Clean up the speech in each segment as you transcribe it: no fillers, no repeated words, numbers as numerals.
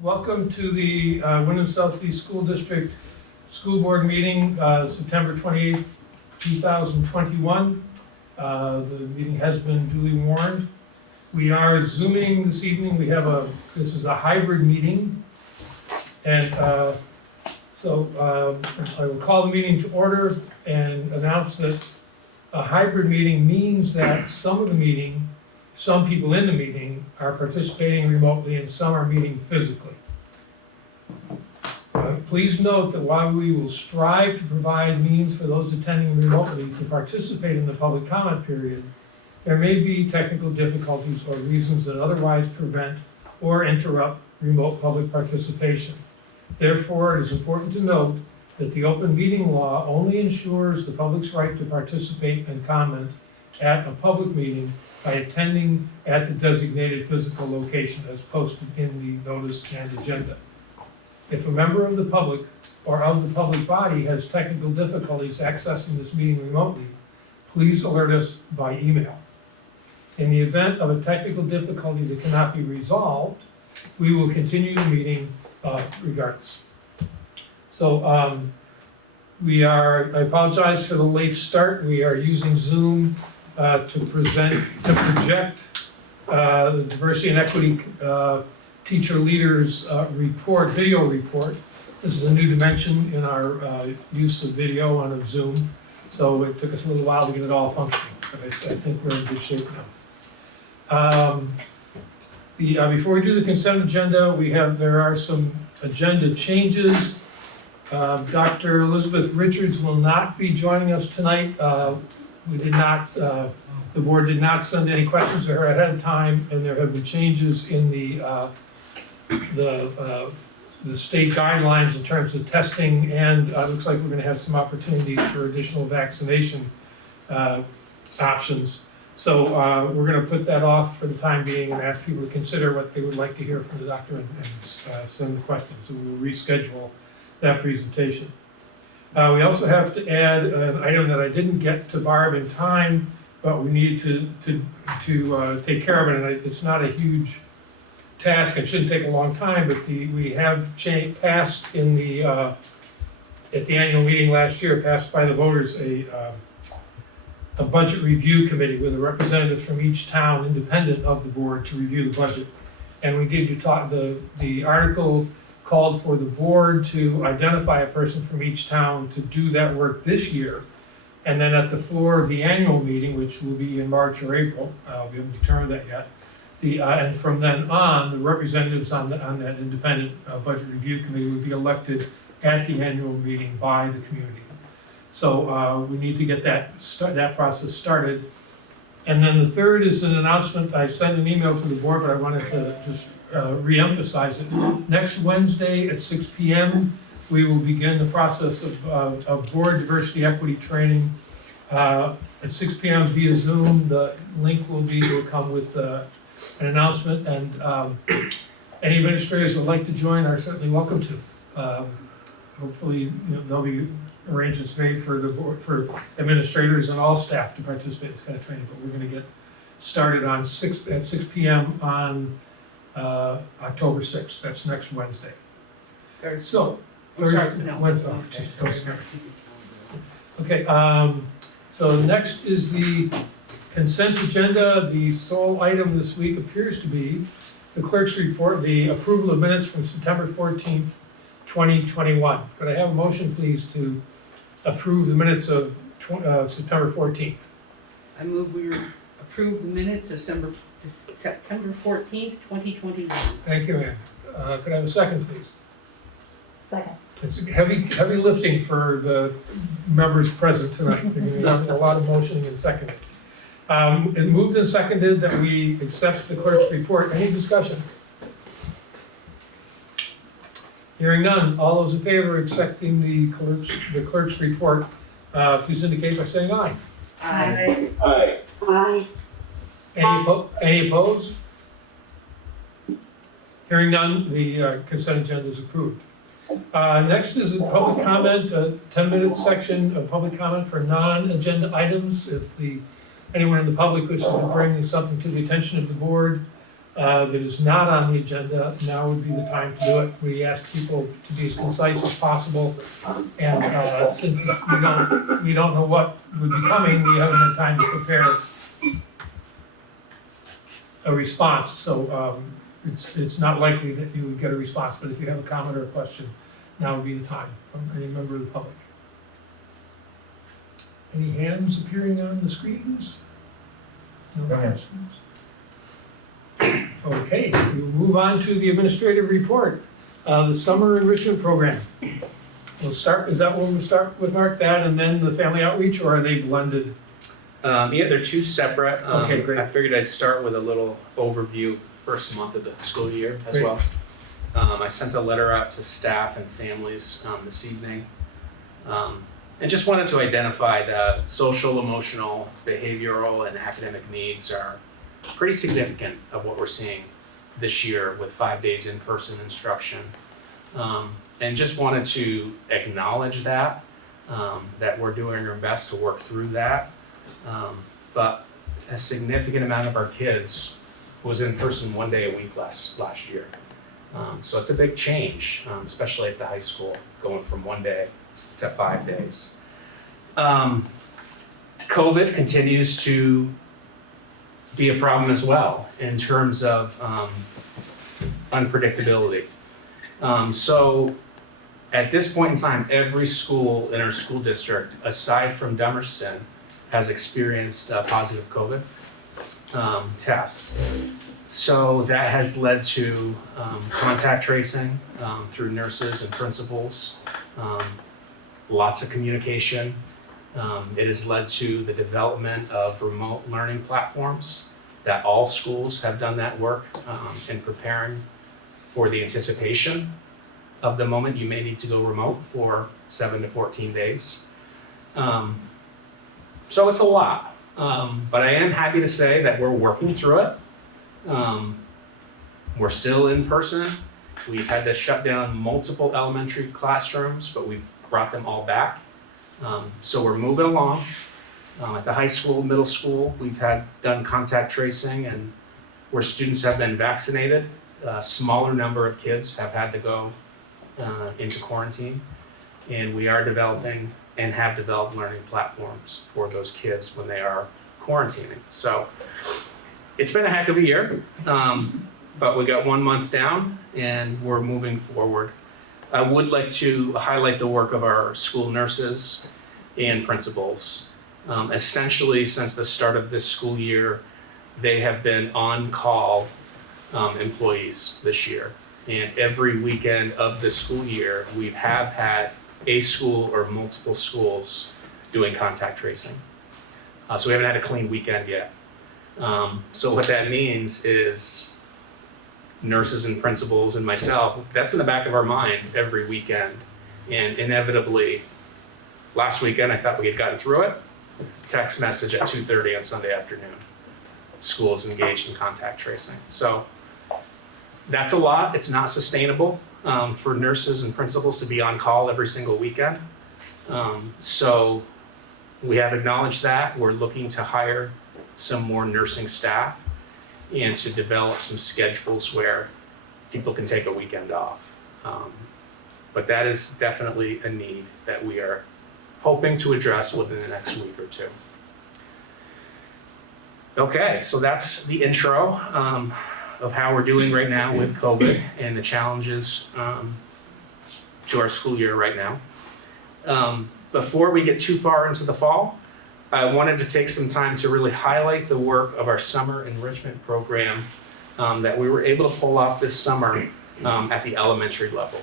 Welcome to the Windham Southeast School District School Board meeting, September 28th, 2021. The meeting has been duly warned. We are Zooming this evening. This is a hybrid meeting. And so I will call the meeting to order and announce that a hybrid meeting means that some people in the meeting are participating remotely and some are meeting physically. Please note that while we will strive to provide means for those attending remotely to participate in the public comment period, there may be technical difficulties or reasons that otherwise prevent or interrupt remote public participation. Therefore, it is important to note that the open meeting law only ensures the public's right to participate and comment at a public meeting by attending at the designated physical location as posted in the notice and agenda. If a member of the public or of the public body has technical difficulties accessing this meeting remotely, please alert us by email. In the event of a technical difficulty that cannot be resolved, we will continue the meeting regardless. So I apologize for the late start. We are using Zoom to project the diversity and equity teacher leaders video report. This is a new dimension in our use of video on a Zoom. So it took us a little while to get it all functioning, but I think we're in good shape now. Before we do the consent agenda, there are some agenda changes. Dr. Elizabeth Richards will not be joining us tonight. The board did not send any questions to her ahead of time, and there have been changes in the state guidelines in terms of testing, and looks like we're going to have some opportunities for additional vaccination options. So we're going to put that off for the time being and ask people to consider what they would like to hear from the doctor and send the questions. So we'll reschedule that presentation. We also have to add an item that I didn't get to Barb in time, but we need to take care of it, and it's not a huge task. It shouldn't take a long time, but we have passed in at the annual meeting last year, passed by the voters a budget review committee with a representative from each town, independent of the board, to review the budget. And we did the article called for the board to identify a person from each town to do that work this year. And then at the floor of the annual meeting, which will be in March or April, we haven't determined that yet, and from then on, the representatives on that independent budget review committee would be elected at the annual meeting by the community. So we need to get that process started. And then the third is an announcement. I sent an email to the board, but I wanted to just re-emphasize it. Next Wednesday at 6 p.m., we will begin the process of board diversity equity training at 6 p.m. via Zoom. The link will come with an announcement, and any administrators who would like to join are certainly welcome to. Hopefully, there'll be arrangements made for the board, for administrators and all staff to participate in this kind of training. But we're going to get started at 6 p.m. on October 6th. That's next Wednesday. So. Okay, so next is the consent agenda. The sole item this week appears to be the clerk's report, the approval of minutes from September 14th, 2021. Could I have a motion, please, to approve the minutes of September 14th? I move we approve the minutes of September 14th, 2021. Thank you, Ann. Could I have a second, please? Second. It's heavy lifting for the members present tonight. We have a lot of motioning and seconding. It moved and seconded that we accept the clerk's report. Any discussion? Hearing none. All those in favor of accepting the clerk's report, please indicate by saying aye. Aye. Aye. Aye. Any opposed? Hearing none, the consent agenda is approved. Next is a public comment, a 10-minute section of public comment for non-agenda items. If anyone in the public wishes to bring something to the attention of the board, that is not on the agenda, now would be the time to do it. We ask people to be as concise as possible, and since we don't know what would be coming, we haven't had time to prepare a response, so it's not likely that you would get a response, but if you have a comment or a question, now would be the time from any member of the public. Any hands appearing on the screens? No Go ahead. questions? Okay, we'll move on to the administrative report, the summer enrichment program. We'll start, is that when we start with, Mark, that and then the family outreach, or are they blended? Yeah, they're two separate. Okay, great. I figured I'd start with a little overview first month of the school year as Great. well. I sent a letter out to staff and families this evening. And just wanted to identify that social, emotional, behavioral, and academic needs are pretty significant of what we're seeing this year with 5 days in-person instruction. And just wanted to acknowledge that we're doing our best to work through that. But a significant amount of our kids was in person 1 day a week last year. So it's a big change, especially at the high school, going from 1 day to 5 days. COVID continues to be a problem as well in terms of unpredictability. So at this point in time, every school in our school district, aside from Dummerston, has experienced a positive COVID test. So that has led to contact tracing through nurses and principals, lots of communication. It has led to the development of remote learning platforms that all schools have done that work in preparing for the anticipation of the moment you may need to go remote for 7 to 14 days. So it's a lot, but I am happy to say that we're working through it. We're still in person. We've had to shut down multiple elementary classrooms, but we've brought them all back. So we're moving along. At the high school, middle school, we've done contact tracing, and where students have been vaccinated, a smaller number of kids have had to go into quarantine. And we are developing and have developed learning platforms for those kids when they are quarantining. So it's been a heck of a year, but we got 1 month down and we're moving forward. I would like to highlight the work of our school nurses and principals. Essentially, since the start of this school year, they have been on-call employees this year. And every weekend of the school year, we have had a school or multiple schools doing contact tracing. So we haven't had a clean weekend yet. So what that means is nurses and principals and myself, that's in the back of our mind every weekend. And inevitably, last weekend I thought we had gotten through it. Text message at 2:30 on Sunday afternoon. Schools engaged in contact tracing. So that's a lot. It's not sustainable for nurses and principals to be on call every single weekend. So we have acknowledged that. We're looking to hire some more nursing staff and to develop some schedules where people can take a weekend off. But that is definitely a need that we are hoping to address within the next week or two. Okay, so that's the intro of how we're doing right now with COVID and the challenges to our school year right now. Before we get too far into the fall, I wanted to take some time to really highlight the work of our summer enrichment program that we were able to pull off this summer at the elementary level.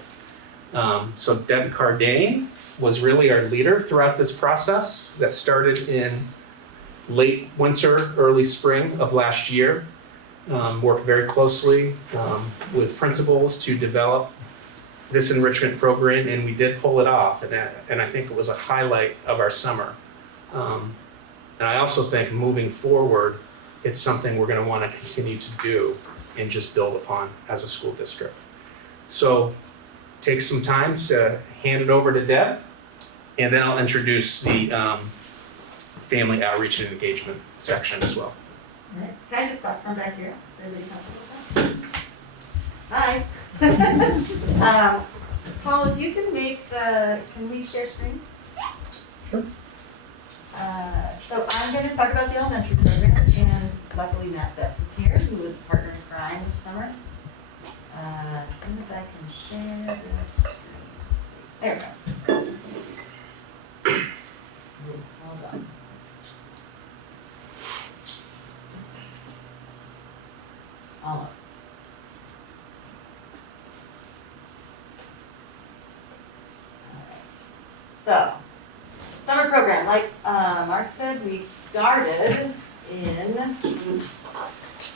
So Deb Cardane was really our leader throughout this process that started in late winter, early spring of last year. Worked very closely with principals to develop this enrichment program, and we did pull it off, and I think it was a highlight of our summer. And I also think moving forward, it's something we're going to want to continue to do and just build upon as a school district. So take some time to hand it over to Deb, and then I'll introduce the family outreach and engagement section as well. All right. Can I just stop from back here? Is everybody comfortable with Hi. Paul, if you can can we share screen? Sure. So I'm gonna talk about the elementary program, and luckily Matt Betts is here, who was a partner in crime this summer. As soon as I can share this screen, let's see. There we go. Hold on. Almost. So, summer program, like Mark said, we started in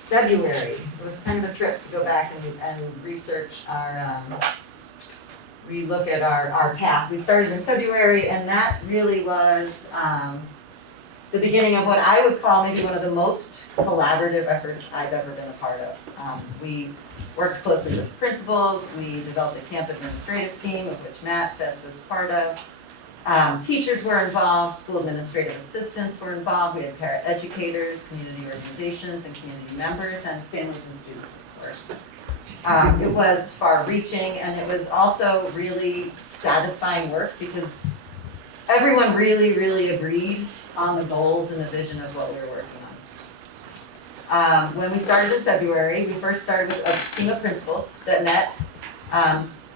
February. It was kind of a trip to go back and research relook at our path. We started in February, and that really was the beginning of what I would call maybe one of the most collaborative efforts I've ever been a part of. We worked closely with principals, we developed a camp administrative team, of which Matt Betts was part of. Teachers were involved, school administrative assistants were involved, we had paraeducators, community organizations, and community members, and families and students, of course. It was far-reaching, and it was also really satisfying work because everyone really, really agreed on the goals and the vision of what we were working on. When we started in February, we first started with a team of principals that met,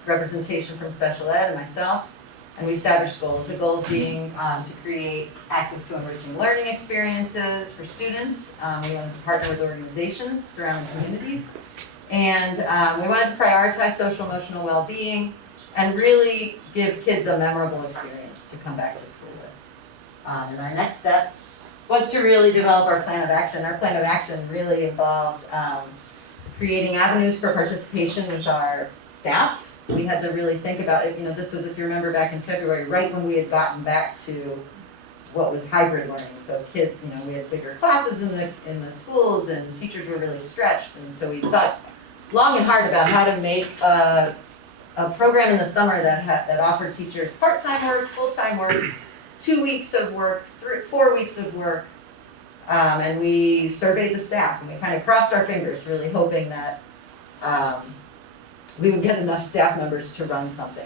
representation from special ed and myself, and we established goals. The goals being to create access to enriching learning experiences for students. We wanted to partner with organizations surrounding communities. And we wanted to prioritize social emotional well-being and really give kids a memorable experience to come back to school with. And our next step was to really develop our plan of action. Our plan of action really involved creating avenues for participation with our staff. We had to really think about it. This was, if you remember back in February, right when we had gotten back to what was hybrid learning. So we had bigger classes in the schools, and teachers were really stretched. And so we thought long and hard about how to make a program in the summer that offered teachers part-time work, full-time work, 2 weeks of work, 4 weeks of work, and we surveyed the staff, and we kind of crossed our fingers, really hoping that we would get enough staff members to run something.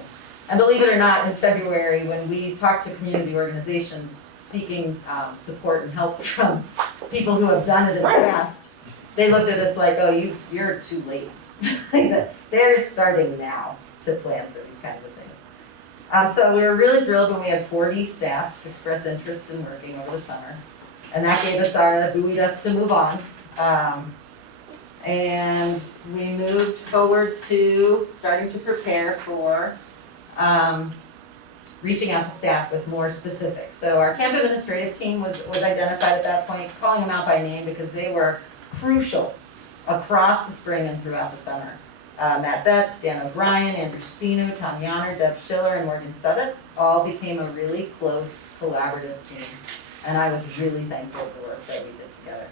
And believe it or not, in February, when we talked to community organizations seeking support and help from people who have done it in the past, they looked at us like, oh, you're too late. They're starting now to plan for these kinds of things. So we were really thrilled when we had 40 staff express interest in working over the summer. And that gave us buoyed us to move on. And we moved forward to starting to prepare for reaching out to staff with more specifics. So our camp administrative team was identified at that point, calling them out by name because they were crucial across the spring and throughout the summer. Matt Betts, Dan O'Brien, Andrew Spino, Tom Yonner, Deb Schiller, and Morgan Subbott all became a really close collaborative team. And I was really thankful for the work that we did together.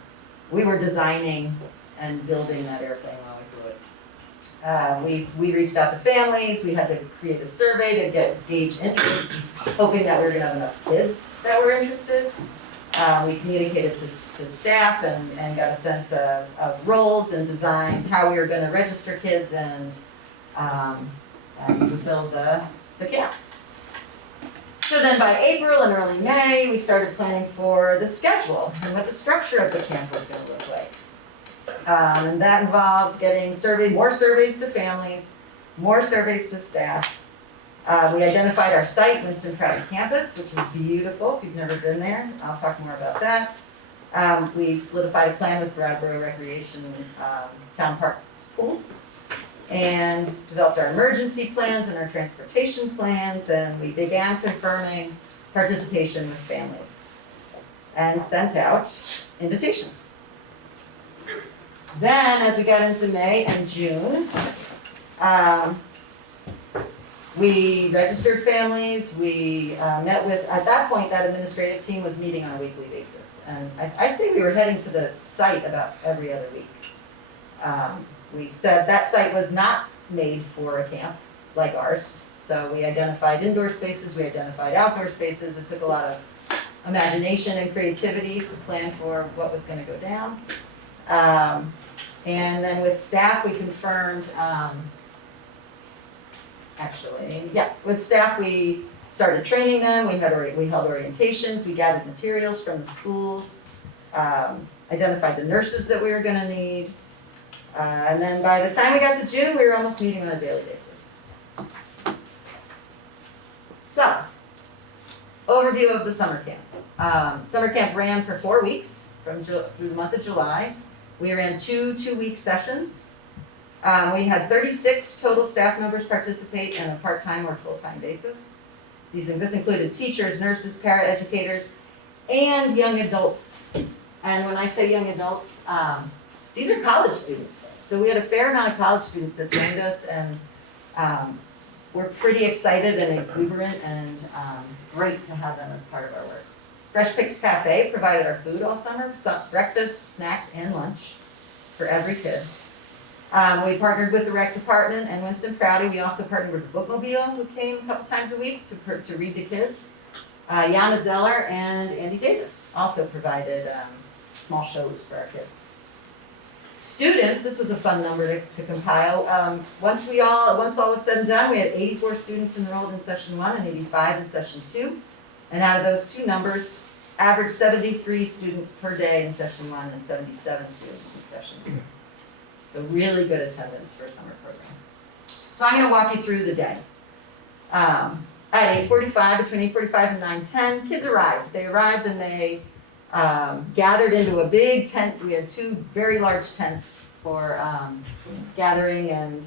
We were designing and building that airplane while we flew it. We reached out to families, we had to create a survey to gauge interest, hoping that we were gonna have enough kids that were interested. We communicated to staff and got a sense of roles and designed how we were gonna register kids and fulfill the camp. So then by April and early May, we started planning for the schedule and what the structure of the camp was gonna look like. And that involved getting more surveys to families, more surveys to staff. We identified our site, Winston Pratt Campus, which was beautiful. If you've never been there, I'll talk more about that. We solidified a plan with Brattleboro Recreation Town Park Pool, and developed our emergency plans and our transportation plans, and we began confirming participation with families and sent out invitations. Then, as we got into May and June, we registered families, we met with, at that point, that administrative team was meeting on a weekly basis. And I'd say we were heading to the site about every other week. We said that site was not made for a camp like ours. So we identified indoor spaces, we identified outdoor spaces. It took a lot of imagination and creativity to plan for what was gonna go down. And then with staff, we confirmed, with staff, we started training them, we held orientations, we gathered materials from the schools, identified the nurses that we were gonna need. And then by the time we got to June, we were almost meeting on a daily basis. So, overview of the summer camp. Summer camp ran for 4 weeks, through the month of July. We ran two-week sessions. We had 36 total staff members participate on a part-time or full-time basis. This included teachers, nurses, para-educators, and young adults. And when I say young adults, these are college students. So we had a fair amount of college students that joined us, and we're pretty excited and exuberant, and great to have them as part of our work. Fresh Picks Cafe provided our food all summer, breakfast, snacks, and lunch for every kid. We partnered with the rec department and Winston Prouty. We also partnered with the Bookmobile, who came a couple times a week to read to kids. Jana Zeller and Andy Davis also provided small shows for our kids. Students, this was a fun number to compile. Once all was said and done, we had 84 students enrolled in session 1 and 85 in session 2. And out of those two numbers, averaged 73 students per day in session 1 and 77 students in session 2. So really good attendance for a summer program. So I'm gonna walk you through the day. At 8:45, between 8:45 and 9:10, kids arrived. They arrived and they gathered into a big tent. We had 2 very large tents for gathering and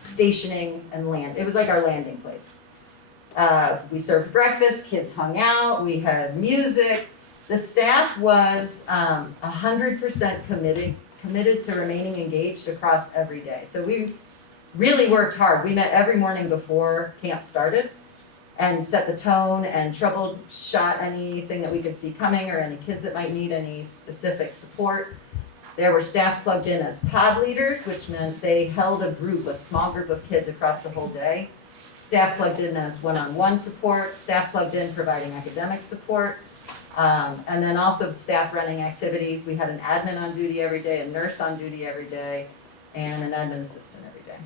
stationing and land. It was like our landing place. We served breakfast, kids hung out, we had music. The staff was 100% committed to remaining engaged across every day. So we really worked hard. We met every morning before camp started and set the tone and troubleshot anything that we could see coming or any kids that might need any specific support. There were staff plugged in as pod leaders, which meant they held a small group of kids across the whole day. Staff plugged in as one-on-one support, staff plugged in providing academic support, and then also staff running activities. We had an admin on duty every day, a nurse on duty every day, and an admin assistant every day.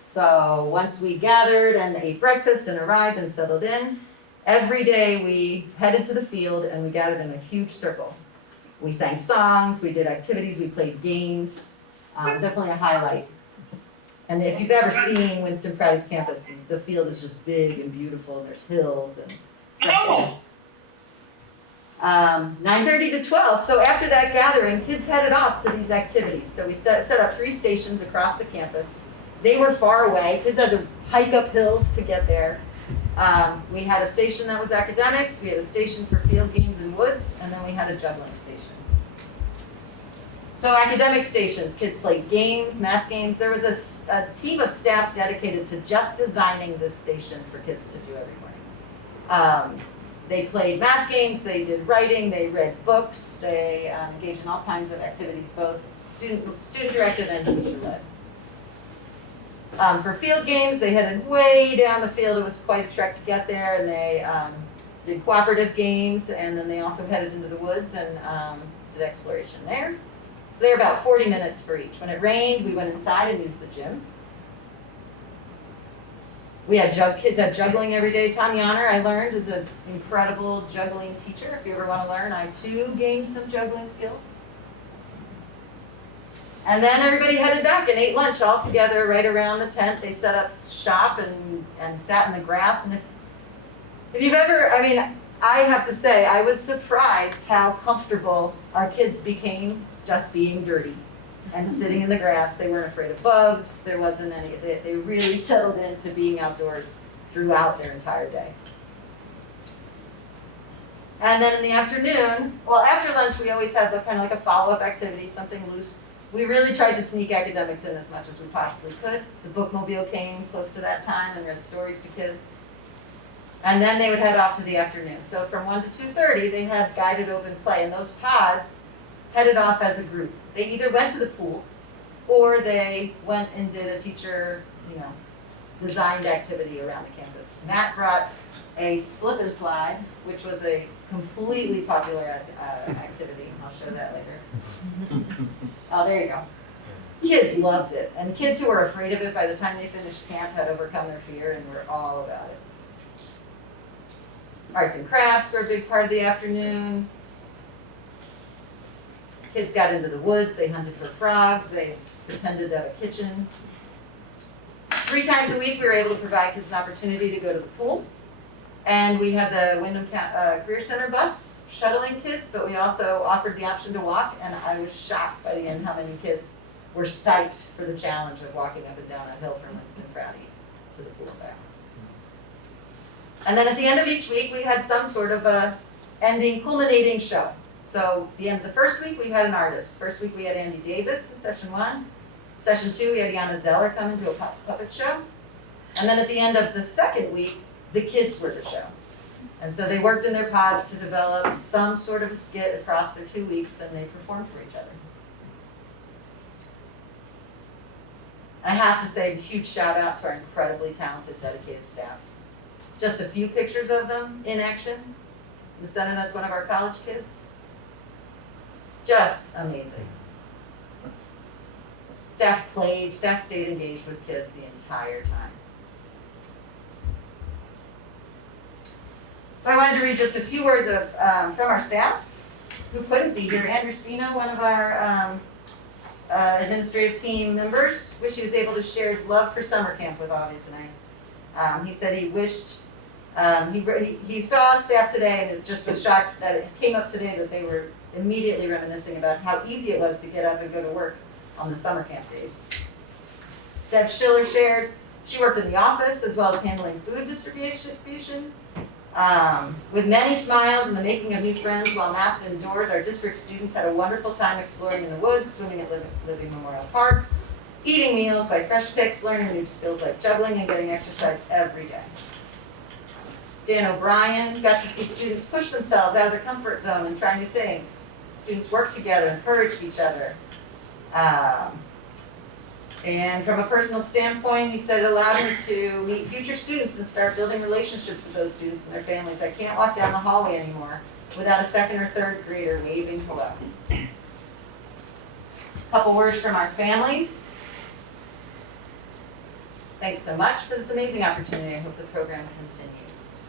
So once we gathered and ate breakfast and arrived and settled in, every day we headed to the field and we gathered in a huge circle. We sang songs, we did activities, we played games, definitely a highlight. And if you've ever seen Winston Prouty's campus, the field is just big and beautiful, and there's hills and fresh air. 9:30 to 12, so after that gathering, kids headed off to these activities. So we set up 3 stations across the campus. They were far away, kids had to hike up hills to get there. We had a station that was academics, we had a station for field games and woods, and then we had a juggling station. So academic stations, kids played games, math games. There was a team of staff dedicated to just designing this station for kids to do every morning. They played math games, they did writing, they read books, they engaged in all kinds of activities, both student-directed and teacher-led. For field games, they headed way down the field. It was quite a trek to get there, and they did cooperative games, and then they also headed into the woods and did exploration there. So they were about 40 minutes for each. When it rained, we went inside and used the gym. We had kids had juggling every day. Tom Yonner, I learned, is an incredible juggling teacher. If you ever want to learn, I too gained some juggling skills. And then everybody headed back and ate lunch all together right around the tent. They set up shop and sat in the grass. And if you've ever, I have to say, I was surprised how comfortable our kids became just being dirty and sitting in the grass. They weren't afraid of bugs. There wasn't any, they really settled into being outdoors throughout their entire day. And then in the afternoon, well, after lunch, we always had kind of like a follow-up activity, something loose. We really tried to sneak academics in as much as we possibly could. The bookmobile came close to that time and read stories to kids. And then they would head off to the afternoon. So from 1 to 2:30, they had guided open play, and those pods headed off as a group. They either went to the pool or they went and did a teacher, designed activity around the campus. Matt brought a slip and slide, which was a completely popular activity. I'll show that later. Oh, there you go. Kids loved it, and kids who were afraid of it by the time they finished camp had overcome their fear and were all about it. Arts and crafts were a big part of the afternoon. Kids got into the woods, they hunted for frogs, they pretended to have a kitchen. 3 times a week we were able to provide kids an opportunity to go to the pool. And we had the Windham Career Center bus shuttling kids, but we also offered the option to walk, and I was shocked by the end how many kids were psyched for the challenge of walking up and down a hill from Winston Prouty to the pool and back. And then at the end of each week, we had some sort of a culminating show. So the end of the first week, we had an artist. First week, we had Andy Davis in session 1. Session 2, we had Yana Zeller come into a puppet show. And then at the end of the second week, the kids were the show. And so they worked in their pods to develop some sort of a skit across their 2 weeks, and they performed for each other. I have to say a huge shout out to our incredibly talented, dedicated staff. Just a few pictures of them in action. In the center, that's one of our college kids. Just amazing. Staff played, staff stayed engaged with kids the entire time. So I wanted to read just a few words of, from our staff who couldn't be here. Andrew Spino, one of our administrative team members, wish he was able to share his love for summer camp with all of you tonight. He said he wished, he saw staff today and just was shocked that it came up today that they were immediately reminiscing about how easy it was to get up and go to work on the summer camp days. Deb Schiller shared she worked in the office as well as handling food distribution. With many smiles and the making of new friends while masked indoors, our district students had a wonderful time exploring in the woods, swimming at Living Memorial Park, eating meals by Fresh Picks, learning new skills like juggling, and getting exercise every day. Dan O'Brien got to see students push themselves out of their comfort zone and try new things. Students worked together, encouraged each other. And from a personal standpoint, he said it allowed him to meet future students and start building relationships with those students and their families. I can't walk down the hallway anymore without a 2nd or 3rd grader waving hello. A couple words from our families. Thanks so much for this amazing opportunity. I hope the program continues.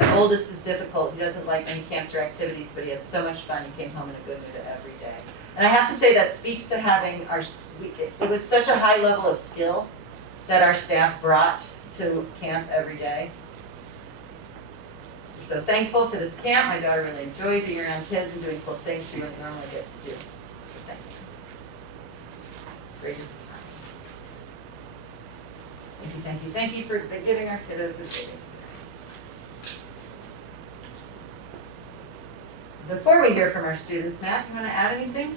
My oldest is difficult. He doesn't like any camps or activities, but he had so much fun. He came home in a good mood every day. And I have to say that speaks to having it was such a high level of skill that our staff brought to camp every day. I'm so thankful for this camp. My daughter really enjoyed being around kids and doing cool things she wouldn't normally get to do. So thank you. Greatest time. Thank you for giving our kiddos a great experience. Before we hear from our students, Matt, do you want to add anything?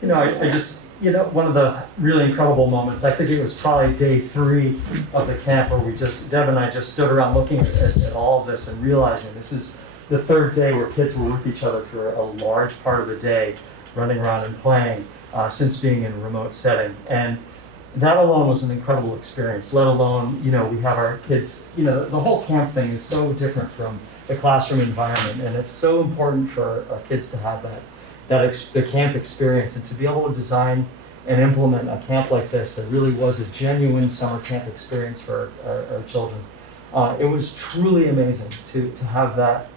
I just, one of the really incredible moments, I think it was probably day 3 of the camp where Deb and I just stood around looking at all of this and realizing this is the 3rd day where kids were with each other for a large part of the day, running around and playing, since being in a remote setting. And that alone was an incredible experience, let alone, we have our kids, the whole camp thing is so different from the classroom environment, and it's so important for our kids to have the camp experience and to be able to design and implement a camp like this that really was a genuine summer camp experience for our children. It was truly amazing to have that,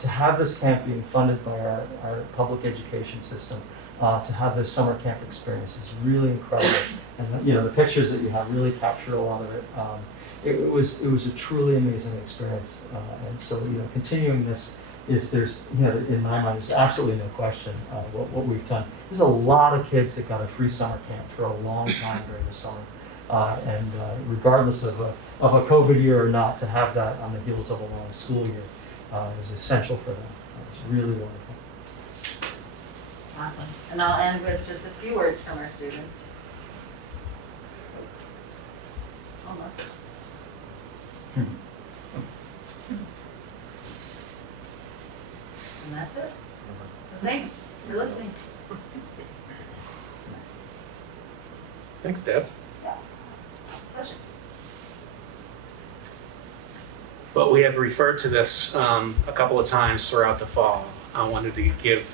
to have this camp being funded by our public education system, to have this summer camp experience is really incredible. And the pictures that you have really capture a lot of it. It was a truly amazing experience, and so continuing this there's in my mind there's absolutely no question what we've done. There's a lot of kids that got a free summer camp for a long time during the summer, and regardless of a COVID year or not, to have that on the heels of a long school year is essential for them. It's really wonderful. Awesome. And I'll end with just a few words from our students. Almost. And that's it. So thanks for listening. Thanks, Deb. Pleasure. But we have referred to this a couple of times throughout the fall. I wanted to give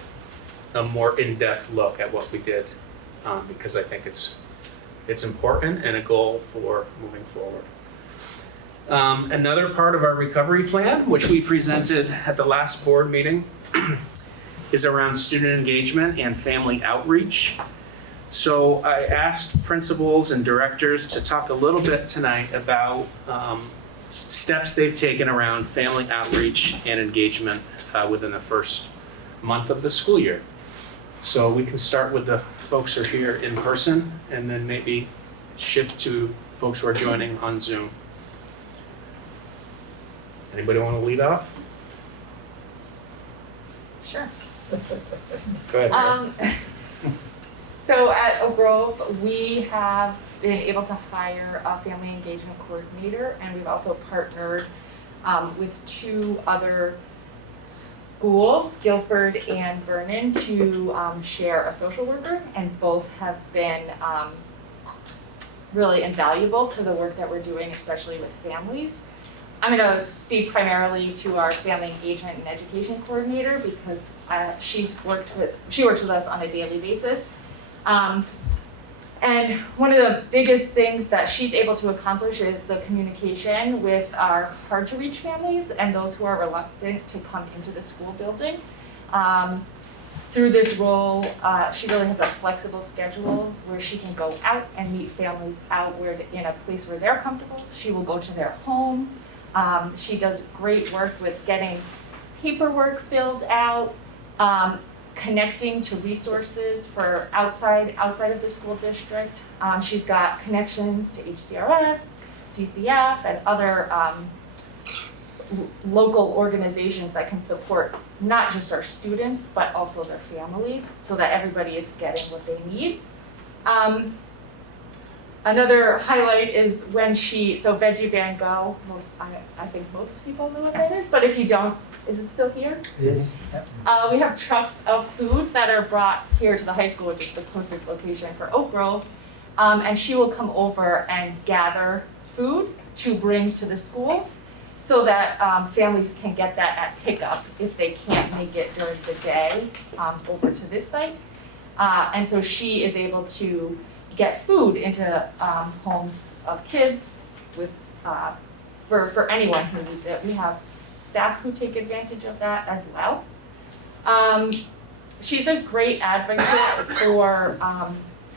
a more in-depth look at what we did because I think it's important and a goal for moving forward. Another part of our recovery plan, which we presented at the last board meeting, is around student engagement and family outreach. So I asked principals and directors to talk a little bit tonight about steps they've taken around family outreach and engagement within the first month of the school year. So we can start with the folks who are here in person and then maybe shift to folks who are joining on Zoom. Anybody want to lead off? Sure. Go ahead. Mary. So at Oak Grove, we have been able to hire a family engagement coordinator, and we've also partnered with 2 other schools, Guilford and Vernon, to share a social worker, and both have been really invaluable to the work that we're doing, especially with families. I'm going to speak primarily to our family engagement and education coordinator because she works with us on a daily basis. And one of the biggest things that she's able to accomplish is the communication with our hard-to-reach families and those who are reluctant to come into the school building. Through this role, she really has a flexible schedule where she can go out and meet families in a place where they're comfortable. She will go to their home. She does great work with getting paperwork filled out, connecting to resources for outside of the school district. She's got connections to HCRS, DCF, and other local organizations that can support not just our students, but also their families so that everybody is getting what they need. Another highlight is when so Veggie Van Go, I think most people know what that is, but if you don't, is it still here? It is. We have trucks of food that are brought here to the high school, which is the closest location for Oak Grove, and she will come over and gather food to bring to the school so that families can get that at pickup if they can't make it during the day over to this site. And so she is able to get food into homes of kids with for anyone who needs it. We have staff who take advantage of that as well. She's a great advocate for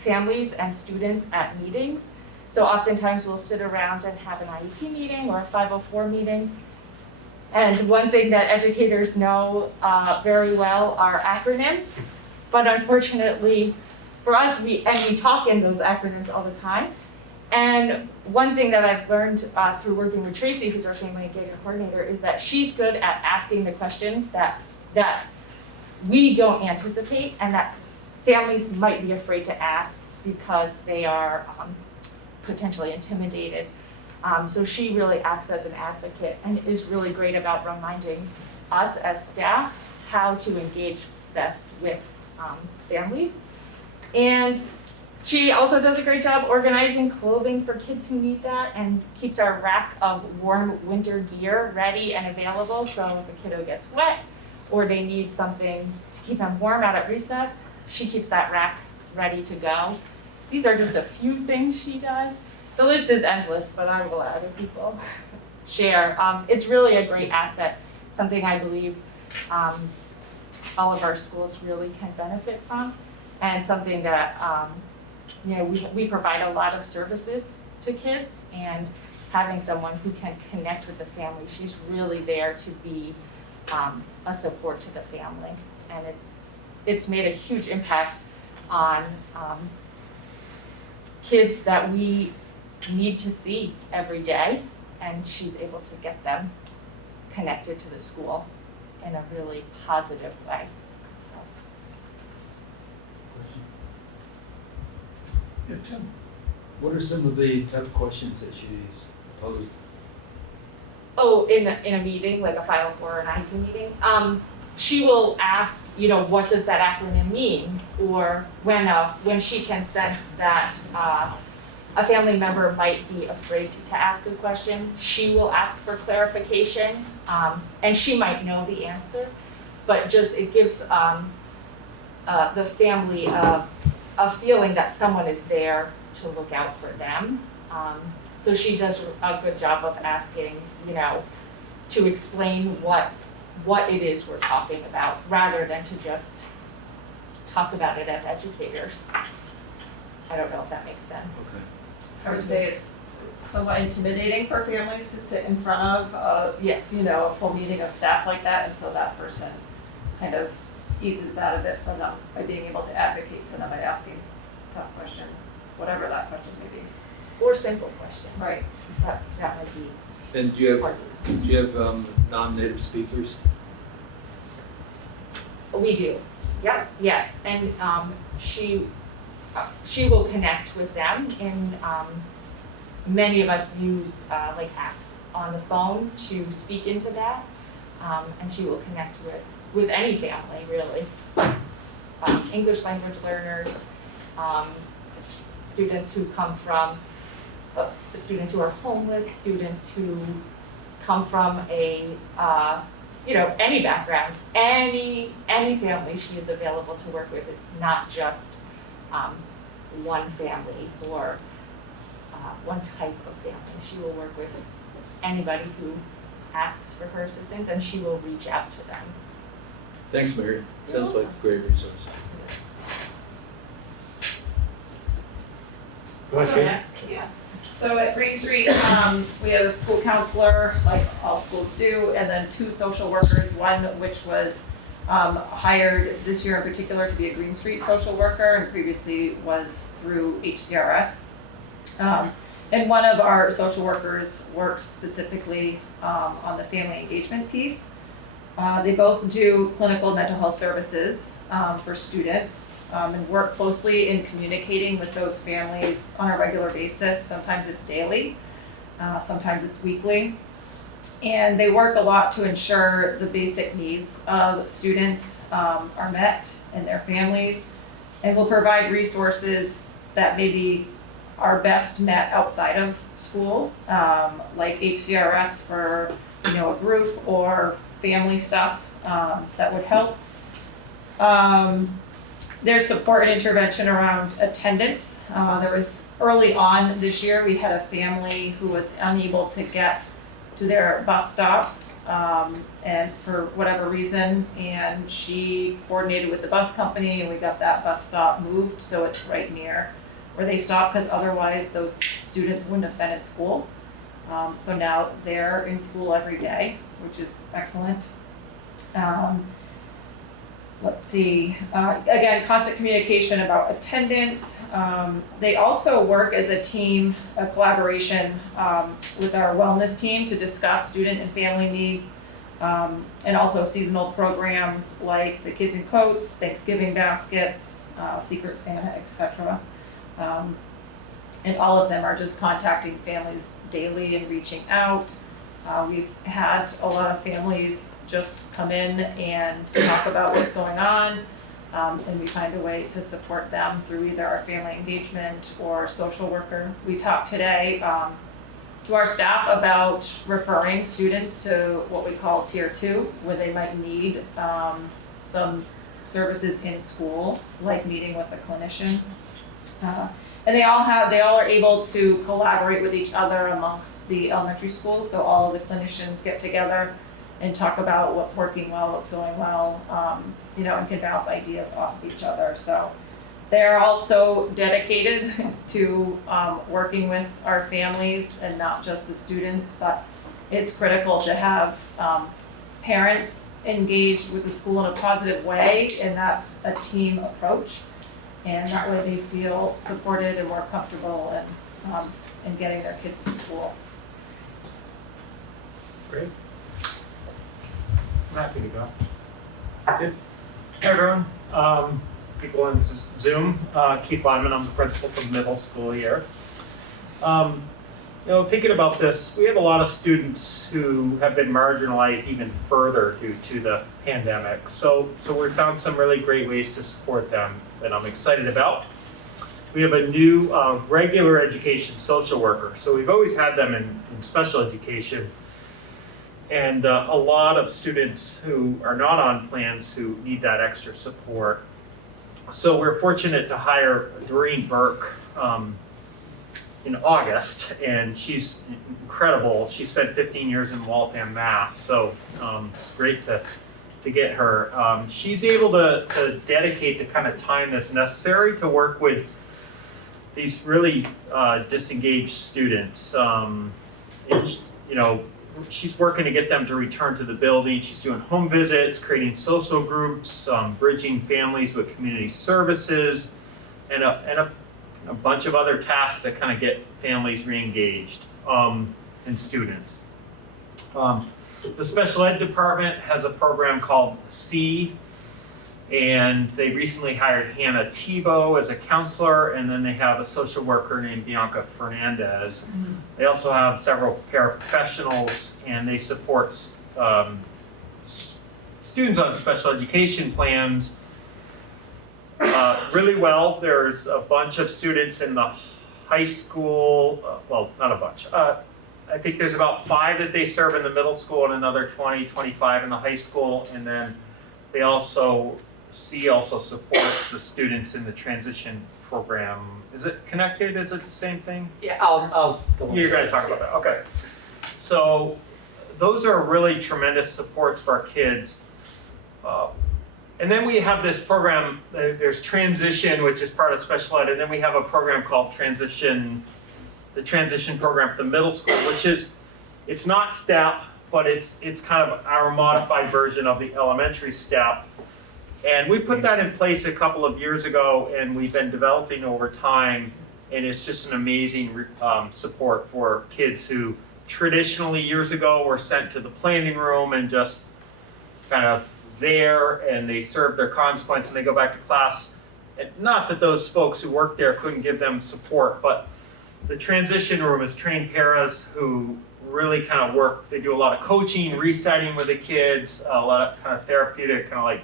families and students at meetings. So oftentimes we'll sit around and have an IEP meeting or a 504 meeting. And one thing that educators know very well are acronyms. But unfortunately, for us, we talk in those acronyms all the time. And one thing that I've learned through working with Tracy, who's our family engagement coordinator, is that she's good at asking the questions that we don't anticipate and that families might be afraid to ask because they are potentially intimidated. So she really acts as an advocate and is really great about reminding us as staff how to engage best with families. And she also does a great job organizing clothing for kids who need that and keeps our rack of warm winter gear ready and available. So if a kiddo gets wet or they need something to keep them warm out at recess, she keeps that rack ready to go. These are just a few things she does. The list is endless, but I will let other people share. It's really a great asset, something I believe all of our schools really can benefit from, and something that we provide a lot of services to kids, and having someone who can connect with the family, she's really there to be a support to the family, and it's made a huge impact on kids that we need to see every day, and she's able to get them connected to the school in a really positive way. So. Yeah, Tim. What are some of the tough questions that she's posed? Oh, in a meeting, like a 504 or an IEP meeting, she will ask, what does that acronym mean? Or when she can sense that a family member might be afraid to ask a question, she will ask for clarification, and she might know the answer, but just it gives the family a feeling that someone is there to look out for them. So she does a good job of asking, you know, to explain what it is we're talking about, rather than to just talk about it as educators. I don't know if that makes sense. Okay. I would say it's somewhat intimidating for families to sit in front of, Yes. you know, a full meeting of staff like that, and so that person kind of eases that a bit for them by being able to advocate for them by asking tough questions, whatever that question may be. Or simple questions. Right. That might be And do you hard have, to. do you have non-native speakers? We do, yep, yes, and she will connect with them, and many of us use like apps on the phone to speak into that, and she will connect with any family, really. English language learners, students who come from, students who are homeless, students who come from a you know, any background, any family she is available to work with. It's not just one family or one type of family. She will work with anybody who asks for her assistance, and she will reach out to them. Thanks, Mary. Sounds like a great resource. Go ahead, Shane. Next, yeah. So at Green Street, we have a school counselor, like all schools do, and then 2 social workers, one which was hired this year in particular to be a Green Street social worker, and previously was through HCRS. And one of our social workers works specifically on the family engagement piece. They both do clinical mental health services for students, and work closely in communicating with those families on a regular basis. Sometimes it's daily, sometimes it's weekly. And they work a lot to ensure the basic needs of students are met and their families, and will provide resources that maybe are best met outside of school, like HCRS for, you know, a group or family stuff that would help. There's support and intervention around attendance. There was early on this year, we had a family who was unable to get to their bus stop, and for whatever reason, and she coordinated with the bus company, and we got that bus stop moved so it's right near where they stop, because otherwise those students wouldn't have been in school. So now they're in school every day, which is excellent. Let's see, again, constant communication about attendance. They also work as a team, a collaboration with our wellness team to discuss student and family needs, and also seasonal programs like the Kids in Coats, Thanksgiving baskets, Secret Santa, etc. And all of them are just contacting families daily and reaching out. We've had a lot of families just come in and talk about what's going on, and we find a way to support them through either our family engagement or social worker. We talked today to our staff about referring students to what we call Tier 2, where they might need some services in school, like meeting with a clinician. And they all are able to collaborate with each other amongst the elementary schools, so all of the clinicians get together and talk about what's working well, what's going well, you know, and can bounce ideas off of each other. So they're also dedicated to working with our families and not just the students, but it's critical to have parents engaged with the school in a positive way, and that's a team approach. And that way they feel supported and more comfortable in getting their kids to school. Great. I'm happy to go. Good. Hey everyone, people on Zoom, Keith Lyman, I'm the principal for the middle school here. You know, thinking about this, we have a lot of students who have been marginalized even further due to the pandemic. So we found some really great ways to support them that I'm excited about. we have a new regular education social worker. So we've always had them in special education. And a lot of students who are not on plans who need that extra support. So we're fortunate to hire Doreen Burke in August, and she's incredible. She spent 15 years in Waltham, Mass, so great to get her. She's able to dedicate the kind of time that's necessary to work with these really disengaged students. And, you know, she's working to get them to return to the building. She's doing home visits, creating social groups, bridging families with community services, and a bunch of other tasks to kind of get families re-engaged and students. The special ed department has a program called C, and they recently hired Hannah Tebow as a counselor, and then they have a social worker named Bianca Fernandez. They also have several paraprofessionals, and they support students on special education plans really well. There's a bunch of students in the high school, well, not a bunch. I think there's about 5 that they serve in the middle school and another 20, 25 in the high school, and then they also supports the students in the transition program. Is it connected? Is it the same thing? Yeah, I'll go on. You're going to talk about that. Okay. So those are really tremendous supports for our kids. And then we have this program, there's transition, which is part of special ed, and then we have a program called the transition program for the middle school, which is, it's not STEP, but it's kind of our modified version of the elementary STEP. And we put that in place a couple of years ago, and we've been developing over time, and it's just an amazing support for kids who traditionally years ago were sent to the planning room and just kind of there, and they serve their consequence and they go back to class. And not that those folks who worked there couldn't give them support, but the transition room is trained paras who really kind of work. They do a lot of coaching, resetting with the kids, a lot of kind of therapeutic, kind of like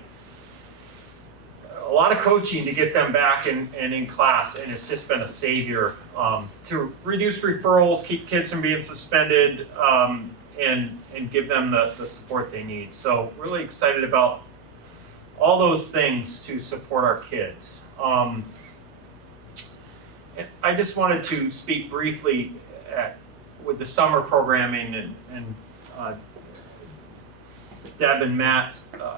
a lot of coaching to get them back and in class, and it's just been a savior to reduce referrals, keep kids from being suspended, and give them the support they need. So really excited about all those things to support our kids. And I just wanted to speak briefly with the summer programming, and Deb and Matt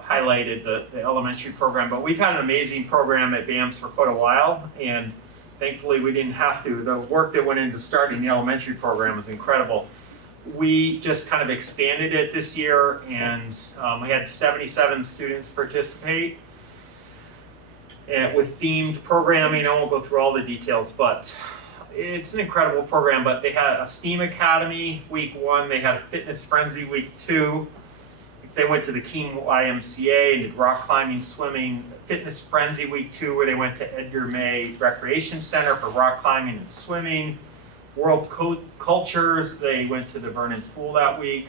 highlighted the elementary program, but we've had an amazing program at BAMS for quite a while, and thankfully we didn't have to. The work that went into starting the elementary program is incredible. We just kind of expanded it this year, and we had 77 students participate with themed programming. I won't go through all the details, but it's an incredible program. But they had a STEAM Academy week 1, they had a Fitness Frenzy week 2, they went to the Keene YMCA and did rock climbing, swimming. Fitness Frenzy week 2, where they went to Edgar May Recreation Center for rock climbing and swimming. World Cultures, they went to the Vernon Pool that week.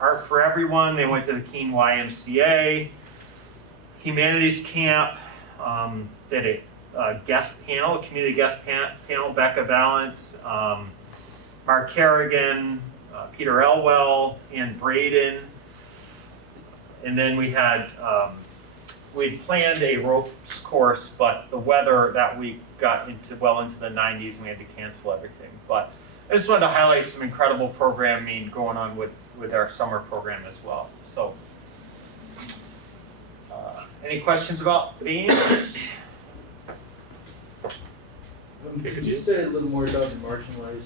Art for Everyone, they went to the Keene YMCA. Humanities Camp, did a guest panel, a community guest panel, Becca Valance, Mark Kerrigan, Peter Elwell, and Braden. And then we had, we'd planned a ropes course, but the weather that week got well into the 90s, and we had to cancel everything. But I just wanted to highlight some incredible programming going on with our summer program as well. So, any questions about themes? Could you say a little more about the marginalized,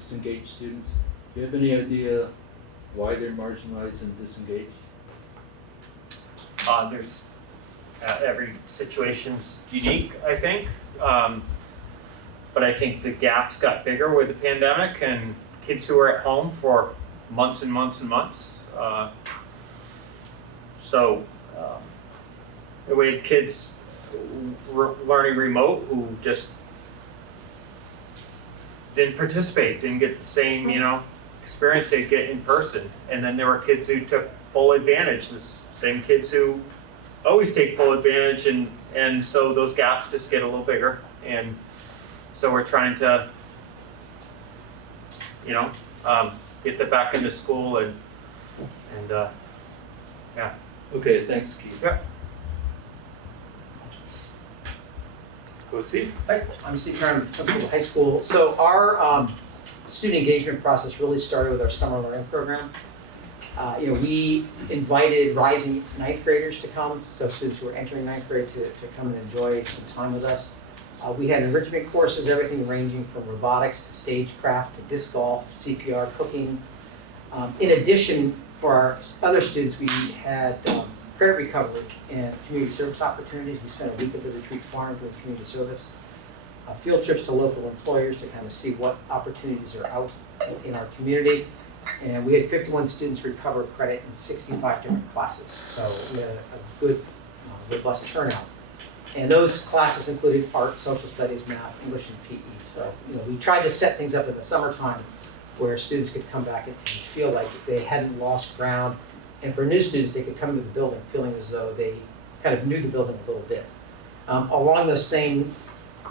disengaged students? Do you have any idea why they're marginalized and disengaged? There's every situation's unique, I think. But I think the gaps got bigger with the pandemic and kids who were at home for months and months and months. We had kids learning remote who just didn't participate, didn't get the same, experience they'd get in person. And then there were kids who took full advantage, the same kids who always take full advantage, and so those gaps just get a little bigger. And So we're trying to, get them back into school and Okay, thanks, Keith. Go Steve. Hi, I'm Steve Kern, principal of high school. So our student engagement process really started with our summer learning program. We invited rising ninth graders to come, so students who are entering ninth grade to come and enjoy some time with us. We had enrichment courses, everything ranging from robotics to stagecraft to disc golf, CPR, cooking. In addition, for our other students, we had credit recovery and community service opportunities. We spent a week at the retreat farm doing community service. Field trips to local employers to kind of see what opportunities are out in our community. And we had 51 students recover credit in 65 different classes. So we had a good, robust turnout. And those classes included art, social studies, math, English, and PE. So, we tried to set things up in the summertime where students could come back and feel like they hadn't lost ground. And for new students, they could come into the building feeling as though they kind of knew the building a little bit. Along those same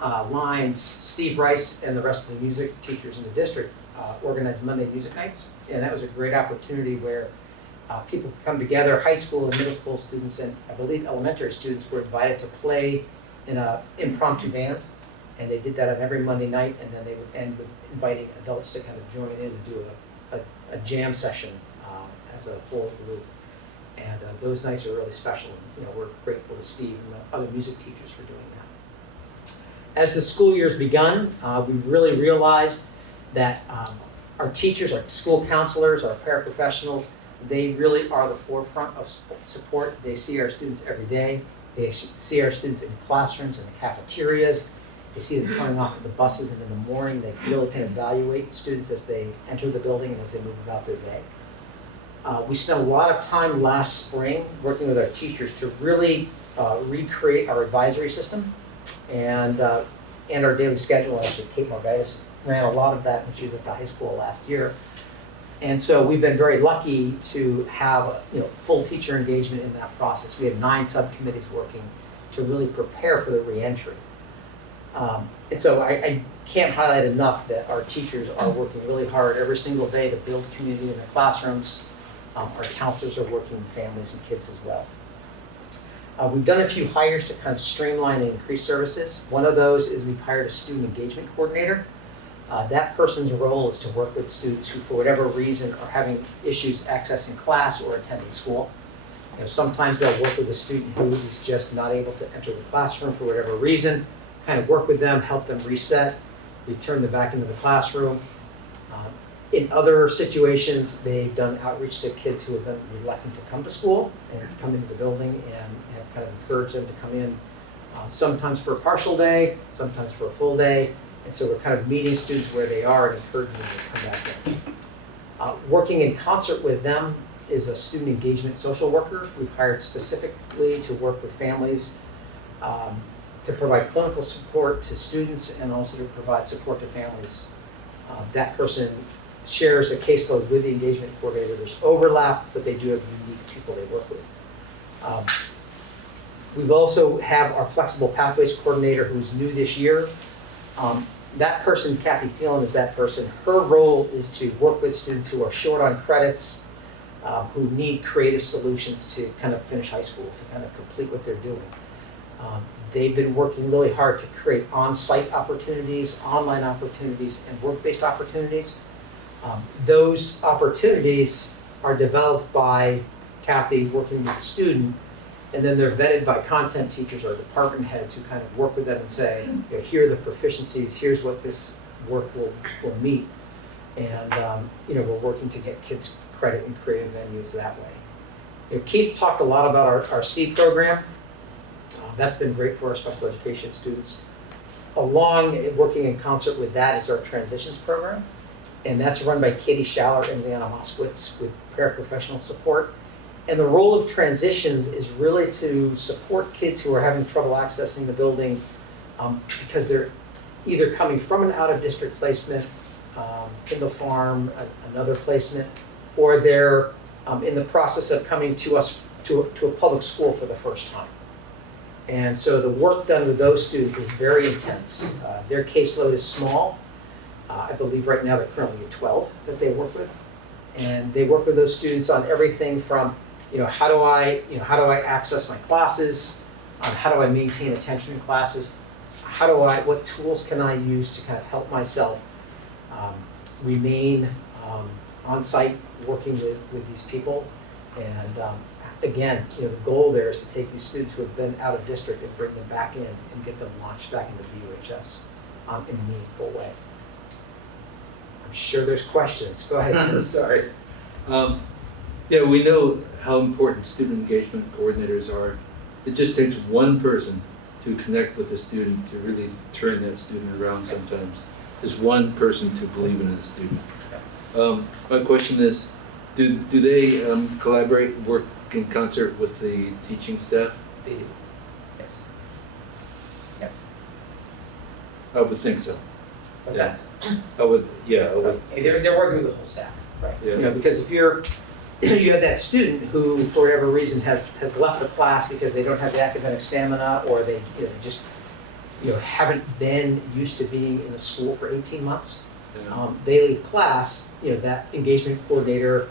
lines, Steve Rice and the rest of the music teachers in the district organized Monday music nights. And that was a great opportunity where people could come together, high school and middle school students, and I believe elementary students were invited to play in an impromptu band. And they did that on every Monday night, and then they would end with inviting adults to kind of join in and do a jam session as a whole group. And those nights are really special. And, we're grateful to Steve and the other music teachers for doing that. As the school year's begun, we really realized that our teachers, our school counselors, our paraprofessionals, they really are the forefront of support. They see our students every day. They see our students in classrooms, in the cafeterias. They see them coming off of the buses, and in the morning they really can evaluate students as they enter the building and as they move about their day. We spent a lot of time last spring working with our teachers to really recreate our advisory system and our daily schedule. Actually, Kate Margaitis ran a lot of that when she was at the high school last year. And so we've been very lucky to have full teacher engagement in that process. We had 9 subcommittees working to really prepare for the reentry. And so I can't highlight enough that our teachers are working really hard every single day to build community in the classrooms. Our counselors are working with families and kids as well. We've done a few hires to kind of streamline and increase services. One of those is we've hired a student engagement coordinator. That person's role is to work with students who, for whatever reason, are having issues accessing class or attending school. Sometimes they'll work with a student who is just not able to enter the classroom for whatever reason, kind of work with them, help them reset, return them back into the classroom. In other situations, they've done outreach to kids who have been reluctant to come to school and come into the building and have kind of encouraged them to come in, sometimes for a partial day, sometimes for a full day. And so we're kind of meeting students where they are and encouraging them to come back in. Working in concert with them is a student engagement social worker. We've hired specifically to work with families to provide clinical support to students and also to provide support to families. That person shares a caseload with the engagement coordinator. There's overlap, but they do have unique people they work with. We've also have our flexible pathways coordinator who's new this year. That person, Kathy Thielen, is that person. Her role is to work with students who are short on credits, who need creative solutions to kind of finish high school, to kind of complete what they're doing. They've been working really hard to create on-site opportunities, online opportunities, and work-based opportunities. Those opportunities are developed by Kathy working with the student, and then they're vetted by content teachers or department heads who kind of work with them and say, here are the proficiencies, here's what this work will meet. And we're working to get kids credit in creative venues that way. Keith talked a lot about our C program. That's been great for our special education students. Along, working in concert with that is our transitions program. And that's run by Katie Schaller and Leanna Moskowitz with paraprofessional support. And the role of transitions is really to support kids who are having trouble accessing the building because they're either coming from an out-of-district placement, in the farm, another placement, or they're in the process of coming to us to a public school for the first time. And so the work done with those students is very intense. Their caseload is small. I believe right now they're currently at 12 that they work with. And they work with those students on everything from, how do I access my classes? How do I maintain attention in classes? What tools can I use to kind of help myself remain on site working with these people? And again, the goal there is to take these students who have been out of district and bring them back in and get them launched back into VUHS in a meaningful way. I'm sure there's questions. Go ahead, Tim. Sorry. Yeah, we know how important student engagement coordinators are. It just takes one person to connect with a student to really turn that student around sometimes. Just one person to believe in a student. My question is, do they collaborate, work in concert with the teaching staff? They do. Yes. Yep. I would think so. What's Yeah. that? I would, yeah, I would. They're working with the whole staff, right? Yeah. Because if you have that student who, for whatever reason, has left the class because they don't have the academic stamina, or they just haven't been used to being in a school for 18 months. Yeah. They leave class, that engagement coordinator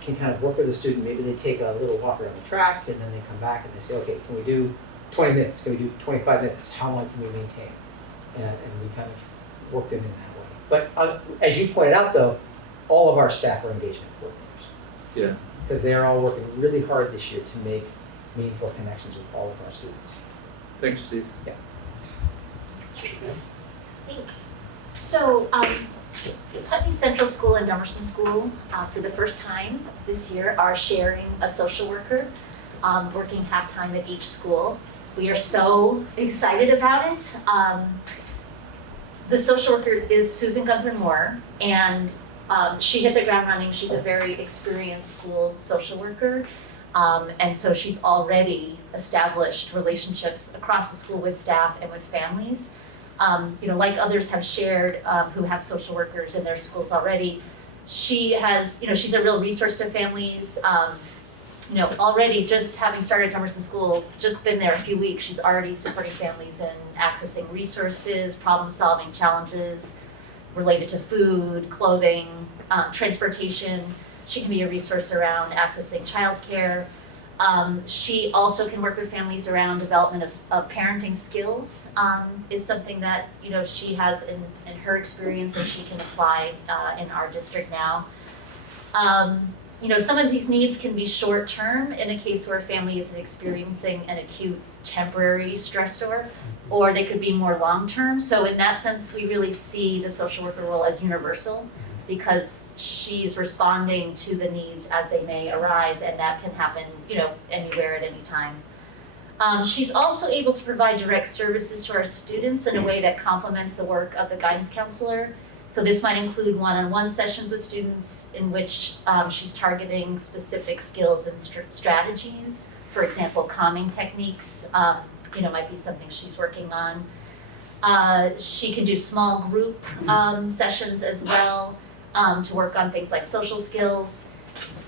can kind of work with the student. Maybe they take a little walk around the track, and then they come back and they say, okay, can we do 20 minutes? Can we do 25 minutes? How long can we maintain? And we kind of work them in that way. But as you pointed out, though, all of our staff are engagement coordinators. Yeah. Because they are all working really hard this year to make meaningful connections with all of our students. Thanks, Steve. Yeah. Thanks. So, Putney Central School and Dummerston School, for the first time this year, are sharing a social worker, working half-time at each school. We are so excited about it. The social worker is Susan Gunther Moore, and she hit the ground running. She's a very experienced school social worker, and so she's already established relationships across the school with staff and with families. Like others have shared who have social workers in their schools already, she has, she's a real resource to families. Already just having started Dummerston School, just been there a few weeks, she's already supporting families in accessing resources, problem-solving challenges related to food, clothing, transportation. She can be a resource around accessing childcare. She also can work with families around development of parenting skills, is something that, she has in her experience and she can apply in our district now. Some of these needs can be short-term in a case where a family is experiencing an acute temporary stressor, or they could be more long-term. So in that sense, we really see the social worker role as universal, because she's responding to the needs as they may arise, and that can happen, anywhere at any time. She's also able to provide direct services to our students in a way that complements the work of the guidance counselor. So this might include one-on-one sessions with students in which she's targeting specific skills and strategies. For example, calming techniques, might be something she's working on. She can do small group sessions as well, to work on things like social skills.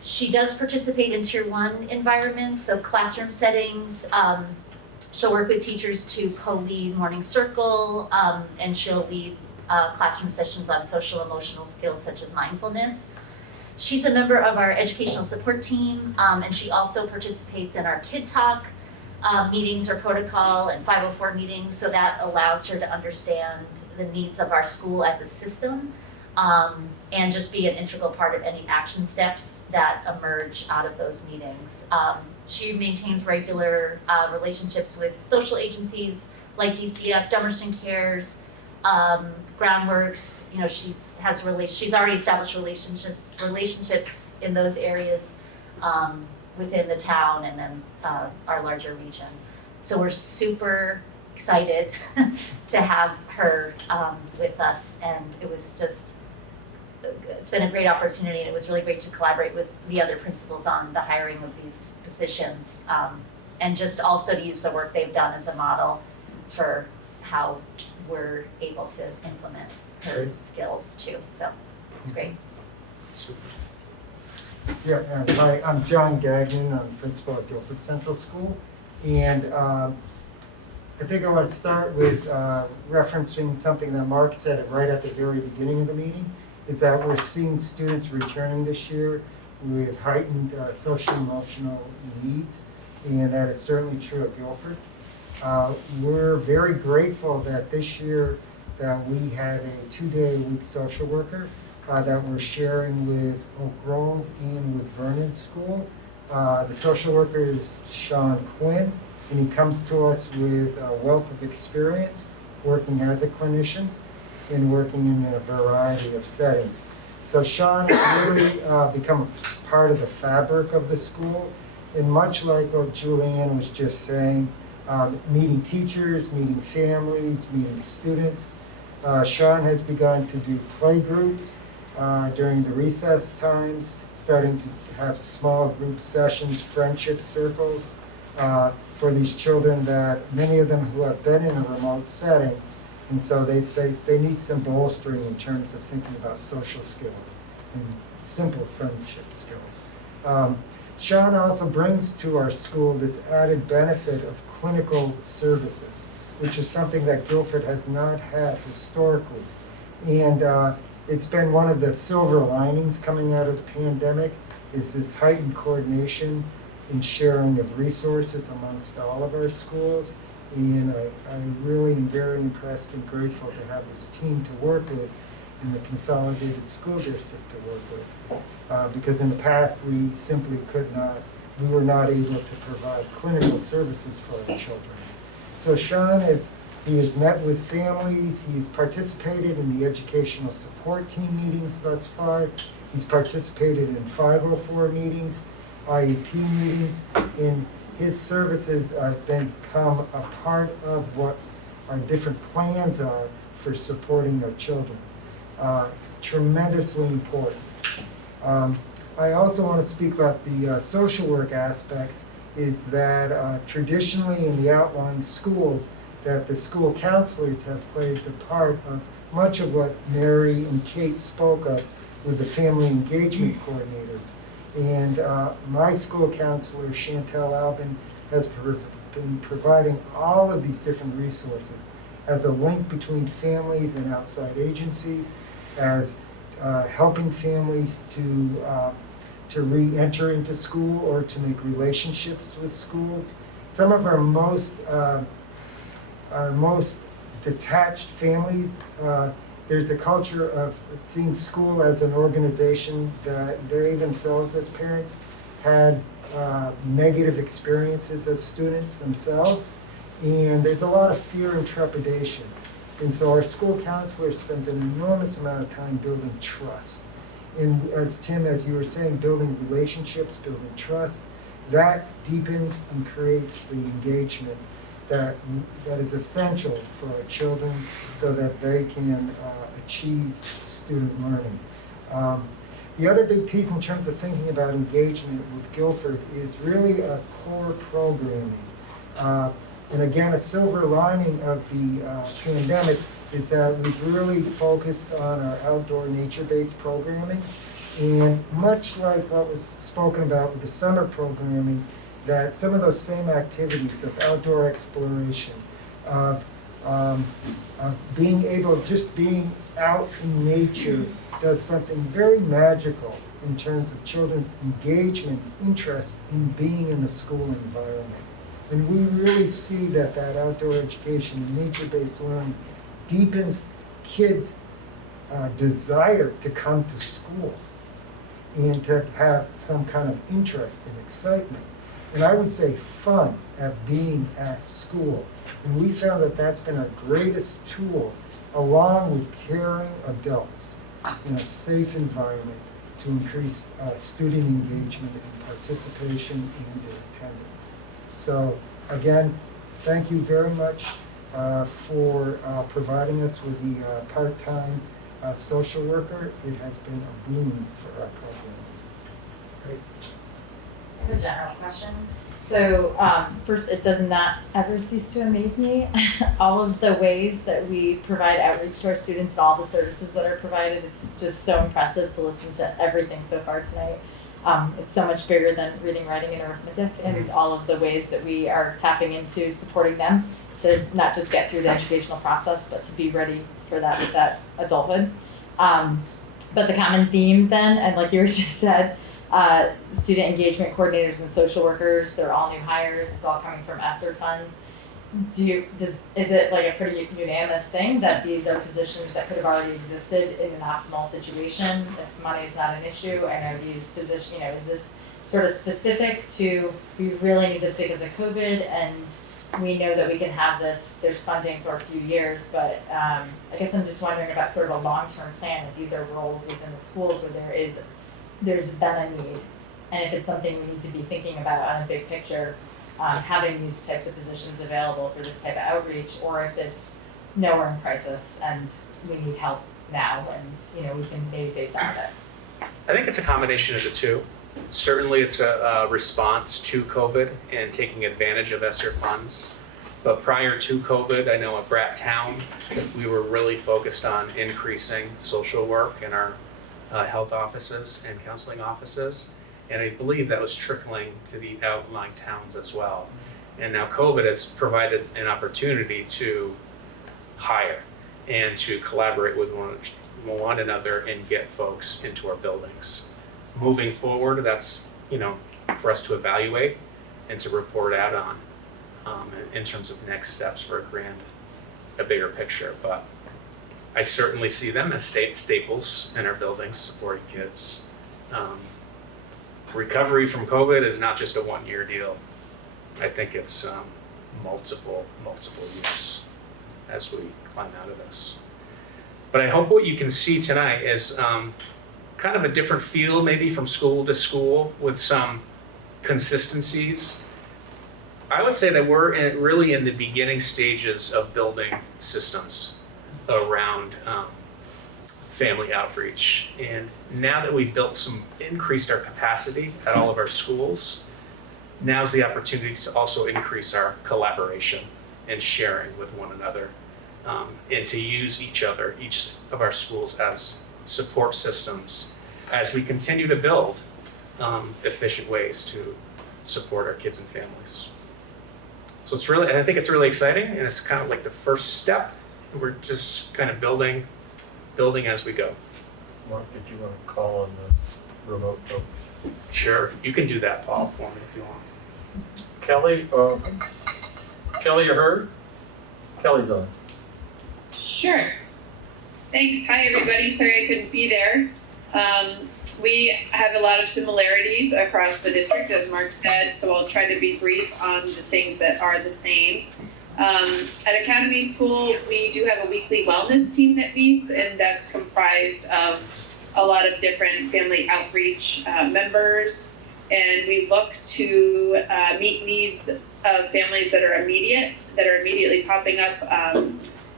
She does participate in Tier 1 environments, so classroom settings. She'll work with teachers to co-lead morning circle, and she'll lead classroom sessions on social emotional skills such as mindfulness. She's a member of our educational support team, and she also participates in our Kid Talk meetings or protocol and 504 meetings, so that allows her to understand the needs of our school as a system, and just be an integral part of any action steps that emerge out of those meetings. She maintains regular relationships with social agencies like DCF, Dummerston Cares, Groundworks. She's already established relationships in those areas within the town and then our larger region. So we're super excited to have her with us, and it's been a great opportunity, and it was really great to collaborate with the other principals on the hiring of these positions, and just also to use the work they've done as a model for how we're able to implement her skills too. So it's great. Yeah, hi, I'm John Gagnon. I'm principal at Guilford Central School. And I think I want to start with referencing something that Mark said right at the very beginning of the meeting, is that we're seeing students returning this year with heightened social emotional needs, and that is certainly true at Guilford. We're very grateful that this year that we had a 2-day-a-week social worker that we're sharing with Oak Grove and with Vernon School. The social worker is Sean Quinn, and he comes to us with a wealth of experience working as a clinician and working in a variety of settings. So Sean has really become a part of the fabric of the school, and much like what Julianne was just saying, meeting teachers, meeting families, meeting students. Sean has begun to do play groups during the recess times, starting to have small group sessions, friendship circles for these children that many of them who have been in a remote setting, and so they need some bolstering in terms of thinking about social skills and simple friendship skills. Sean also brings to our school this added benefit of clinical services, which is something that Guilford has not had historically. And it's been one of the silver linings coming out of the pandemic, is this heightened coordination and sharing of resources amongst all of our schools. And I really am very impressed and grateful to have this team to work with in the Consolidated School District to work with. Because in the past, we simply we were not able to provide clinical services for our children. So Sean he has met with families, he's participated in the educational support team meetings thus far, he's participated in 504 meetings, IEP meetings, and his services have become a part of what our different plans are for supporting our children. Tremendously important. I also want to speak about the social work aspects, is that traditionally in the outlying schools, that the school counselors have played the part of much of what Mary and Kate spoke of with the family engagement coordinators. And my school counselor, Chantel Albin, has been providing all of these different resources as a link between families and outside agencies, as helping families to re-enter into school or to make relationships with schools. Some of our most detached families, there's a culture of seeing school as an organization that they themselves as parents had negative experiences as students themselves, and there's a lot of fear and trepidation. And so our school counselor spends an enormous amount of time building trust. And as Tim, as you were saying, building relationships, building trust, that deepens and creates the engagement that is essential for our children so that they can achieve student learning. The other big piece in terms of thinking about engagement with Guilford is really a core programming. And again, a silver lining of the pandemic is that we've really focused on our outdoor nature-based programming. And much like what was spoken about with the summer programming, that some of those same activities of outdoor exploration, of being out in nature does something very magical in terms of children's engagement, interest in being in the school environment. And we really see that outdoor education and nature-based learning deepens kids' desire to come to school and to have some kind of interest and excitement. And I would say fun at being at school. And we found that that's been our greatest tool, along with caring adults in a safe environment to increase student engagement and participation and attendance. So again, thank you very much for providing us with the part-time social worker. It has been a boon for our program. Great. I have a general question. So first, it does not ever cease to amaze me all of the ways that we provide outreach to our students and all the services that are provided. It's just so impressive to listen to everything so far tonight. It's so much bigger than reading, writing, and arithmetic, and all of the ways that we are tapping into supporting them to not just get through the educational process, but to be ready for that adulthood. But the common theme then, and like you just said, student engagement coordinators and social workers, they're all new hires, it's all coming from ESSER funds. Is it like a pretty unanimous thing that these are positions that could have already existed in an optimal situation if money is not an issue? I know these positions, is this sort of specific to, we really need this because of COVID and we know that we can have this, there's funding for a few years, but I guess I'm just wondering about sort of a long-term plan if these are roles within the schools where there's been a need, and if it's something we need to be thinking about on a big picture, having these types of positions available for this type of outreach, or if it's nowhere in crisis and we need help now and we can maybe phase out of it. I think it's a combination of the two. Certainly it's a response to COVID and taking advantage of ESSER funds. But prior to COVID, I know at Bratttown, we were really focused on increasing social work in our health offices and counseling offices. And I believe that was trickling to the outlying towns as well. And now COVID has provided an opportunity to hire and to collaborate with one another and get folks into our buildings. Moving forward, that's for us to evaluate and to report out on in terms of next steps for a bigger picture. But I certainly see them as staples in our buildings supporting kids. Recovery from COVID is not just a one-year deal. I think it's multiple years as we climb out of this. But I hope what you can see tonight is kind of a different feel maybe from school to school with some consistencies. I would say that we're really in the beginning stages of building systems around family outreach. And now that we've increased our capacity at all of our schools, now's the opportunity to also increase our collaboration and sharing with one another, and to use each of our schools as support systems as we continue to build efficient ways to support our kids and families. So I think it's really exciting, and it's kind of like the first step. We're just kind of building as we go. Mark, did you want to call on the remote folks? Sure, you can do that, Paul, for me if you want. Kelly, you heard? Kelly's on. Sure. Thanks. Hi, everybody. Sorry I couldn't be there. We have a lot of similarities across the district, as Mark said, so I'll try to be brief on the things that are the same. At Academy School, we do have a weekly wellness team that meets, and that's comprised of a lot of different family outreach members. And we look to meet needs of families that are immediately popping up.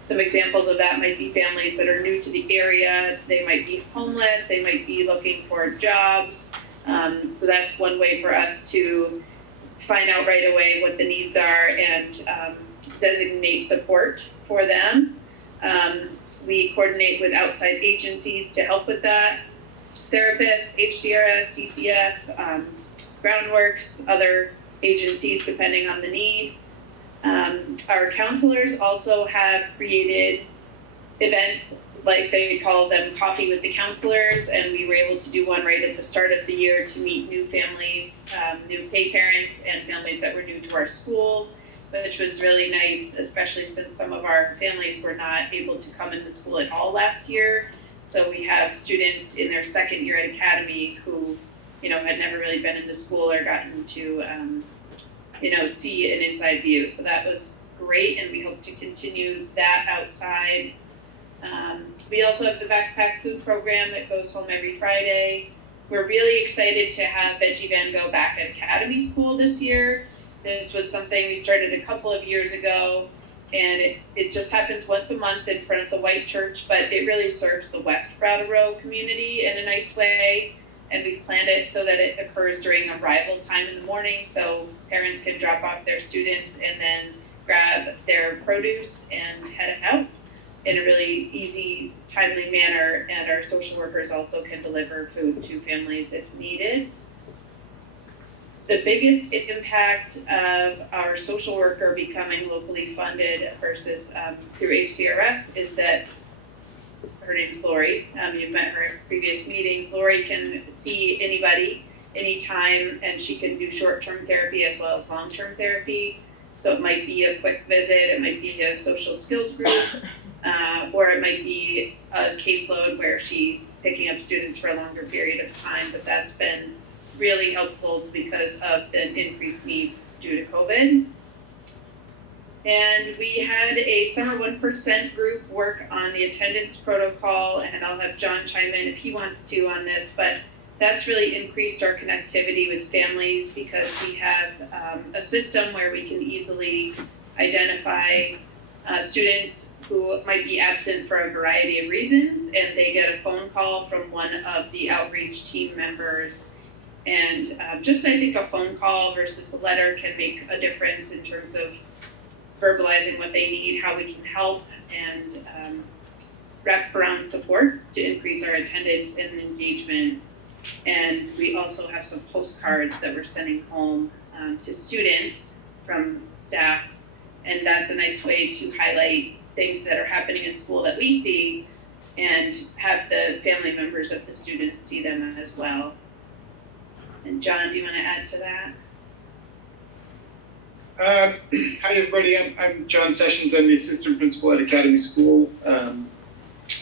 Some examples of that might be families that are new to the area. They might be homeless. They might be looking for jobs. So that's one way for us to find out right away what the needs are and designate support for them. We coordinate with outside agencies to help with that. Therapists, HCRS, DCF, Groundworks, other agencies depending on the need. Our counselors also have created events, like they call them Coffee with the Counselors, and we were able to do one right at the start of the year to meet new families, new pay parents, and families that were new to our school, which was really nice, especially since some of our families were not able to come into school at all last year. So we have students in their second year at Academy who, had never really been in the school or gotten to, see an inside view. So that was great, and we hope to continue that outside. We also have the backpack food program that goes home every Friday. We're really excited to have Veggie Van go back at Academy School this year. This was something we started a couple of years ago, and it just happens once a month in front of the White Church, but it really serves the West Brattleboro community in a nice way. And we've planned it so that it occurs during arrival time in the morning, so parents can drop off their students and then grab their produce and head out in a really easy, timely manner. And our social workers also can deliver food to families if needed. the biggest impact of our social worker becoming locally funded versus through HCRS is that her name's Lori. You've met her at previous meetings. Lori can see anybody, anytime, and she can do short-term therapy as well as long-term therapy. So it might be a quick visit, it might be a social skills group, or it might be a caseload where she's picking up students for a longer period of time, but that's been really helpful because of the increased needs due to COVID. And we had a summer 1% group work on the attendance protocol, and I'll have John chime in if he wants to on this, but that's really increased our connectivity with families because we have a system where we can easily identify students who might be absent for a variety of reasons, and they get a phone call from one of the outreach team members. And just I think a phone call versus a letter can make a difference in terms of verbalizing what they need, how we can help, and wrap around support to increase our attendance and engagement. And we also have some postcards that we're sending home to students from staff, and that's a nice way to highlight things that are happening in school that we see and have the family members of the students see them as well. And John, do you want to add to that? Hi everybody, I'm John Sessions. I'm the assistant principal at Academy School.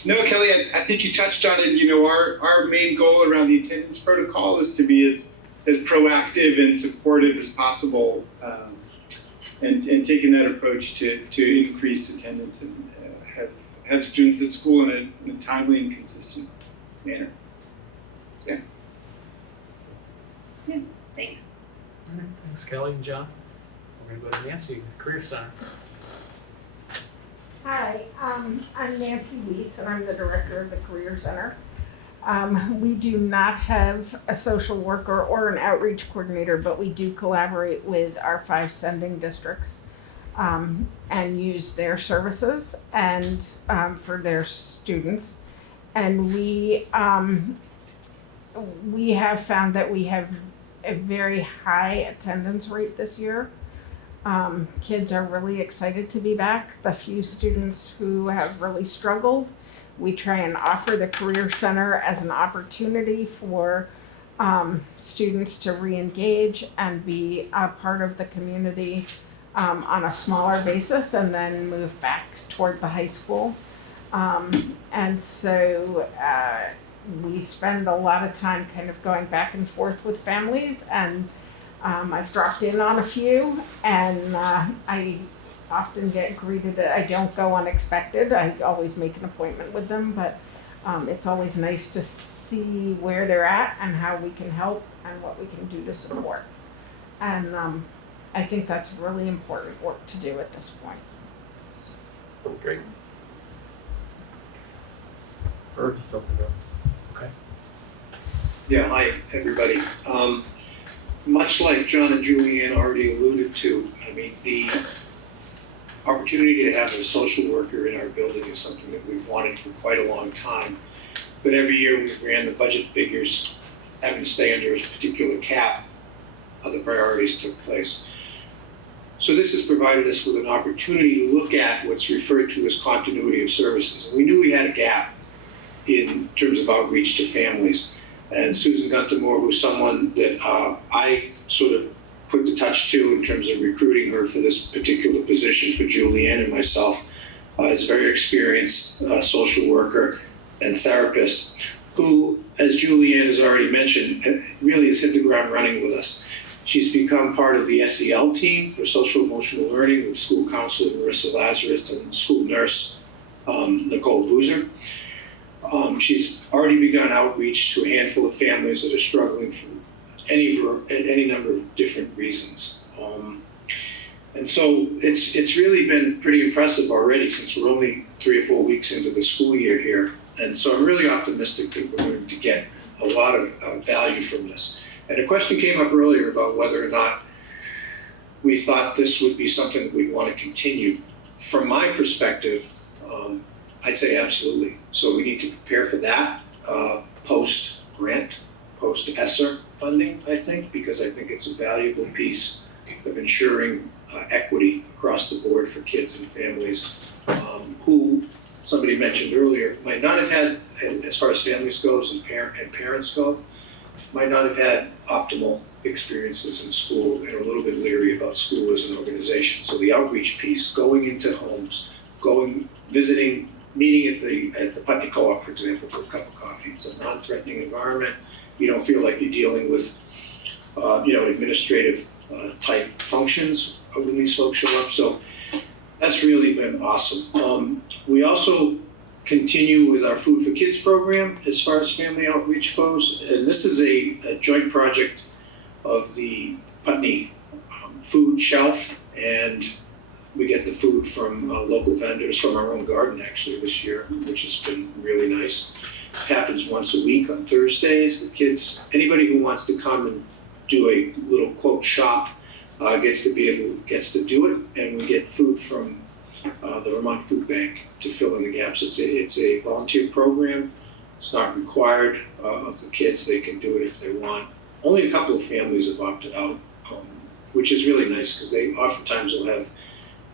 No, Kelly, I think you touched on it. You know, our main goal around the attendance protocol is to be as proactive and supportive as possible, and taking that approach to increase attendance and have students at school in a timely and consistent manner. Yeah. Yeah, thanks. All right, thanks Kelly and John. We're gonna go to Nancy, Career Center. Hi, I'm Nancy Weiss, and I'm the director of the Career Center. We do not have a social worker or an outreach coordinator, but we do collaborate with our 5 sending districts and use their services and for their students. And we have found that we have a very high attendance rate this year. Kids are really excited to be back. The few students who have really struggled, we try and offer the Career Center as an opportunity for students to re-engage and be a part of the community on a smaller basis and then move back toward the high school. And so we spend a lot of time kind of going back and forth with families, and I've dropped in on a few, and I often get greeted. I don't go unexpected. I always make an appointment with them, but it's always nice to see where they're at and how we can help and what we can do to support. And I think that's really important work to do at this point. Great. First, Okay. Yeah, hi, everybody. Much like John and Julianne already alluded to, I mean, the opportunity to have a social worker in our building is something that we've wanted for quite a long time. But every year we ran the budget figures, having to stay under a particular cap, other priorities took place. So this has provided us with an opportunity to look at what's referred to as continuity of services. And we knew we had a gap in terms of outreach to families. And Susan Gunter-Moore, who's someone that I sort of put the touch to in terms of recruiting her for this particular position for Julianne and myself, is a very experienced social worker and therapist who, as Julianne has already mentioned, really has hit the ground running with us. She's become part of the SEL team for social emotional learning with school counselor Marissa Lazarus and school nurse Nicole Boozer. She's already begun outreach to a handful of families that are struggling for any number of different reasons. And so it's really been pretty impressive already since we're only 3 or 4 weeks into the school year here. And so I'm really optimistic that we're going to get a lot of value from this. And a question came up earlier about whether or not we thought this would be something that we'd want to continue. From my perspective, I'd say absolutely. So we need to prepare for that post-grant post-ESSER funding, I think, because I think it's a valuable piece of ensuring equity across the board for kids and families who, somebody mentioned earlier, might not have had, as far as families goes and parents go, might not have had optimal experiences in school and are a little bit leery about school as an organization. So the outreach piece, going into homes, visiting, meeting at the Putney Co-op, for example, for a cup of coffee. It's a non-threatening environment. You don't feel like you're dealing with, administrative type functions when these folks show up. So that's really been awesome. We also continue with our Food for Kids program as far as family outreach goes. And this is a joint project of the Putney food shelf, and we get the food from local vendors, from our own garden actually this year, which has been really nice. It happens once a week on Thursdays. The kids, anybody who wants to come and do a little quote shop gets to do it, and we get food from the Vermont Food Bank to fill in the gaps. It's a volunteer program. It's not required of the kids. They can do it if they want. Only a couple of families have opted out, which is really nice because they oftentimes will have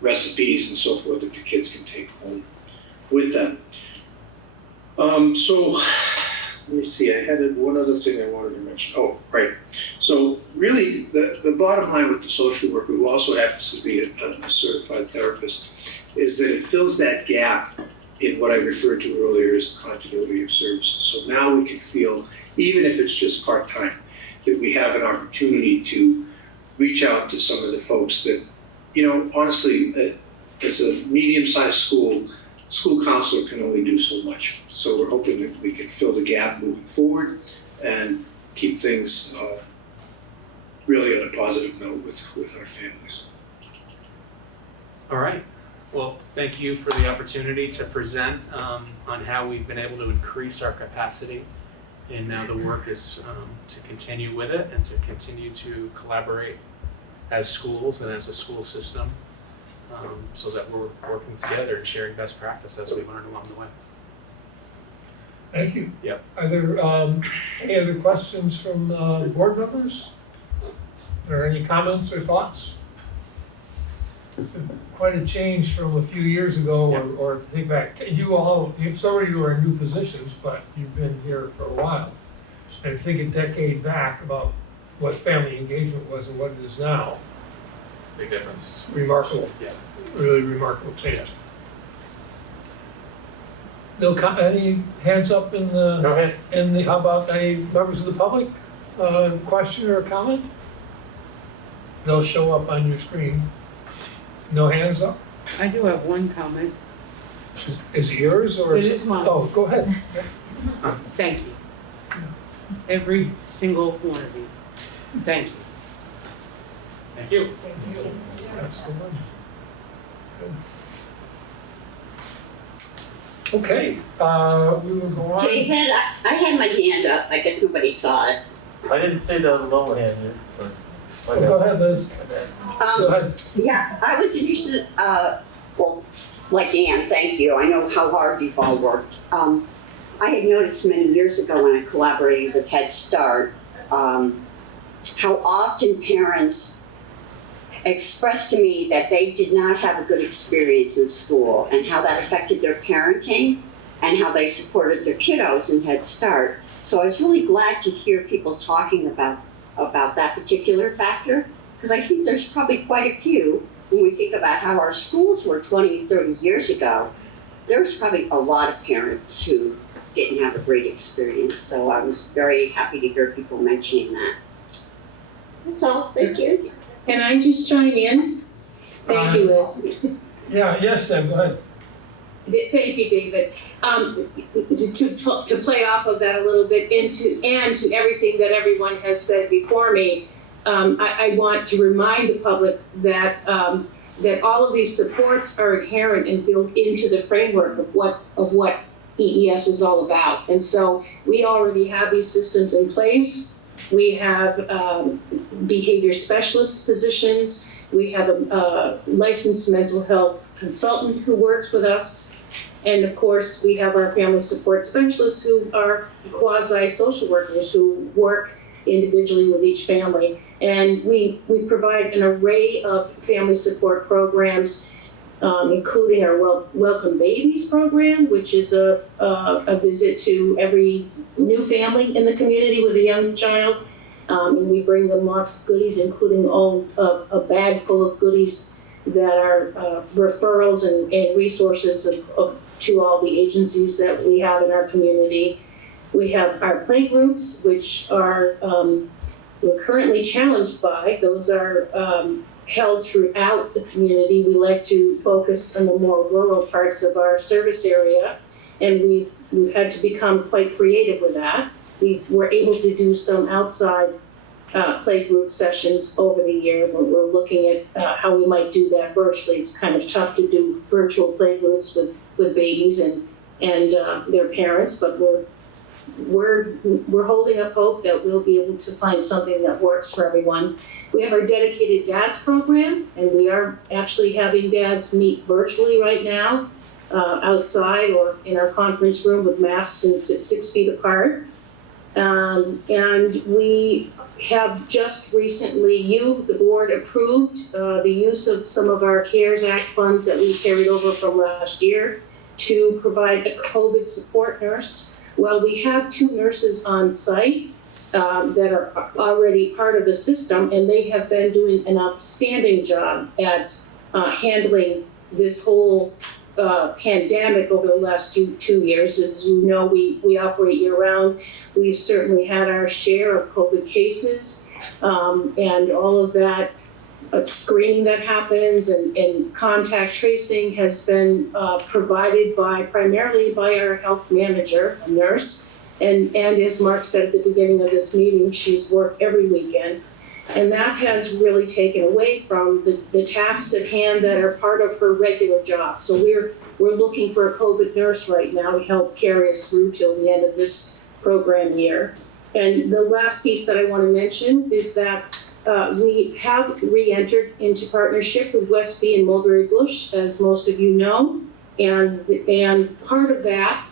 recipes and so forth that the kids can take home with them. So let me see, I had one other thing I wanted to mention. Oh, right. So really the bottom line with the social worker, who also happens to be a certified therapist, is that it fills that gap in what I referred to earlier as continuity of services. So now we can feel, even if it's just part-time, that we have an opportunity to reach out to some of the folks that, honestly, as a medium-sized school counselor can only do so much. So we're hoping that we can fill the gap moving forward and keep things really on a positive note with our families. All right. Well, thank you for the opportunity to present on how we've been able to increase our capacity. And now the work is to continue with it and to continue to collaborate as schools and as a school system so that we're working together and sharing best practice as we learn along the way. Thank you. Yep. Are there any other questions from board members? Or any comments or thoughts? Quite a change from a few years ago, or if you think back, some of you are in new positions, but you've been here for a while. And think a decade back about what family engagement was and what it is now. Big difference. Remarkable. Yeah. Really remarkable change. No any hands up in the? Go ahead. How about any members of the public? Question or comment? They'll show up on your screen. No hands up? I do have one comment. Is it yours or? It is mine. Oh, go ahead. Thank you. Every single one of you. Thank you. Thank you. That's the one. Good. Okay, we will go on. David, I had my hand up. I guess nobody saw it. I didn't see the low hand yet, so. Oh, go ahead, Liz. Go ahead. Yeah, I was interested, well, like Ann, thank you. I know how hard you've all worked. I had noticed many years ago when I collaborated with Head Start, how often parents expressed to me that they did not have a good experience in school and how that affected their parenting and how they supported their kiddos in Head Start. So I was really glad to hear people talking about that particular factor, because I think there's probably quite a few when we think about how our schools were 20, 30 years ago. There's probably a lot of parents who didn't have a great experience, so I was very happy to hear people mentioning that. That's all, thank you. Can I just chime in? Thank you, Liz. Yes, Deb, go ahead. Thank you, David. To play off of that a little bit and to everything that everyone has said before me, I want to remind the public that that all of these supports are inherent and built into the framework of what EES is all about. And so we already have these systems in place. We have behavior specialist positions. We have a licensed mental health consultant who works with us. And of course, we have our family support specialists who are quasi-social workers who work individually with each family. And we provide an array of family support programs, including our Welcome Babies program, which is a visit to every new family in the community with a young child. And we bring them lots of goodies, including a bag full of goodies that are referrals and resources to all the agencies that we have in our community. We have our play groups, which are we're currently challenged by. Those are held throughout the community. We like to focus on the more rural parts of our service area, and we've had to become quite creative with that. We were able to do some outside play group sessions over the year, but we're looking at how we might do that virtually. It's kind of tough to do virtual play groups with babies and their parents, but we're holding up hope that we'll be able to find something that works for everyone. We have our dedicated dads program, and we are actually having dads meet virtually right now, outside or in our conference room with masks and 6 feet apart. And we have just recently, the board approved the use of some of our CARES Act funds that we carried over from last year to provide a COVID support nurse. Well, we have 2 nurses on site that are already part of the system, and they have been doing an outstanding job at handling this whole pandemic over the last 2 years. As you know, we operate year-round. We've certainly had our share of COVID cases, and all of that screening that happens and contact tracing has been provided primarily by our health manager, a nurse. And as Mark said at the beginning of this meeting, she's worked every weekend. And that has really taken away from the tasks at hand that are part of her regular job. So we're looking for a COVID nurse right now to help carry us through till the end of this program year. And the last piece that I want to mention is that we have re-entered into partnership with Westby and Mulberry Bush, as most of you know. And part of that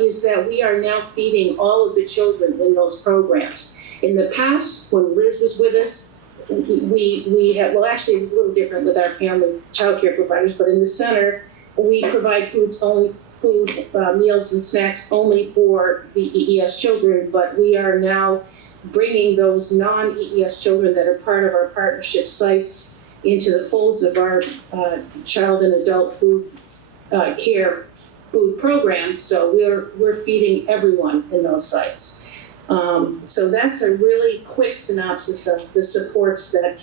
is that we are now feeding all of the children in those programs. In the past, when Liz was with us, we had, well, actually it was a little different with our family childcare providers, but in the center, we provide meals and snacks only for the EES children, but we are now bringing those non-EES children that are part of our partnership sites into the folds of our child and adult food care food program. So we're feeding everyone in those sites. So that's a really quick synopsis of the supports that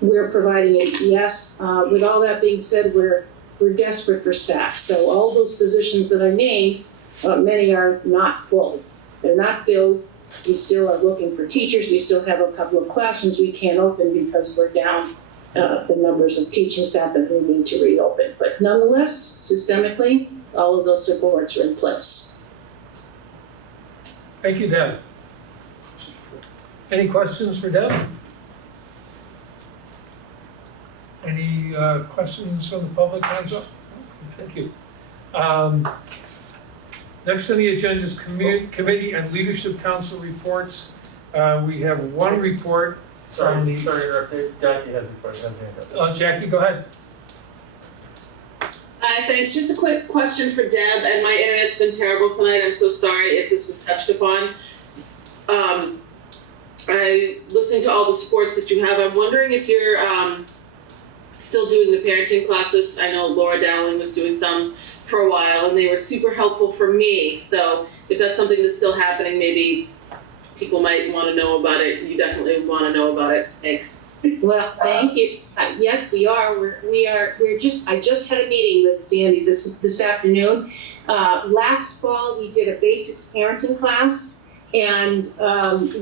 we're providing at EES. With all that being said, we're desperate for staff. So all those positions that I named, many are not full. They're not filled. We still are looking for teachers. We still have a couple of classrooms we can't open because we're down the numbers of teaching staff that we need to reopen. But nonetheless, systemically, all of those supports are in place. Thank you, Deb. Any questions for Deb? Any questions from the public? Hands up. Thank you. Next on the agenda is Committee and Leadership Council reports. We have one report from the... Sorry, Jackie has a question. Jackie, go ahead. Hi, thanks. Just a quick question for Deb, and my internet's been terrible tonight. I'm so sorry if this was touched upon. I listening to all the supports that you have. I'm wondering if you're still doing the parenting classes. I know Laura Dowling was doing some for a while, and they were super helpful for me. So if that's something that's still happening, maybe people might want to know about it. You definitely want to know about it. Thanks. Well, thank you. Yes, we are. I just had a meeting with Sandy this afternoon. Last fall, we did a basics parenting class, and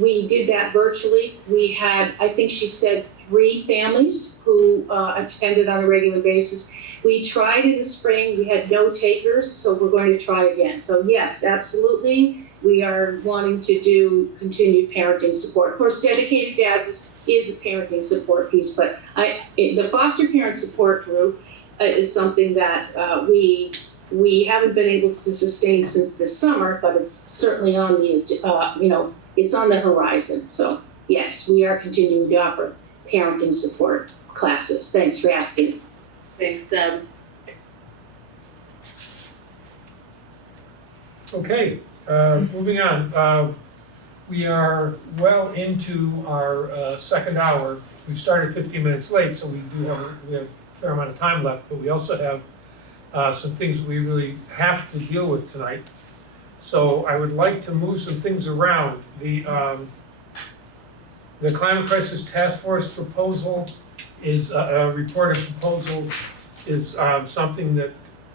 we did that virtually. We had, I think she said, 3 families who attended on a regular basis. We tried in the spring. We had no takers, so we're going to try again. So yes, absolutely. We are wanting to do continued parenting support. Of course, Dedicated Dads is a parenting support piece, but the foster parent support group is something that we we haven't been able to sustain since this summer, but it's certainly on the, it's on the horizon. So yes, we are continuing to offer parenting support classes. Thanks for asking. Thanks, Deb. Okay, moving on. We are well into our second hour. We started 15 minutes late, so we have a fair amount of time left, but we also have some things we really have to deal with tonight. So I would like to move some things around. The Climate Crisis Task Force proposal is a report and proposal is something that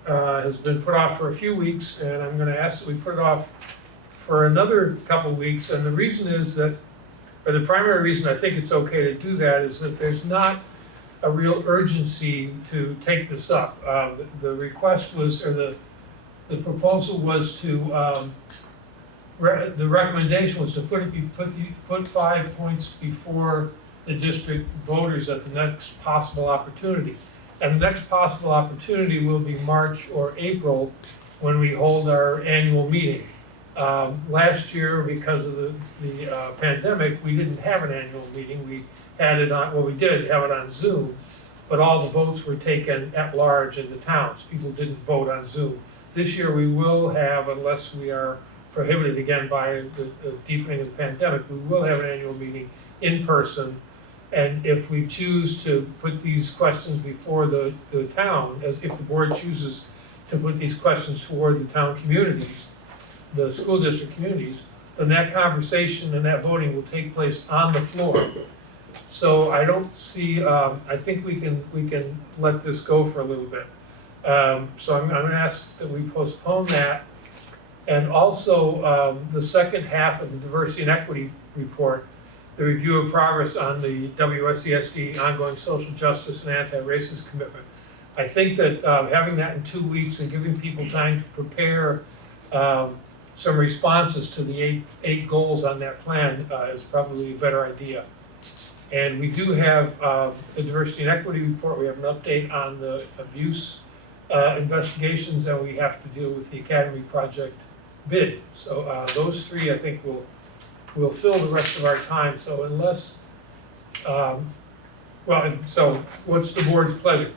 has been put off for a few weeks, and I'm going to ask that we put it off for another couple of weeks. And the reason is that, or the primary reason I think it's okay to do that, is that there's not a real urgency to take this up. The request was, or the proposal was to, the recommendation was to put 5 points before the district voters at the next possible opportunity. And the next possible opportunity will be March or April when we hold our annual meeting. Last year, because of the pandemic, we didn't have an annual meeting. We had it on, well, we did have it on Zoom, but all the votes were taken at large in the towns. People didn't vote on Zoom. This year we will have, unless we are prohibited again by the deepening of the pandemic, we will have an annual meeting in person. And if we choose to put these questions before the town, as if the board chooses to put these questions toward the town communities, the school district communities, then that conversation and that voting will take place on the floor. So I don't see, I think we can let this go for a little bit. So I'm gonna ask that we postpone that. And also the second half of the diversity and equity report, the review of progress on the WSESD ongoing social justice and anti-racist commitment. I think that having that in 2 weeks and giving people time to prepare some responses to the eight goals on that plan is probably a better idea. And we do have the diversity and equity report. We have an update on the abuse investigations, and we have to deal with the Academy project bid. So those three, I think, will fill the rest of our time. So unless, so what's the board's pleasure?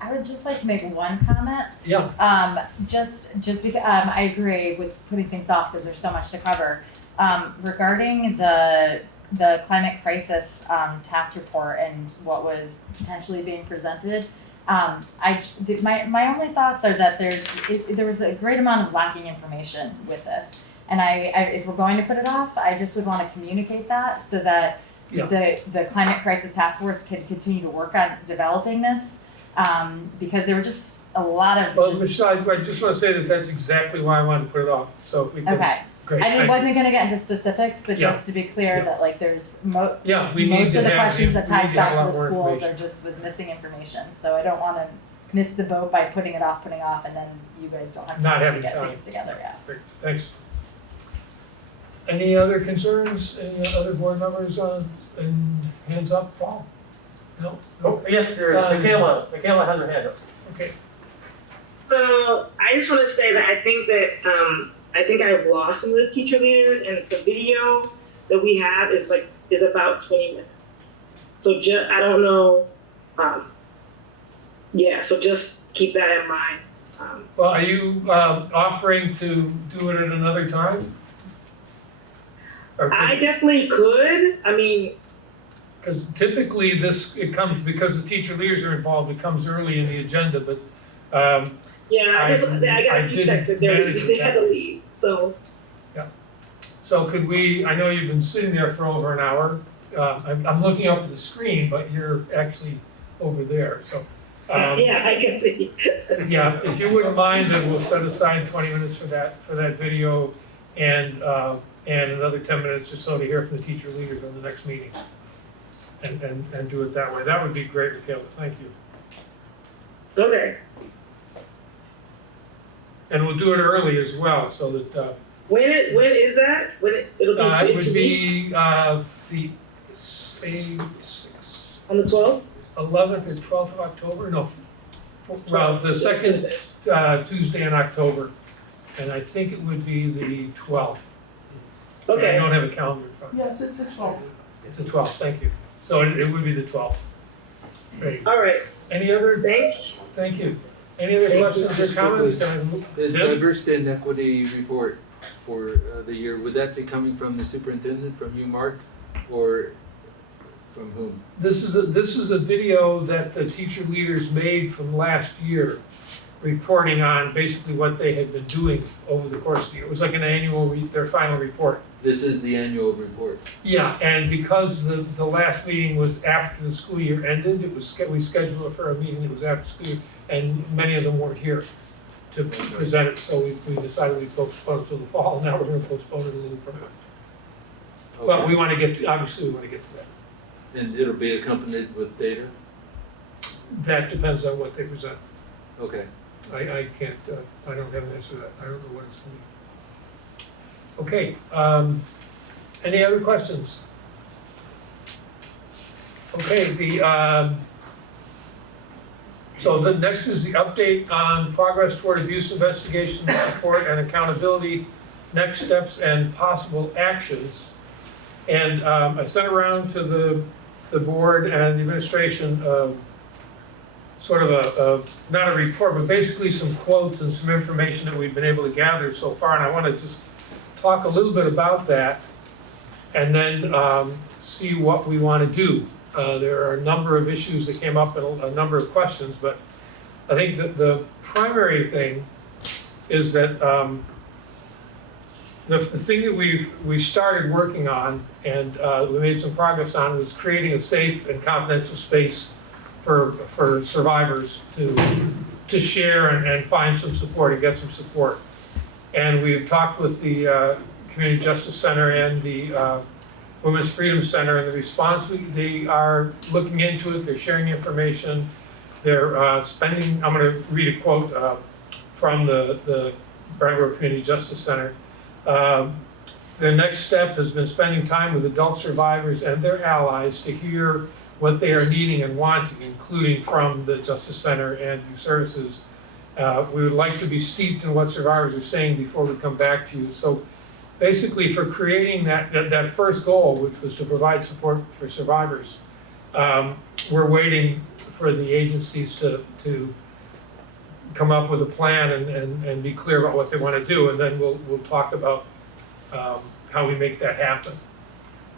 I would just like to make one comment. Yeah. Just because I agree with putting things off because there's so much to cover. Regarding the climate crisis task report and what was potentially being presented, my only thoughts are that there was a great amount of lacking information with this, and if we're going to put it off, I just would want to communicate that so that the climate crisis task force can continue to work on developing this. Because there were just a lot of. Well, Michelle, I just want to say that that's exactly why I wanted to put it off. So if we could. Okay. Great. I wasn't going to get into specifics, but just to be clear that like there's most of the questions that ties back to the schools was missing information. So I don't want to miss the boat by putting off, and then you guys don't have time to get things together yet. Great. Thanks. Any other concerns? Any other board members and hands up? Paul? No? Oh, yes, there is. Mikaela has her hand up. Okay. So I just want to say that I think I've lost some of the teacher leaders, and the video that we have is about 20 minutes. So I don't know. So just keep that in mind. Well, are you offering to do it at another time? I definitely could. I mean. Because typically it comes, because the teacher leaders are involved, it comes early in the agenda, but I got a few texts that they had to leave, so. Yeah. So could we, I know you've been sitting there for over an hour. I'm looking up at the screen, but you're actually over there, so. Yeah, I can see. Yeah, if you wouldn't mind, then we'll set aside 20 minutes for that video and another 10 minutes or so to hear from the teacher leaders on the next meeting. And do it that way. That would be great, Mikaela. Thank you. Okay. And we'll do it early as well, so that. When is that? It'll be. It would be on the 12th. 11th or 12th of October. No, Well, the second Tuesday in October, and I think it would be the 12th. Okay. I don't have a calendar in front of me. Yes, it's 12. It's the 12th, thank you. So it would be the 12th. Great. All right. Any other? Thank you. Any other questions or comments? The Jim? diversity and equity report for the year, would that be coming from the superintendent, from you, Mark, or from whom? This is a video that the teacher leaders made from last year, reporting on basically what they had been doing over the course of the year. It was like an annual, their final report. This is the annual report. Yeah, and because the last meeting was after the school year ended, we scheduled it for a meeting that was after school year, and many of them weren't here to present it, so we decided we'd postpone it till the fall. Now we're gonna postpone it a little further. But we wanna get to, obviously we wanna get to that. And it'll be accompanied with data? That depends on what they present. Okay. I can't, I don't have an answer to that. I don't know what it's gonna be. Okay, any other questions? Okay, so the next is the update on progress toward abuse investigation, support and accountability, next steps and possible actions. And I sent around to the board and the administration sort of not a report, but basically some quotes and some information that we've been able to gather so far. And I want to just talk a little bit about that and then see what we want to do. There are a number of issues that came up and a number of questions, but I think that the primary thing is that the thing that we started working on and we made some progress on was creating a safe and confidential space for survivors to share and find some support and get some support. And we've talked with the Community Justice Center and the Women's Freedom Center, and the response, they are looking into it, they're sharing information, they're spending, I'm gonna read a quote from the Brattleboro Community Justice Center. The next step has been spending time with adult survivors and their allies to hear what they are needing and wanting, including from the Justice Center and youth services. We would like to be steeped in what survivors are saying before we come back to you. So basically for creating that first goal, which was to provide support for survivors, we're waiting for the agencies to come up with a plan and be clear about what they want to do, and then we'll talk about how we make that happen.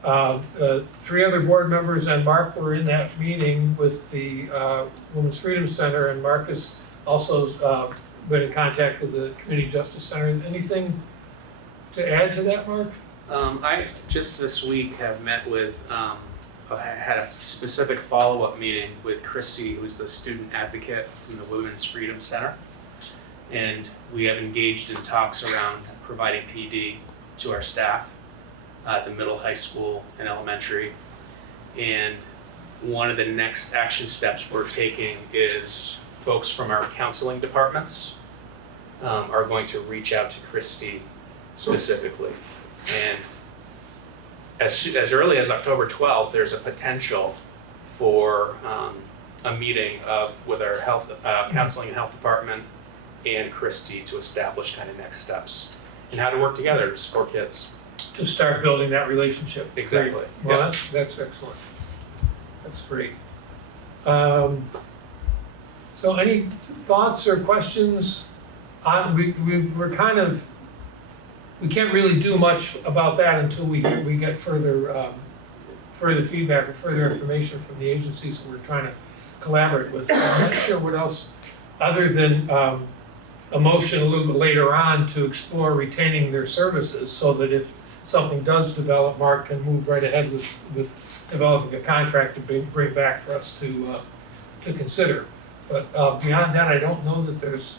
3 other board members and Mark were in that meeting with the Women's Freedom Center, and Mark has also been in contact with the Community Justice Center. Anything to add to that, Mark? I just this week have met with, had a specific follow-up meeting with Christy, who's the student advocate from the Women's Freedom Center. And we have engaged in talks around providing PD to our staff at the middle, high school, and elementary. And one of the next action steps we're taking is folks from our counseling departments are going to reach out to Christy specifically. And as early as October 12th, there's a potential for a meeting with our health, counseling and health department and Christy to establish kind of next steps and how to work together to support kids. To start building that relationship. Exactly. Great. Well, that's excellent. That's great. So any thoughts or questions on, we're kind of, we can't really do much about that until we get further feedback or further information from the agencies that we're trying to collaborate with. So I'm not sure what else, other than a motion a little bit later on to explore retaining their services so that if something does develop, Mark can move right ahead with developing a contract to bring back for us to consider. But beyond that, I don't know that there's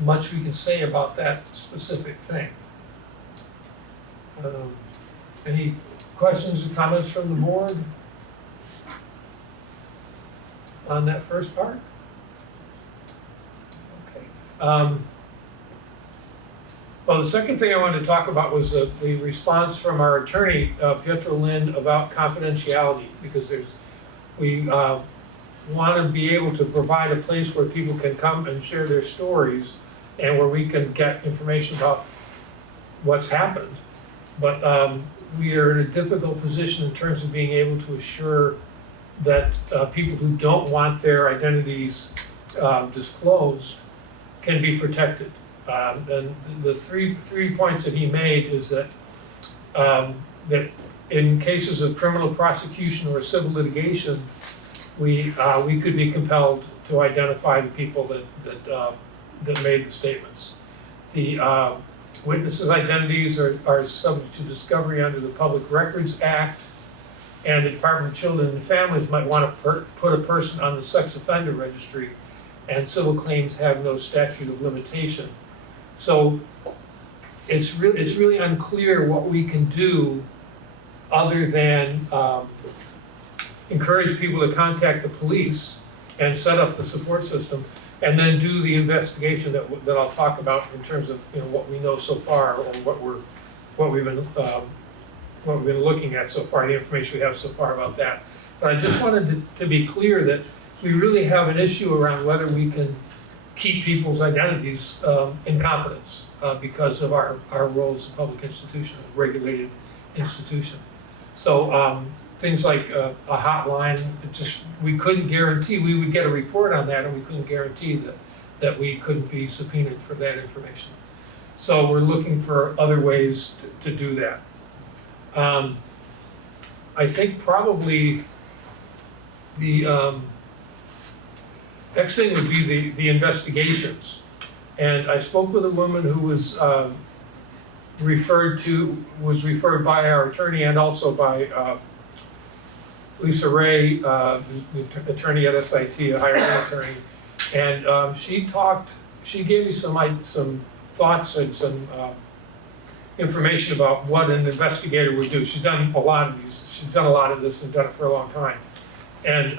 much we can say about that specific thing. Any questions or comments from the board on that first part? Okay. Well, the second thing I wanted to talk about was the response from our attorney, Pietro Lynn, about confidentiality, because we want to be able to provide a place where people can come and share their stories and where we can get information about what's happened. But we are in a difficult position in terms of being able to assure that people who don't want their identities disclosed can be protected. And the three points that he made is that that in cases of criminal prosecution or civil litigation, we could be compelled to identify the people that made the statements. The witnesses' identities are subject to discovery under the Public Records Act, and the Department of Children and Families might want to put a person on the sex offender registry, and civil claims have no statute of limitation. So it's really unclear what we can do other than encourage people to contact the police and set up the support system, and then do the investigation that I'll talk about in terms of what we know so far, or what we've been looking at so far, the information we have so far about that. But I just wanted to be clear that we really have an issue around whether we can keep people's identities in confidence because of our role as a public institution, a regulated institution. So things like a hotline, we couldn't guarantee, we would get a report on that, and we couldn't guarantee that we couldn't be subpoenaed for that information. So we're looking for other ways to do that. I think probably the next thing would be the investigations. And I spoke with a woman who was referred by our attorney and also by Lisa Ray, the attorney at SIT, a higher ed attorney. And she gave me some thoughts and some information about what an investigator would do. She's done a lot of this and done it for a long time. And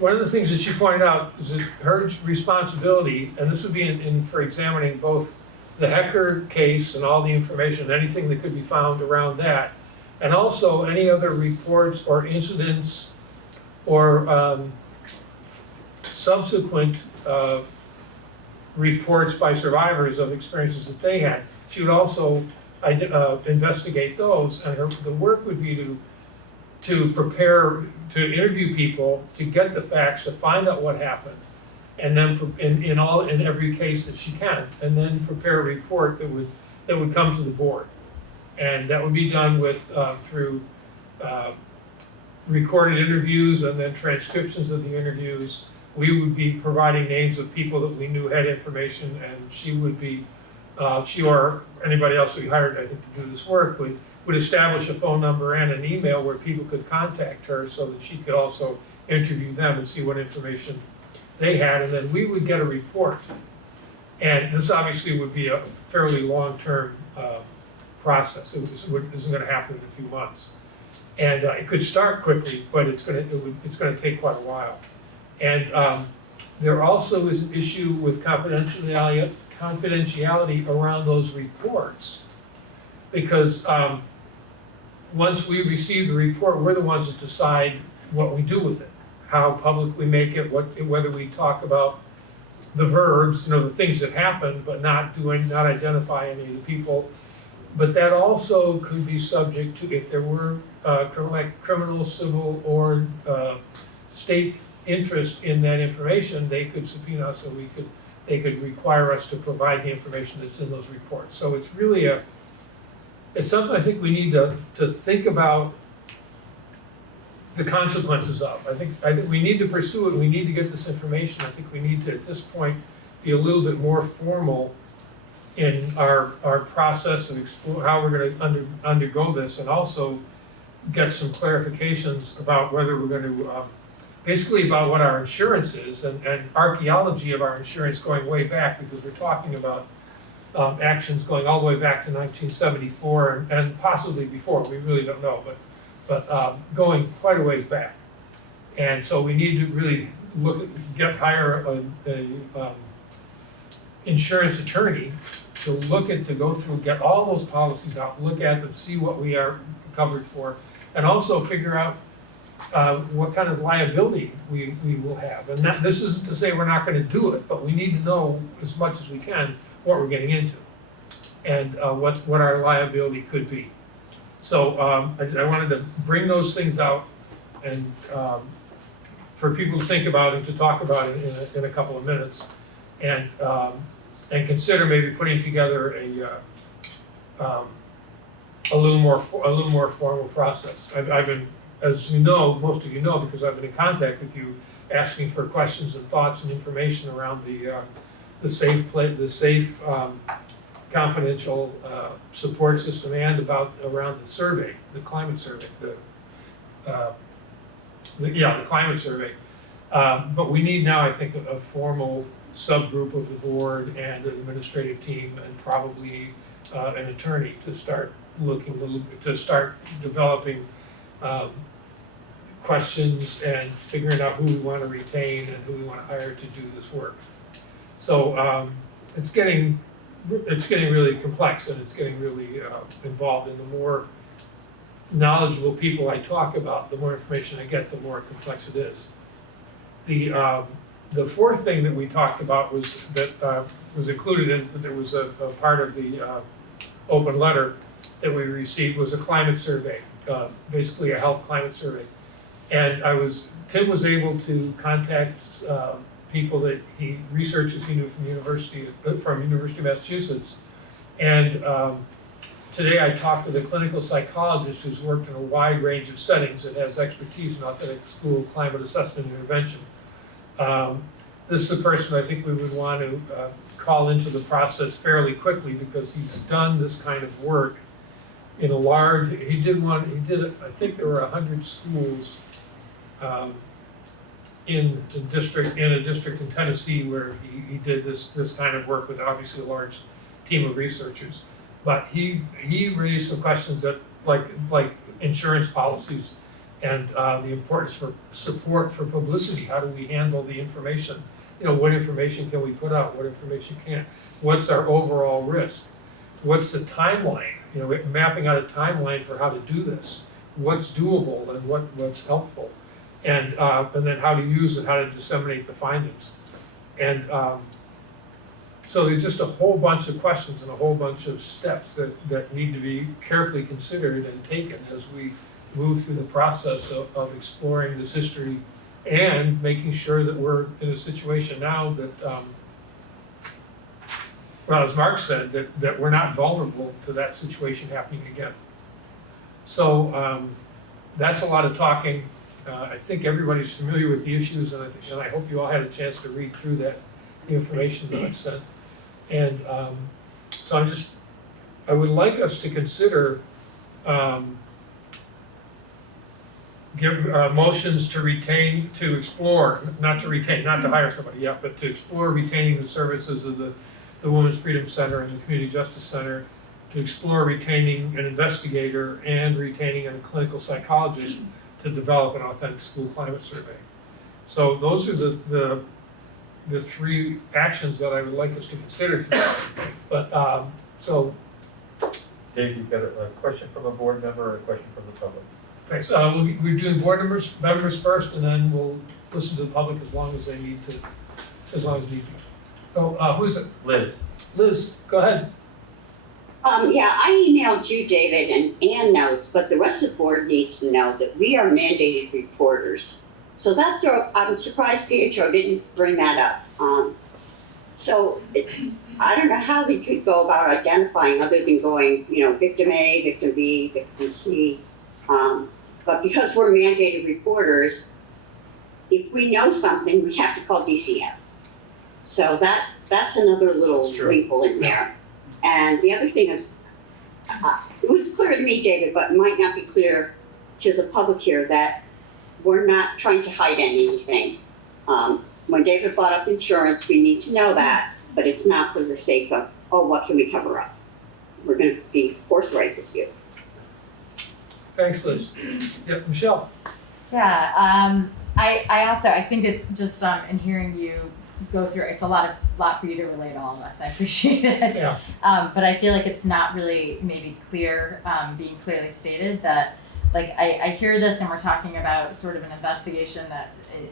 one of the things that she pointed out is that her responsibility, and this would be for examining both the Hecker case and all the information, anything that could be found around that, and also any other reports or incidents or subsequent reports by survivors of experiences that they had. She would also investigate those, and the work would be to prepare, to interview people, to get the facts, to find out what happened, and then in every case that she can, and then prepare a report that would come to the board, and that would be done through recorded interviews and then transcriptions of the interviews. We would be providing names of people that we knew had information, and she would be, she or anybody else we hired, I think, to do this work would establish a phone number and an email where people could contact her so that she could also interview them and see what information they had, and then we would get a report. And this obviously would be a fairly long-term process. It isn't going to happen in a few months. And it could start quickly, but it's going to take quite a while. And there also is an issue with confidentiality around those reports, because once we receive the report, we're the ones that decide what we do with it, how public we make it, whether we talk about the verbs, the things that happened, but not identify any of the people. But that also could be subject to, if there were criminal, civil, or state interest in that information, they could subpoena us, and they could require us to provide the information that's in those reports. So it's really it's something I think we need to think about the consequences of. I think we need to pursue it. We need to get this information. I think we need to, at this point, be a little bit more formal in our process and explore how we're going to undergo this, and also get some clarifications about whether we're going to basically about what our insurance is, and archaeology of our insurance going way back, because we're talking about actions going all the way back to 1974 and possibly before. We really don't know, but going quite a ways back. And so we need to really hire a insurance attorney to go through, get all those policies out, look at them, see what we are covered for, and also figure out what kind of liability we will have. And that, this isn't to say we're not gonna do it, but we need to know as much as we can what we're getting into and what our liability could be. So I wanted to bring those things out and for people to think about and to talk about it in a couple of minutes, and consider maybe putting together a little more formal process. I've been, as you know, most of you know, because I've been in contact with you, asking for questions and thoughts and information around the safe confidential support system and around the survey, the climate survey, the climate survey. But we need now, I think, a formal subgroup of the board and an administrative team and probably an attorney to start developing questions and figuring out who we want to retain and who we want to hire to do this work. So it's getting really complex, and it's getting really involved, and the more knowledgeable people I talk about, the more information I get, the more complex it is. The fourth thing that we talked about was that was included in, there was a part of the open letter that we received was a climate survey, basically a health climate survey. And Tim was able to contact people that researchers he knew from University of Massachusetts. And today I talked with a clinical psychologist who's worked in a wide range of settings and has expertise in authentic school climate assessment and intervention. This is a person I think we would want to call into the process fairly quickly, because he's done this kind of work in a large, I think there were 100 schools in a district in Tennessee where he did this kind of work with obviously a large team of researchers. But he raised some questions that like insurance policies and the importance for support for publicity. How do we handle the information? You know, what information can we put out? What information can't? What's our overall risk? What's the timeline? You know, mapping out a timeline for how to do this. What's doable and what's helpful, and then how to use it, how to disseminate the findings, and so there's just a whole bunch of questions and a whole bunch of steps that need to be carefully considered and taken as we move through the process of exploring this history and making sure that we're in a situation now that, well, as Mark said, that we're not vulnerable to that situation happening again. So that's a lot of talking. I think everybody's familiar with the issues, and I hope you all had a chance to read through the information that I sent. And so I would like us to consider give motions to explore, not to hire somebody yet, but to explore retaining the services of the Women's Freedom Center and the Community Justice Center, to explore retaining an investigator and retaining a clinical psychologist to develop an authentic school climate survey. So those are the three actions that I would like us to consider tonight. But so, Dave, you've got a question from a board member or a question from the public? Thanks. We're doing board members first, and then we'll listen to the public as long as need to. So who is it? Liz. Liz, go ahead. Yeah, I emailed you, David, and Ann knows, but the rest of the board needs to know that we are mandated reporters. So I'm surprised Pietro didn't bring that up. I don't know how we could go about identifying other than going, victim A, victim B, victim C. But because we're mandated reporters, if we know something, we have to call DCF. So that's another little wrinkle in there. And the other thing is, it was clear to me, David, but it might not be clear to the public here that we're not trying to hide anything. When David brought up insurance, we need to know that, but it's not for the sake of, what can we cover up? We're going to be forthright with you. Thanks, Liz. Yep, Michelle. Yeah, I think it's just in hearing you go through, it's a lot for you to relay to all of us. I appreciate it. Yeah. But I feel like it's not really maybe clear, being clearly stated that like I hear this and we're talking about sort of an investigation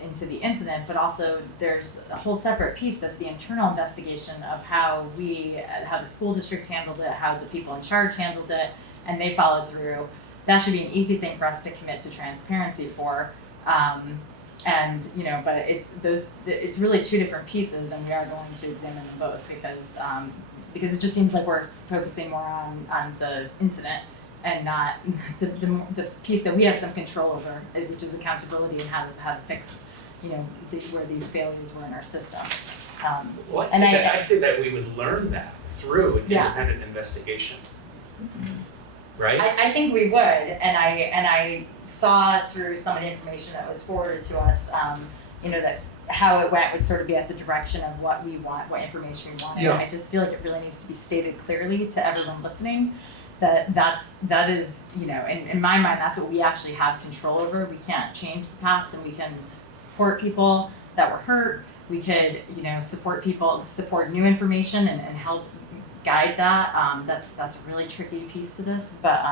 into the incident, but also there's a whole separate piece that's the internal investigation of how the school district handled it, how the people in charge handled it, and they followed through. That should be an easy thing for us to commit to transparency for. And but it's really two different pieces, and we are going to examine them both because it just seems like we're focusing more on the incident and not the piece that we have some control over, which is accountability and how to fix where these failures were in our system. Well, I see that we would learn that through an independent investigation. Right? I think we would, and I saw through some of the information that was forwarded to us, that how it went would sort of be at the direction of what we want, what information we wanted. Yeah. I just feel like it really needs to be stated clearly to everyone listening that is, in my mind, that's what we actually have control over. We can't change the past, and we can support people that were hurt. We could, support new information and help guide that. That's a really tricky piece to this, but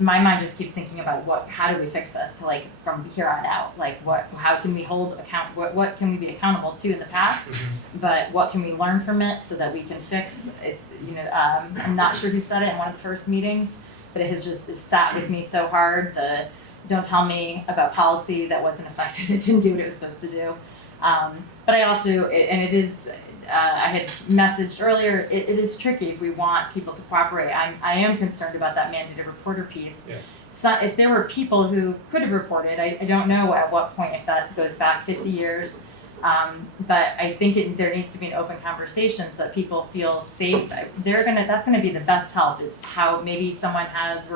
my mind just keeps thinking about how do we fix this, like from here on out, like how can we hold account, what can we be accountable to in the past, but what can we learn from it so that we can fix. It's I'm not sure who said it in one of the first meetings, but it sat with me so hard. Don't tell me about policy that wasn't effective, it didn't do what it was supposed to do. But I also, it is, I had messaged earlier, it is tricky if we want people to cooperate. I am concerned about that mandated reporter piece. Yeah. So if there were people who could have reported, I don't know at what point, if that goes back 50 years, but I think there needs to be an open conversation so that people feel safe. That's gonna be the best help, is how maybe someone has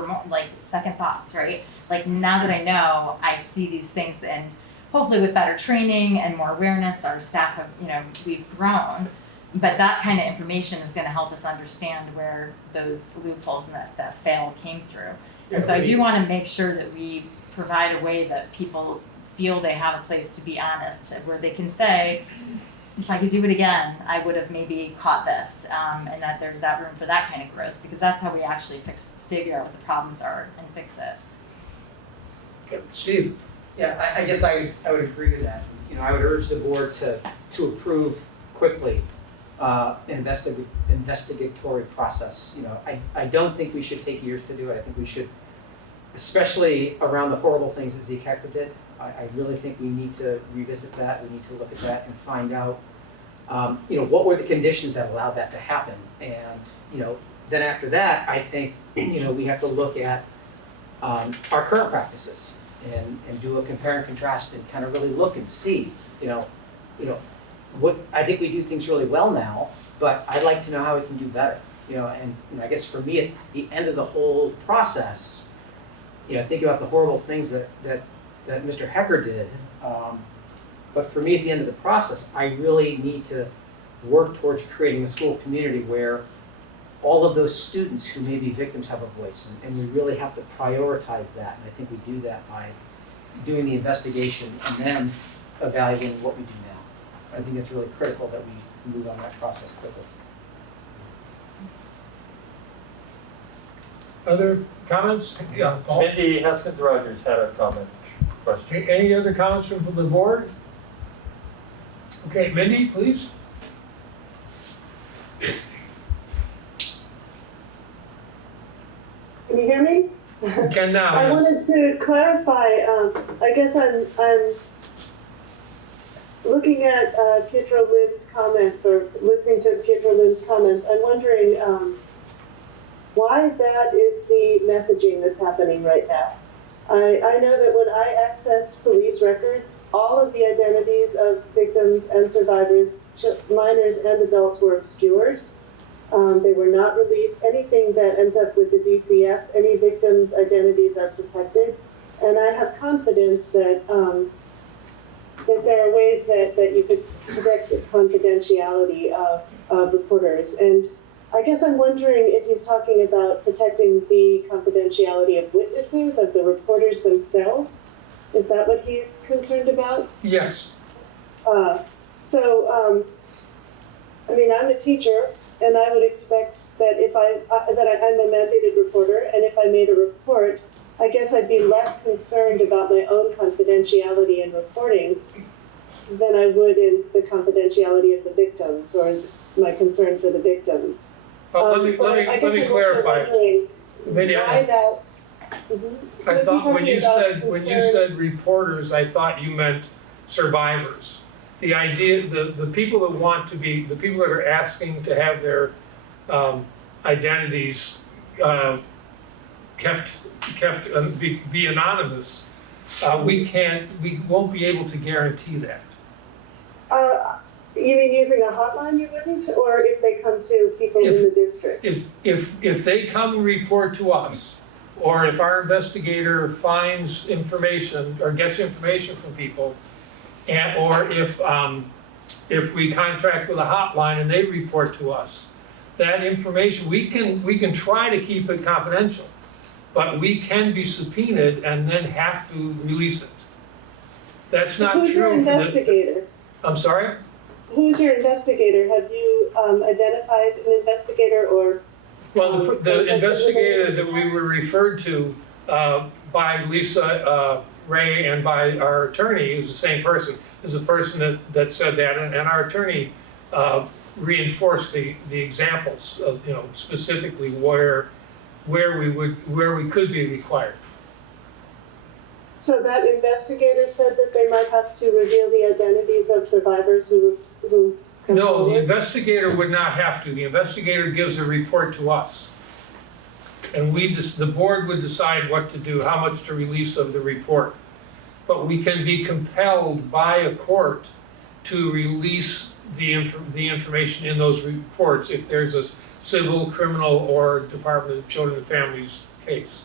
second thoughts, right? Like, now that I know, I see these things, and hopefully with better training and more awareness, our staff have, we've grown, but that kind of information is going to help us understand where those loopholes and that fail came through. And so I do want to make sure that we provide a way that people feel they have a place to be honest, where they can say, if I could do it again, I would have maybe caught this, and that there's that room for that kind of growth, because that's how we actually figure out what the problems are and fix it. Steve? Yeah, I guess I would agree with that. I would urge the board to approve quickly investigatory process. I don't think we should take years to do it. I think we should, especially around the horrible things that Zeke Hector did. I really think we need to revisit that. We need to look at that and find out, what were the conditions that allowed that to happen. And, then after that, I think, we have to look at our current practices. And do a compare and contrast and kind of really look and see, what I think we do things really well now, but I'd like to know how we can do better, and I guess for me at the end of the whole process, think about the horrible things that Mr. Hecker did, but for me at the end of the process, I really need to work towards creating a school community where all of those students who may be victims have a voice, and we really have to prioritize that. And I think we do that by doing the investigation and then evaluating what we do now. I think it's really critical that we move on that process quickly. Other comments? Yeah, Paul? Mindy Haskins-Rogers had a comment, question. Okay, any other comments from the board? Okay, Mindy, please. Can you hear me? We can now. I Yes. wanted to clarify, I guess I'm looking at Pietro Lynn's comments, or listening to Pietro Lynn's comments. I'm wondering why that is the messaging that's happening right now. I know that when I accessed police records, all of the identities of victims and survivors, minors and adults, were obscured. They were not released. Anything that ends up with the DCF, any victims' identities are protected. And I have confidence that that there are ways that you could protect the confidentiality of reporters. And I guess I'm wondering if he's talking about protecting the confidentiality of witnesses, of the reporters themselves. Is that what he's concerned about? Yes. I mean, I'm a teacher, and I would expect that if I'm a mandated reporter, and if I made a report, I guess I'd be less concerned about my own confidentiality in reporting than I would in the confidentiality of the victims or my concern for the victims. Let me clarify. Why that? I thought when you said reporters, I thought you meant survivors. The idea, the people that want to be, the people that are asking to have their identities be anonymous, we won't be able to guarantee that. You mean using a hotline you wouldn't, or if they come to people in the district? If they come and report to us, or if our investigator finds information or gets information from people, or if we contract with a hotline and they report to us, that information, we can try to keep it confidential, but we can be subpoenaed and then have to release it. That's not true. Who's your investigator? I'm sorry? Who's your investigator? Have you identified an investigator or? Well, the investigator that we were referred to by Lisa Ray and by our attorney, who's the same person, is the person that said that, and our attorney reinforced the examples of, specifically where we could be required. So that investigator said that they might have to reveal the identities of survivors who come No, forward? the investigator would not have to. The investigator gives a report to us. And the board would decide what to do, how much to release of the report. But we can be compelled by a court to release the information in those reports if there's a civil, criminal, or Department of Children and Families case.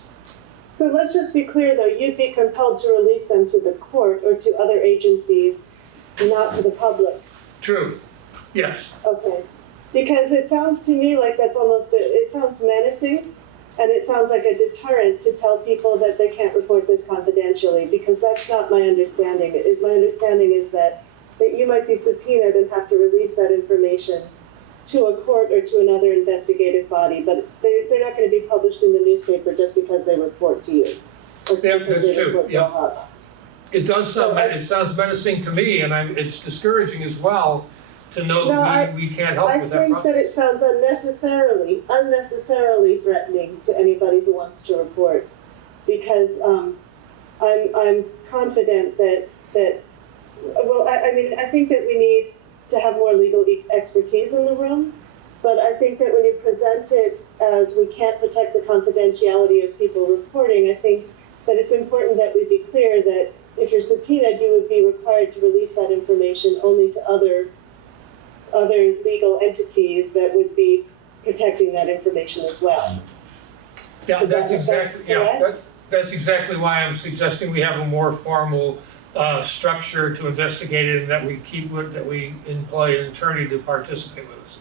So let's just be clear though, you'd be compelled to release them to the court or to other agencies, not to the public. True, yes. Okay, because it sounds to me like that's it sounds menacing, and it sounds like a deterrent to tell people that they can't report this confidentially, because that's not my understanding. My understanding is that you might be subpoenaed and have to release that information to a court or to another investigative body, but they're not going to be published in the newspaper just because they report to you. Yeah, that's true, yeah. It does sound, it sounds menacing to me, and it's discouraging as well to know that we can't help with that process. I think that it sounds unnecessarily threatening to anybody who wants to report, because I'm confident that I think that we need to have more legal expertise in the room, but I think that when you present it as we can't protect the confidentiality of people reporting, I think that it's important that we be clear that if you're subpoenaed, you would be required to release that information only to other legal entities that would be protecting that information as well. Yeah, that's exactly why I'm suggesting we have a more formal structure to investigate it, and that we employ an attorney to participate with us.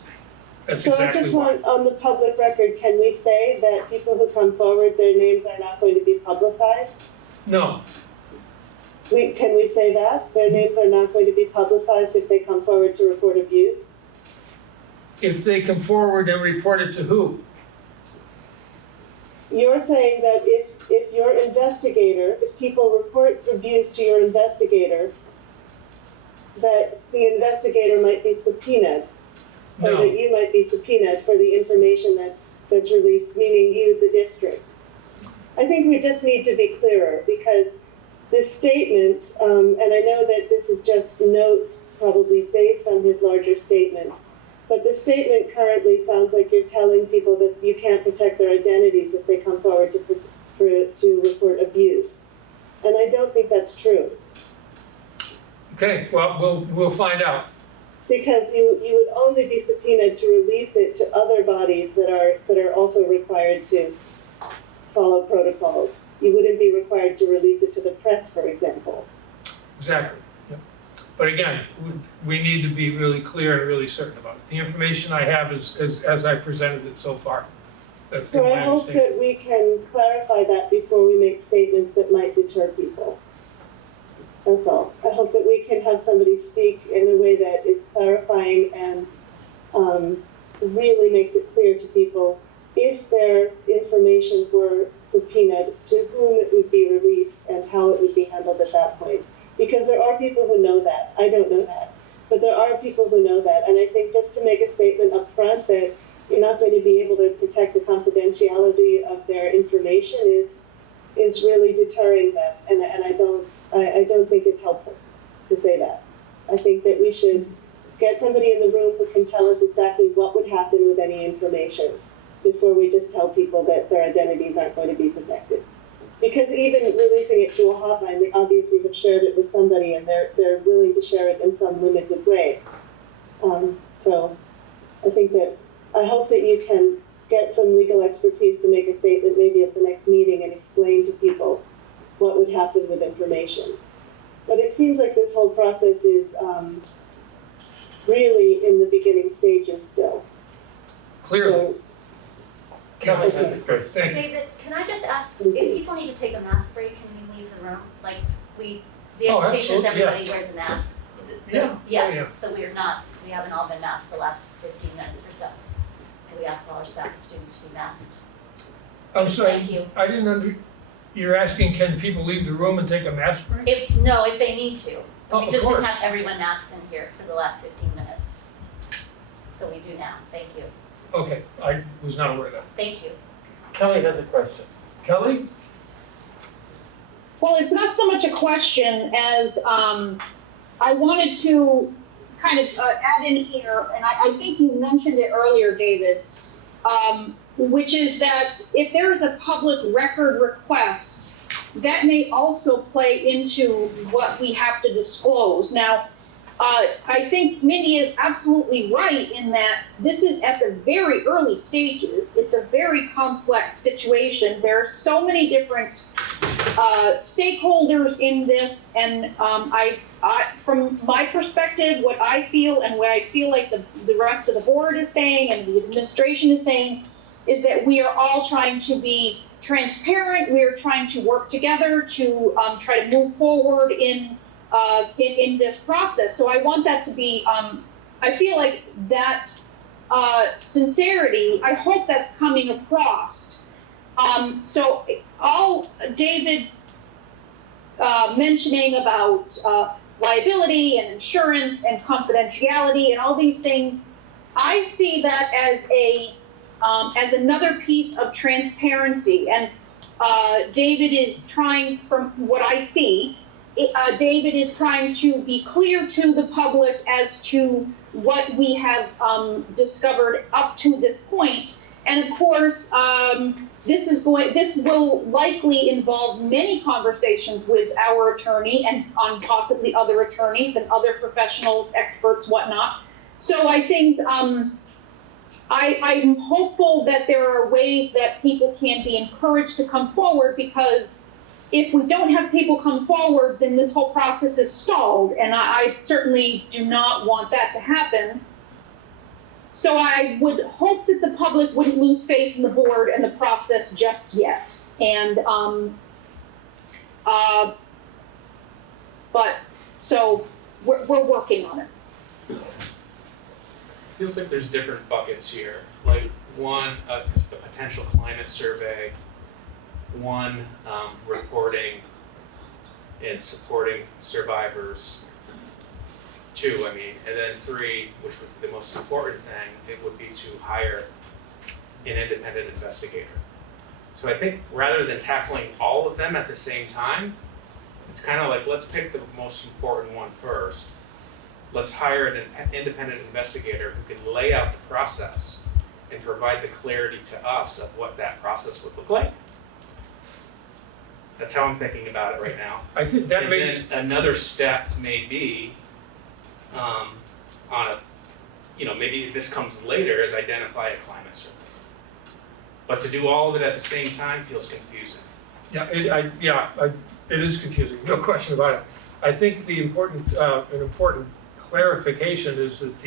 That's exactly why. So I just want on the public record, can we say that people who come forward, their names are not going to be publicized? No. Can we say that? Their names are not going to be publicized if they come forward to report abuse? If they come forward and report it to who? You're saying that if your investigator, if people report abuse to your investigator, that the investigator might be subpoenaed, or No. that you might be subpoenaed for the information that's released, meaning you, the district. I think we just need to be clearer, because this statement, and I know that this is just notes probably based on his larger statement, but the statement currently sounds like you're telling people that you can't protect their identities if they come forward to report abuse. And I don't think that's true. Okay, well, we'll find out. Because you would only be subpoenaed to release it to other bodies that are also required to follow protocols. You wouldn't be required to release it to the press, for example. Exactly. Yep. But again, we need to be really clear and really certain about it. The information I have is as I presented it so far. That's So my I hope understanding. that we can clarify that before we make statements that might deter people. That's all. I hope that we can have somebody speak in a way that is clarifying and really makes it clear to people if their information were subpoenaed, to whom it would be released and how it would be handled at that point. Because there are people who know that. I don't know that. But there are people who know that. And I think just to make a statement up front that you're not going to be able to protect the confidentiality of their information is really deterring them. And I don't think it's helpful to say that. I think that we should get somebody in the room who can tell us exactly what would happen with any information before we just tell people that their identities aren't going to be protected. Because even releasing it to a hotline, they obviously have shared it with somebody and they're willing to share it in some limited way. So I think that, I hope that you can get some legal expertise to make a statement maybe at the next meeting and explain to people what would happen with information. But it seems like this whole process is really in the beginning stages still. Clearly. So, Kelly has a question. Thank you. David, can I just ask, if people need to take a mask break, can we leave the room? Like, the Oh, expectation is absolutely, everybody yeah. wears a mask. Yeah. Oh, Yes, yeah. so we haven't all been masked the last 15 minutes or so. And we ask all our staff and students to be masked. I'm sorry, Thank you. I didn't you're asking, can people leave the room and take a mask break? If they need to. Oh, We of just didn't course. have everyone masked in here for the last 15 minutes. So we do now. Thank you. Okay, I was not aware of that. Thank you. Kelly has a question. Kelly? Well, it's not so much a question as I wanted to kind of add in here, and I think you mentioned it earlier, David, which is that if there is a public record request, that may also play into what we have to disclose. Now, I think Mindy is absolutely right in that this is at the very early stages. It's a very complex situation. There are so many different stakeholders in this, and I, from my perspective, what I feel and what I feel like the rest of the board is saying and the administration is saying is that we are all trying to be transparent. We are trying to work together to try to move forward in this process. So I want that to be, I feel like that sincerity, I hope that's coming across. So all David's mentioning about liability and insurance and confidentiality and all these things, I see that as another piece of transparency. And David is trying, from what I see, David is trying to be clear to the public as to what we have discovered up to this point. And of course, this will likely involve many conversations with our attorney and possibly other attorneys and other professionals, experts, whatnot. So I think I'm hopeful that there are ways that people can be encouraged to come forward, because if we don't have people come forward, then this whole process is stalled, and I certainly do not want that to happen. So I would hope that the public wouldn't lose faith in the board and the process just yet. And but so we're working on it. Feels like there's different buckets here. Like one, a potential climate survey. One, reporting and supporting survivors. Two, and then three, which was the most important thing, it would be to hire an independent investigator. So I think rather than tackling all of them at the same time, it's kind of like, let's pick the most important one first. Let's hire an independent investigator who can lay out the process and provide the clarity to us of what that process would look like. That's how I'm thinking about it right now. I think that And makes, then another step may be on a, maybe this comes later, is identify a climate survey. But to do all of it at the same time feels confusing. It is confusing, no question about it. I think the important, an important clarification is that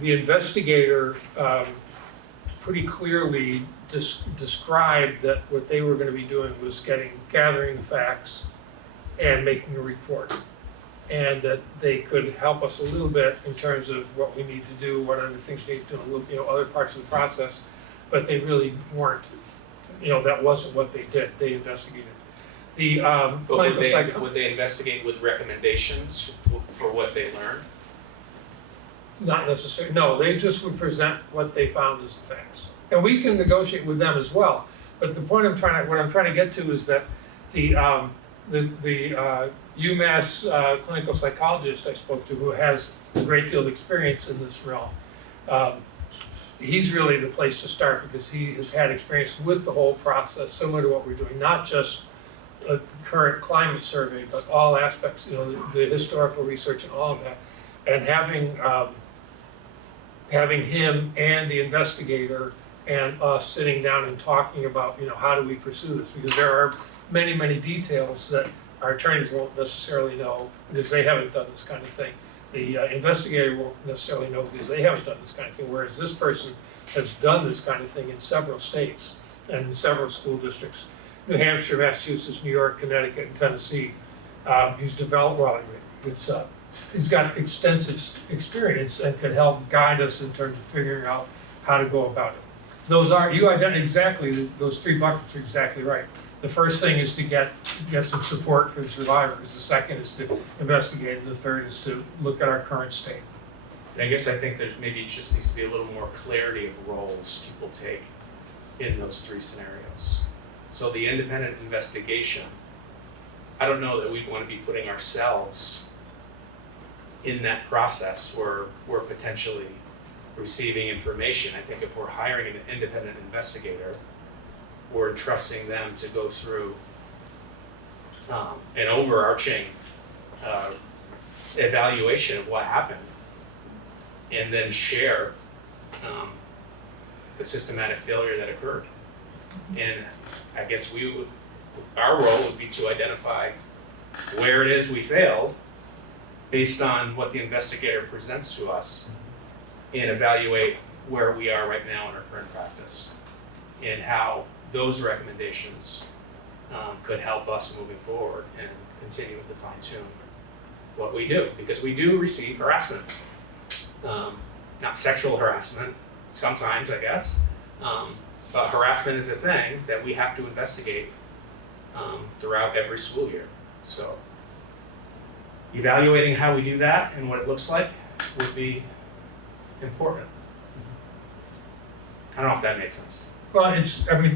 the investigator pretty clearly described that what they were going to be doing was gathering the facts and making a report. and that they could help us a little bit in terms of what we need to do, what other things we need to do, other parts of the process, but they really weren't, that wasn't what they did. They investigated. The But clinical would they investigate with recommendations for what they learned? Not necessarily, no, they just would present what they found as the facts. And we can negotiate with them as well, but the point what I'm trying to get to is that the UMass clinical psychologist I spoke to, who has a great deal of experience in this realm, he's really the place to start because he has had experience with the whole process, similar to what we're doing, not just a current climate survey, but all aspects, the historical research and all of that. And having him and the investigator and us sitting down and talking about, how do we pursue this? Because there are many, many details that our attorneys won't necessarily know because they haven't done this kind of thing. The investigator won't necessarily know because they haven't done this kind of thing, whereas this person has done this kind of thing in several states and in several school districts. New Hampshire, Massachusetts, New York, Connecticut, and Tennessee. He's developed, he's got extensive experience and can help guide us in terms of figuring out how to go about it. You identified exactly, those three buckets are exactly right. The first thing is to get some support for the survivors. The second is to investigate, and the third is to look at our current state. And I guess I think there's maybe just needs to be a little more clarity of roles people take in those three scenarios. So the independent investigation, I don't know that we'd want to be putting ourselves in that process where we're potentially receiving information. I think if we're hiring an independent investigator, we're trusting them to go through an overarching evaluation of what happened and then share the systematic failure that occurred. And I guess our role would be to identify where it is we failed based on what the investigator presents to us and evaluate where we are right now in our current practice and how those recommendations could help us moving forward and continue to fine tune what we do, because we do receive harassment, not sexual harassment sometimes, I guess, but harassment is a thing that we have to investigate throughout every school year. So evaluating how we do that and what it looks like would be important. I don't know if that made sense. Well,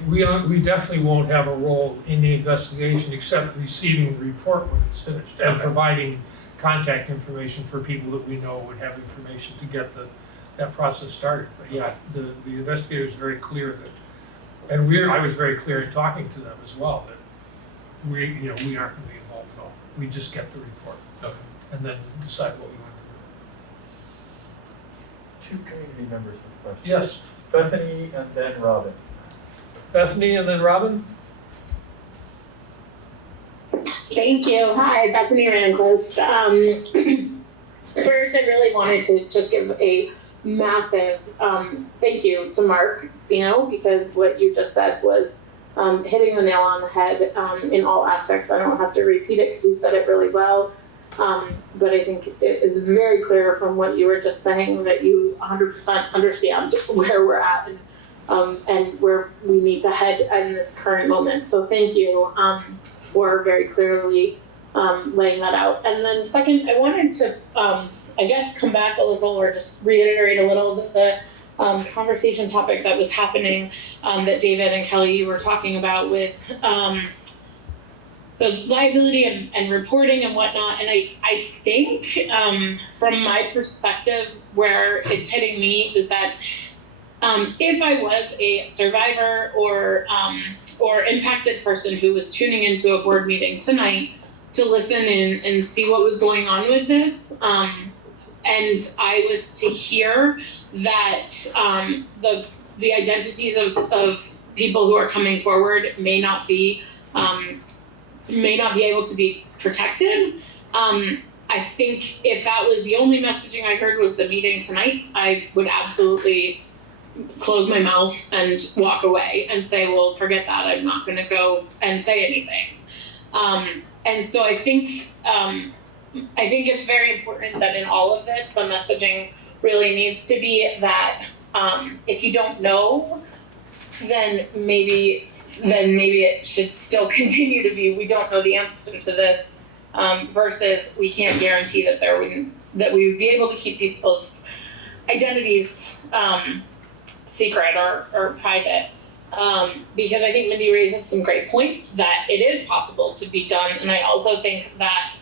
we definitely won't have a role in the investigation except receiving the report when it's finished and providing contact information for people that we know would have information to get that process started. But yeah, the investigator is very clear that, and I was very clear in talking to them as well, that we aren't going to be involved at all. We just get the report. Okay. And then decide what we want to do. Two community members with questions. Yes. Bethany and then Robin. Bethany and then Robin? Thank you. Hi, Bethany Ranquist. First, I really wanted to just give a massive thank you to Mark Spino, because what you just said was hitting the nail on the head in all aspects. I don't have to repeat it because you said it really well. But I think it is very clear from what you were just saying that you 100% understand where we're at and where we need to head in this current moment. So thank you for very clearly laying that out. And then second, I wanted to, I guess, come back a little or just reiterate a little the conversation topic that was happening that David and Kelly were talking about with the liability and reporting and whatnot. And I think from my perspective, where it's hitting me is that if I was a survivor or impacted person who was tuning into a board meeting tonight to listen in and see what was going on with this, and I was to hear that the identities of people who are coming forward may not be able to be protected. I think if that was the only messaging I heard was the meeting tonight, I would absolutely close my mouth and walk away and say, well, forget that. I'm not going to go and say anything. And so I think I think it's very important that in all of this, the messaging really needs to be that if you don't know, then maybe it should still continue to be, we don't know the answer to this, versus we can't guarantee that we would be able to keep people's identities secret or private. Because I think Mindy raises some great points that it is possible to be done. And I also think that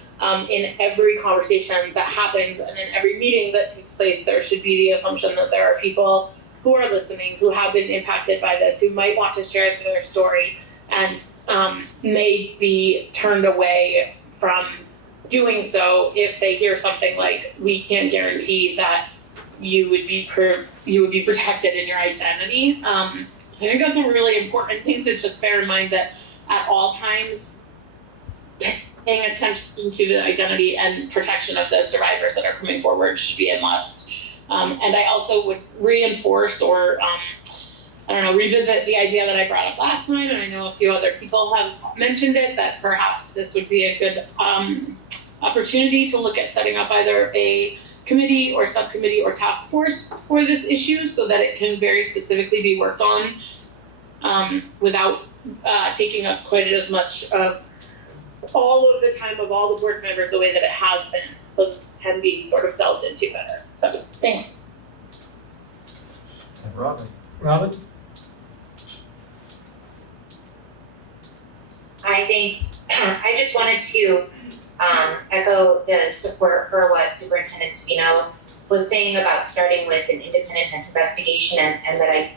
in every conversation that happens and in every meeting that takes place, there should be the assumption that there are people who are listening, who have been impacted by this, who might want to share their story and may be turned away from doing so if they hear something like, we can't guarantee that you would be protected in your identity. So I think that's a really important thing to just bear in mind, that at all times, paying attention to the identity and protection of the survivors that are coming forward should be a must. And I also would reinforce or, revisit the idea that I brought up last time, and I know a few other people have mentioned it, that perhaps this would be a good opportunity to look at setting up either a committee or subcommittee or task force for this issue so that it can very specifically be worked on without taking up quite as much of all of the time of all the board members the way that it has been, so it can be sort of delved into better. So thanks. And Robin? Hi, thanks. I just wanted to echo the support for what Superintendent Spino was saying about starting with an independent investigation, and that I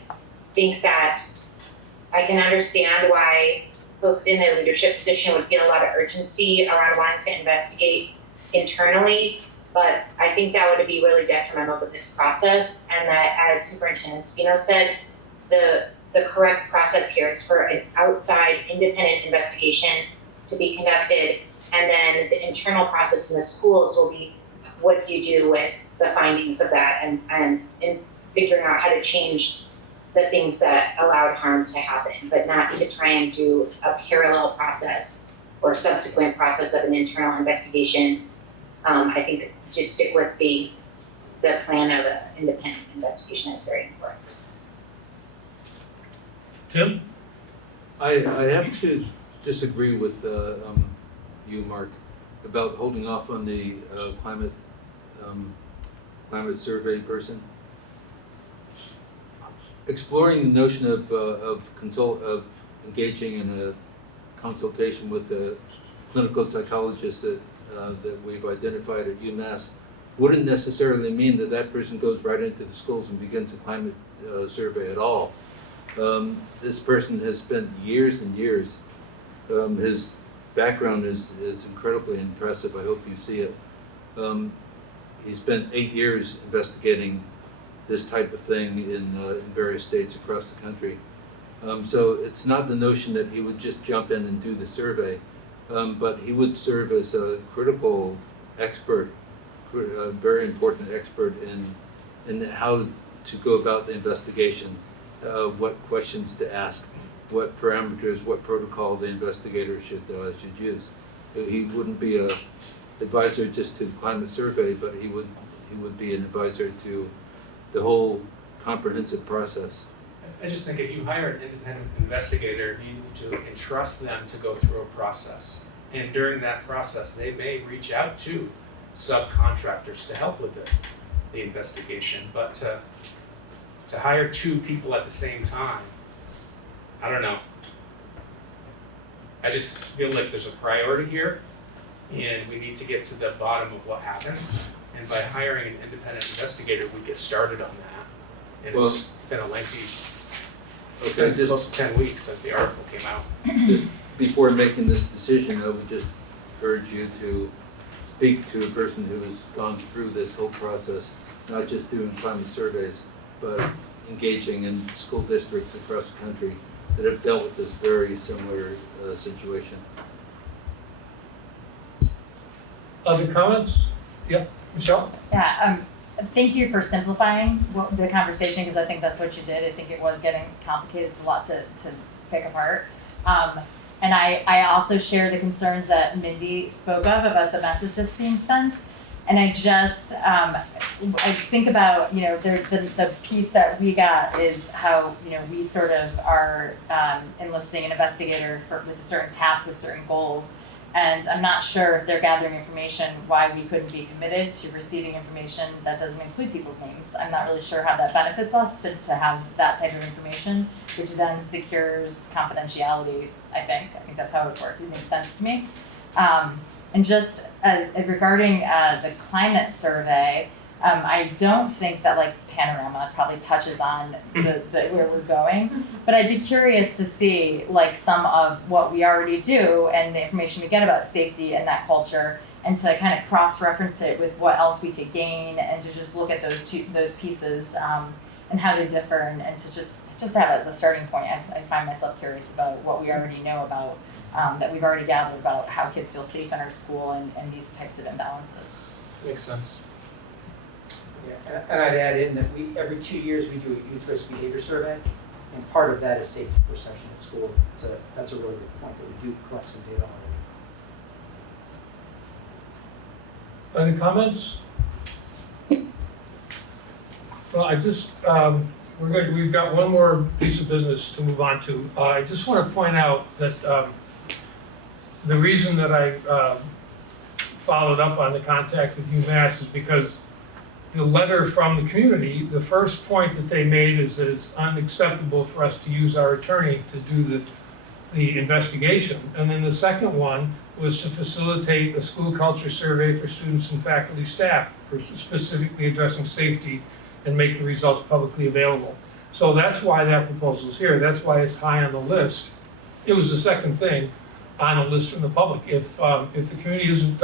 think that I can understand why folks in a leadership position would feel a lot of urgency around wanting to investigate internally, but I think that would be really detrimental to this process, and that, as Superintendent Spino said, the correct process here is for an outside independent investigation to be conducted, and then the internal process in the schools will be, what do you do with the findings of that, and figuring out how to change the things that allowed harm to happen, but not to try and do a parallel process or subsequent process of an internal investigation. I think to stick with the plan of an independent investigation is very important. Tim? I have to disagree with you, Mark, about holding off on the climate survey person. Exploring the notion of engaging in a consultation with the clinical psychologist that we've identified at UMass wouldn't necessarily mean that that person goes right into the schools and begins a climate survey at all. This person has spent years and years. His background is incredibly impressive. I hope you see it. He spent 8 years investigating this type of thing in various states across the country. So it's not the notion that he would just jump in and do the survey, but he would serve as a critical expert, a very important expert in how to go about the investigation, what questions to ask, what parameters, what protocol the investigator should use. He wouldn't be an advisor just to the climate survey, but he would be an advisor to the whole comprehensive process. I just think if you hire an independent investigator, you need to entrust them to go through a process. And during that process, they may reach out to subcontractors to help with the investigation. But to hire 2 people at the same time, I don't know. I just feel like there's a priority here, and we need to get to the bottom of what happened. And by hiring an independent investigator, we get started on that. And it's been a lengthy, close to 10 weeks since the article came out. Just before making this decision, I would just urge you to speak to a person who has gone through this whole process, not just doing climate surveys, but engaging in school districts across the country that have dealt with this very similar situation. Other comments? Yep, Michelle? Yeah, thank you for simplifying the conversation, because I think that's what you did. I think it was getting complicated. It's a lot to pick apart. And I also share the concerns that Mindy spoke of about the message that's being sent. And I just, I think about, you know, the piece that we got is how, you know, we sort of are enlisting an investigator with a certain task with certain goals. And I'm not sure if they're gathering information why we couldn't be committed to receiving information that doesn't include people's names. I'm not really sure how that benefits us to have that type of information, which then secures confidentiality, I think. I think that's how it would work. It makes sense to me. And just regarding the climate survey, I don't think that like Panorama probably touches on where we're going, but I'd be curious to see like some of what we already do and the information we get about safety and that culture, and to kind of cross-reference it with what else we could gain, and to just look at those pieces and how they differ, and to just have it as a starting point. I find myself curious about what we already know about that we've already gathered about how kids feel safe in our school and these types of imbalances. Makes sense. Yeah, and I'd add in that every 2 years we do a youth risk behavior survey, and part of that is safety perception at school. So that's a really good point, that we do collect some data already. Any comments? Well, I just, we've got one more piece of business to move on to. I just want to point out that the reason that I followed up on the contact with UMass is because the letter from the community, the first point that they made is that it's unacceptable for us to use our attorney to do the investigation. And then the second one was to facilitate a school culture survey for students and faculty staff, specifically addressing safety, and make the results publicly available. So that's why that proposal is here. That's why it's high on the list. It was the second thing on the list from the public. If the community isn't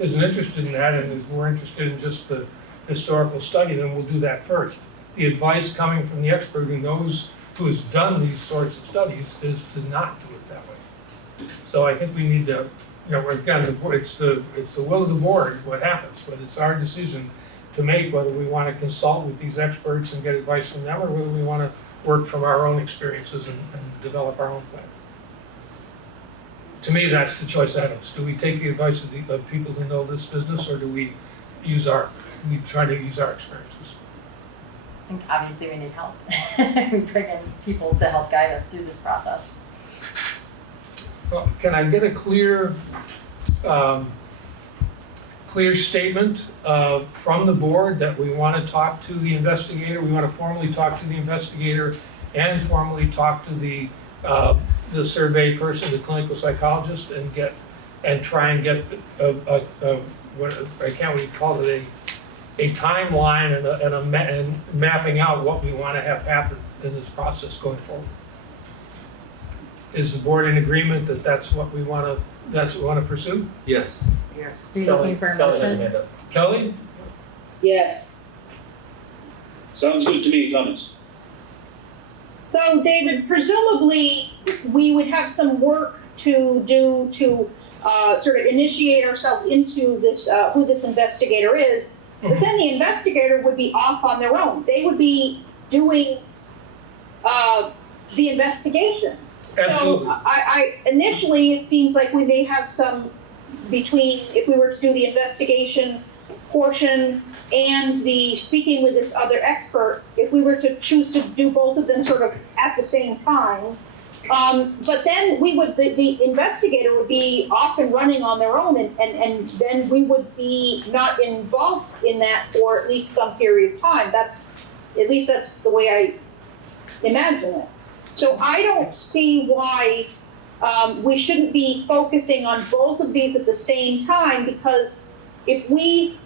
interested in that, and is more interested in just the historical study, then we'll do that first. The advice coming from the expert who knows, who has done these sorts of studies, is to not do it that way. So I think we need to, you know, again, it's the will of the board what happens, but it's our decision to make whether we want to consult with these experts and get advice from them, or whether we want to work from our own experiences and develop our own plan. To me, that's the choice ahead of us. Do we take the advice of people who know this business, or do we try to use our experiences? I think obviously we need help. We bring in people to help guide us through this process. Well, can I get a clear statement from the board that we want to talk to the investigator, we want to formally talk to the investigator and formally talk to the survey person, the clinical psychologist, and try and get what I can't really call it, a timeline and mapping out what we want to have happen in this process going forward. Is the board in agreement that that's what we want to pursue? Yes. Yes. Are you looking for a motion? Kelly? Yes. Sounds good to me, comments? So David, presumably we would have some work to do to sort of initiate ourselves into this, who this investigator is, but then the investigator would be off on their own. They would be doing the investigation. Absolutely. So I initially it seems like we may have some between, if we were to do the investigation portion and the speaking with this other expert, if we were to choose to do both of them sort of at the same time. But then we would, the investigator would be off and running on their own, and then we would be not involved in that for at least some period of time. That's the way I imagine it. So I don't see why we shouldn't be focusing on both of these at the same time, because if we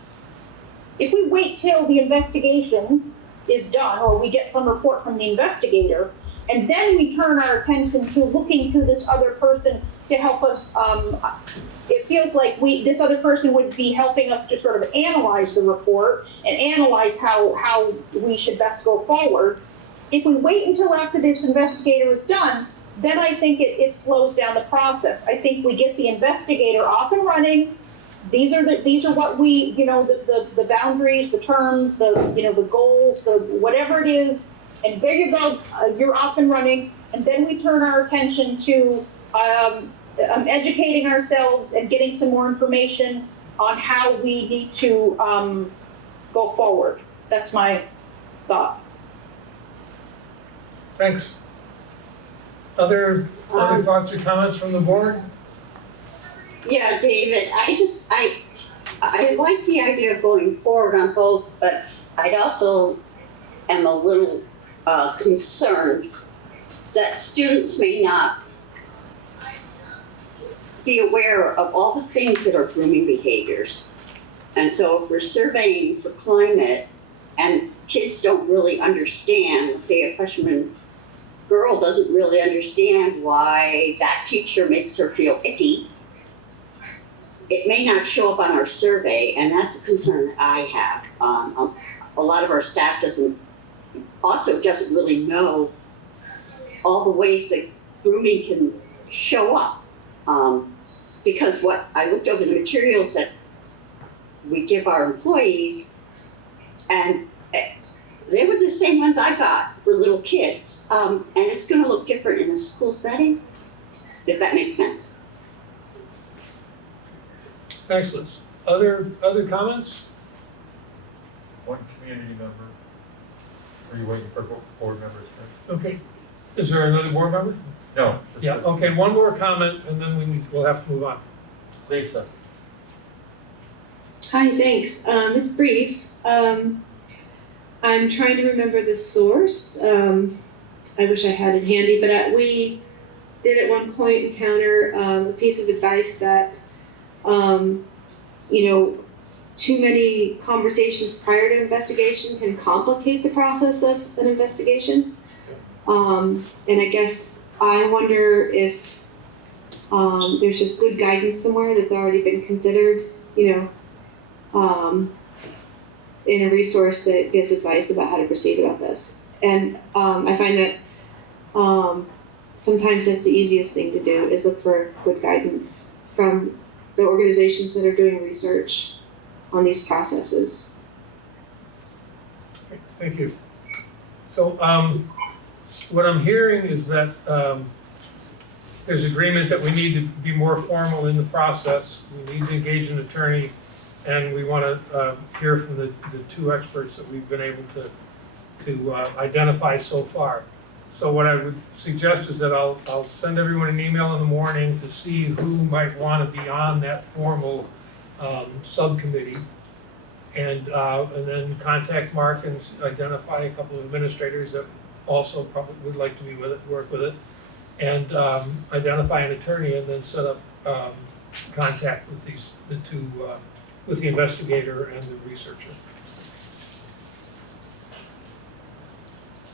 wait till the investigation is done, or we get some report from the investigator, and then we turn our attention to looking to this other person to help us, it feels like this other person would be helping us to sort of analyze the report and analyze how we should best go forward. If we wait until after this investigator is done, then I think it slows down the process. I think we get the investigator off and running. These are what we, the boundaries, the terms, the goals, the whatever it is, and there you go, you're off and running. And then we turn our attention to educating ourselves and getting some more information on how we need to go forward. That's my thought. Thanks. Other thoughts or comments from the board? Yeah, David, I like the idea of going forward on both, but I'd also am a little concerned that students may not be aware of all the things that are grooming behaviors. And so if we're surveying for climate and kids don't really understand, let's say a freshman girl doesn't really understand why that teacher makes her feel icky, it may not show up on our survey, and that's a concern I have. A lot of our staff doesn't really know all the ways that grooming can show up. Because what I looked over the materials that we give our employees, and they were the same ones I got for little kids. And it's going to look different in a school setting, if that makes sense. Excellent. Other comments? One community member. Are you waiting for board members first? Okay. Is there another board member? No. Yeah, okay, one more comment and then we'll have to move on. Lisa. Hi, thanks. It's brief. I'm trying to remember the source. I wish I had it handy, but we did at one point encounter a piece of advice that, too many conversations prior to investigation can complicate the process of an investigation. And I guess I wonder if there's just good guidance somewhere that's already been considered, in a resource that gives advice about how to proceed about this. And I find that sometimes that's the easiest thing to do, is look for good guidance from the organizations that are doing research on these processes. Thank you. So what I'm hearing is that there's agreement that we need to be more formal in the process. We need to engage an attorney, and we want to hear from the two experts that we've been able to identify so far. So what I would suggest is that I'll send everyone an email in the morning to see who might want to be on that formal subcommittee, and then contact Mark and identify a couple of administrators that also probably would like to be with it, work with it, and identify an attorney, and then set up contact with the two, with the investigator and the researcher.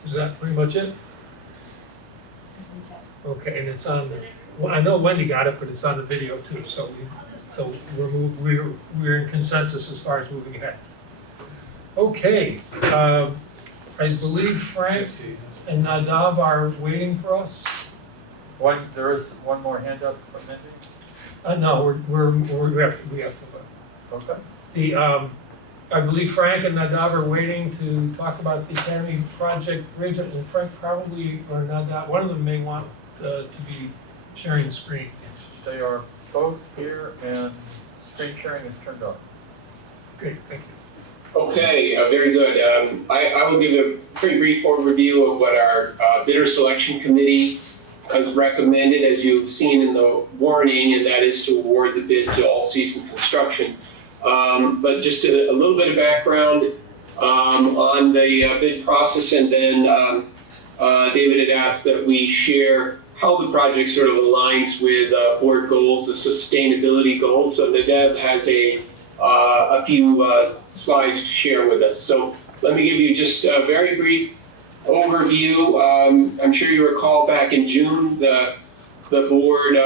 Is that pretty much it? Okay, and it's on the, well, I know Wendy got it, but it's on the video too, so we're in consensus as far as moving ahead. Okay, I believe Frank and Nadav are waiting for us. There is one more hand up from Mindy? No, we have to vote. Okay. I believe Frank and Nadav are waiting to talk about the Academy project bridge, and Frank probably, or Nadav, one of them may want to be sharing the screen. They are both here and screen sharing is turned on. Great, thank you. Okay, very good. I will give a pretty brief overview of what our bidder selection committee has recommended, as you've seen in the warning, and that is to award the bid to All Season Construction. But just a little bit of background on the bid process, and then David had asked that we share how the project sort of aligns with board goals, the sustainability goals. So Nadav has a few slides to share with us. So let me give you just a very brief overview. I'm sure you recall back in June, the board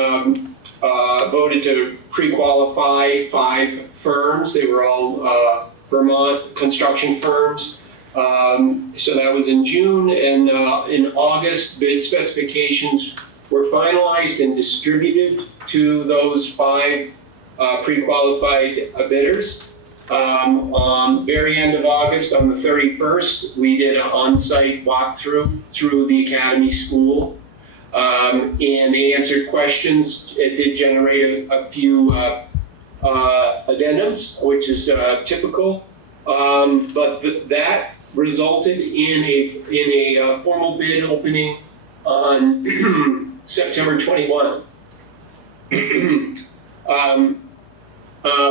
voted to pre-qualify 5 firms. They were all Vermont construction firms. So that was in June, and in August, bid specifications were finalized and distributed to those 5 pre-qualified bidders. On the very end of August, on the 31st, we did an on-site walkthrough through the Academy School. and they answered questions. It did generate a few addendums, which is typical, but that resulted in a formal bid opening on September 21.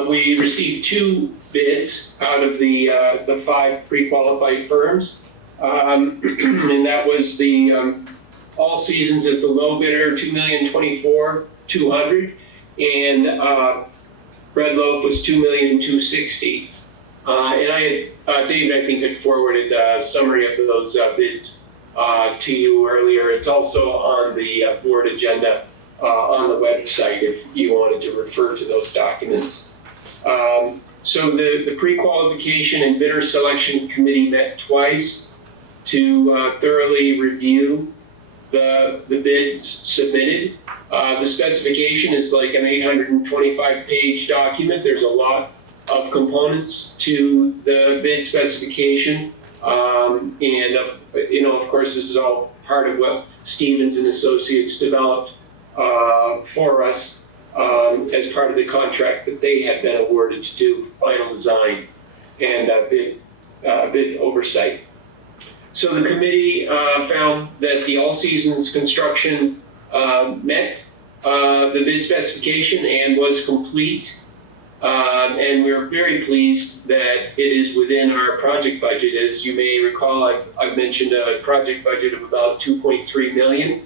We received 2 bids out of the 5 pre-qualified firms, and that was the All Seasons is the low bidder, $2,024,200, and Red Loaf was $2,260,000. And David, I think, had forwarded a summary of those bids to you earlier. It's also on the board agenda on the website if you wanted to refer to those documents. So the pre-qualification and bidder selection committee met twice to thoroughly review the bids submitted. The specification is like an 825-page document. There's a lot of components to the bid specification. Of course, this is all part of what Stevens and Associates developed for us as part of the contract that they had been awarded to do final design and bid oversight. So the committee found that the All Seasons construction met the bid specification and was complete. And we're very pleased that it is within our project budget. As you may recall, I've mentioned a project budget of about $2.3 million.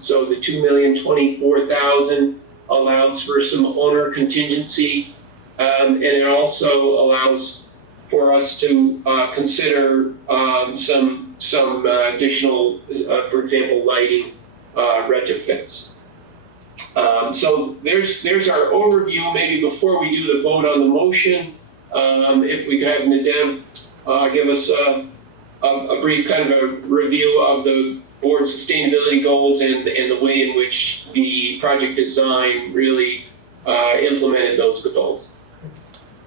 So the $2,024,000 allows for some owner contingency, and it also allows for us to consider some additional, for example, lighting retrofits. So there's our overview. Maybe before we do the vote on the motion, if we could have Nadev give us a brief kind of a review of the board's sustainability goals and the way in which the project design really implemented those goals.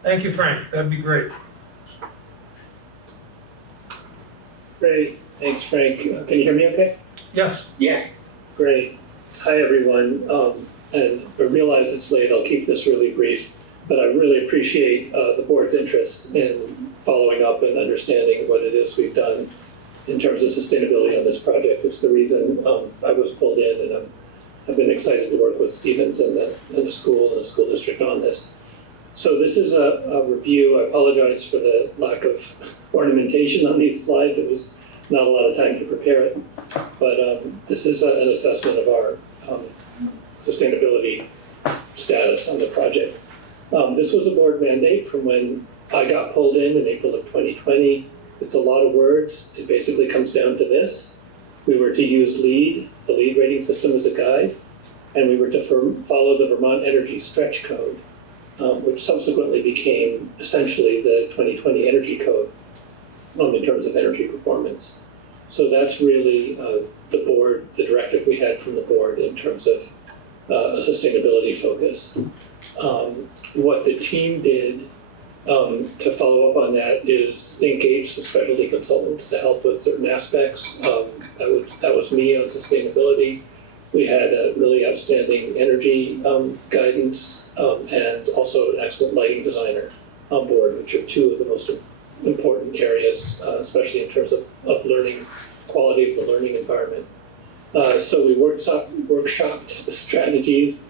Thank you, Frank. That'd be great. Great. Thanks, Frank. Can you hear me okay? Yes. Yeah. Great. Hi, everyone. And I realize it's late. I'll keep this really brief, but I really appreciate the board's interest in following up and understanding what it is we've done in terms of sustainability on this project. It's the reason I was pulled in, and I've been excited to work with Stevens and the school and the school district on this. So this is a review. I apologize for the lack of ornamentation on these slides. It was not a lot of time to prepare it, but this is an assessment of our sustainability status on the project. This was a board mandate from when I got pulled in April of 2020. It's a lot of words. It basically comes down to this. We were to use LEED, the LEED rating system, as a guide, and we were to follow the Vermont Energy Stretch Code, which subsequently became essentially the 2020 Energy Code in terms of energy performance. So that's really the directive we had from the board in terms of a sustainability focus. What the team did to follow up on that is engage some specialty consultants to help with certain aspects. That was me on sustainability. We had a really outstanding energy guidance and also an excellent lighting designer on board, which are 2 of the most important areas, especially in terms of learning, quality of the learning environment. So we workshopped the strategies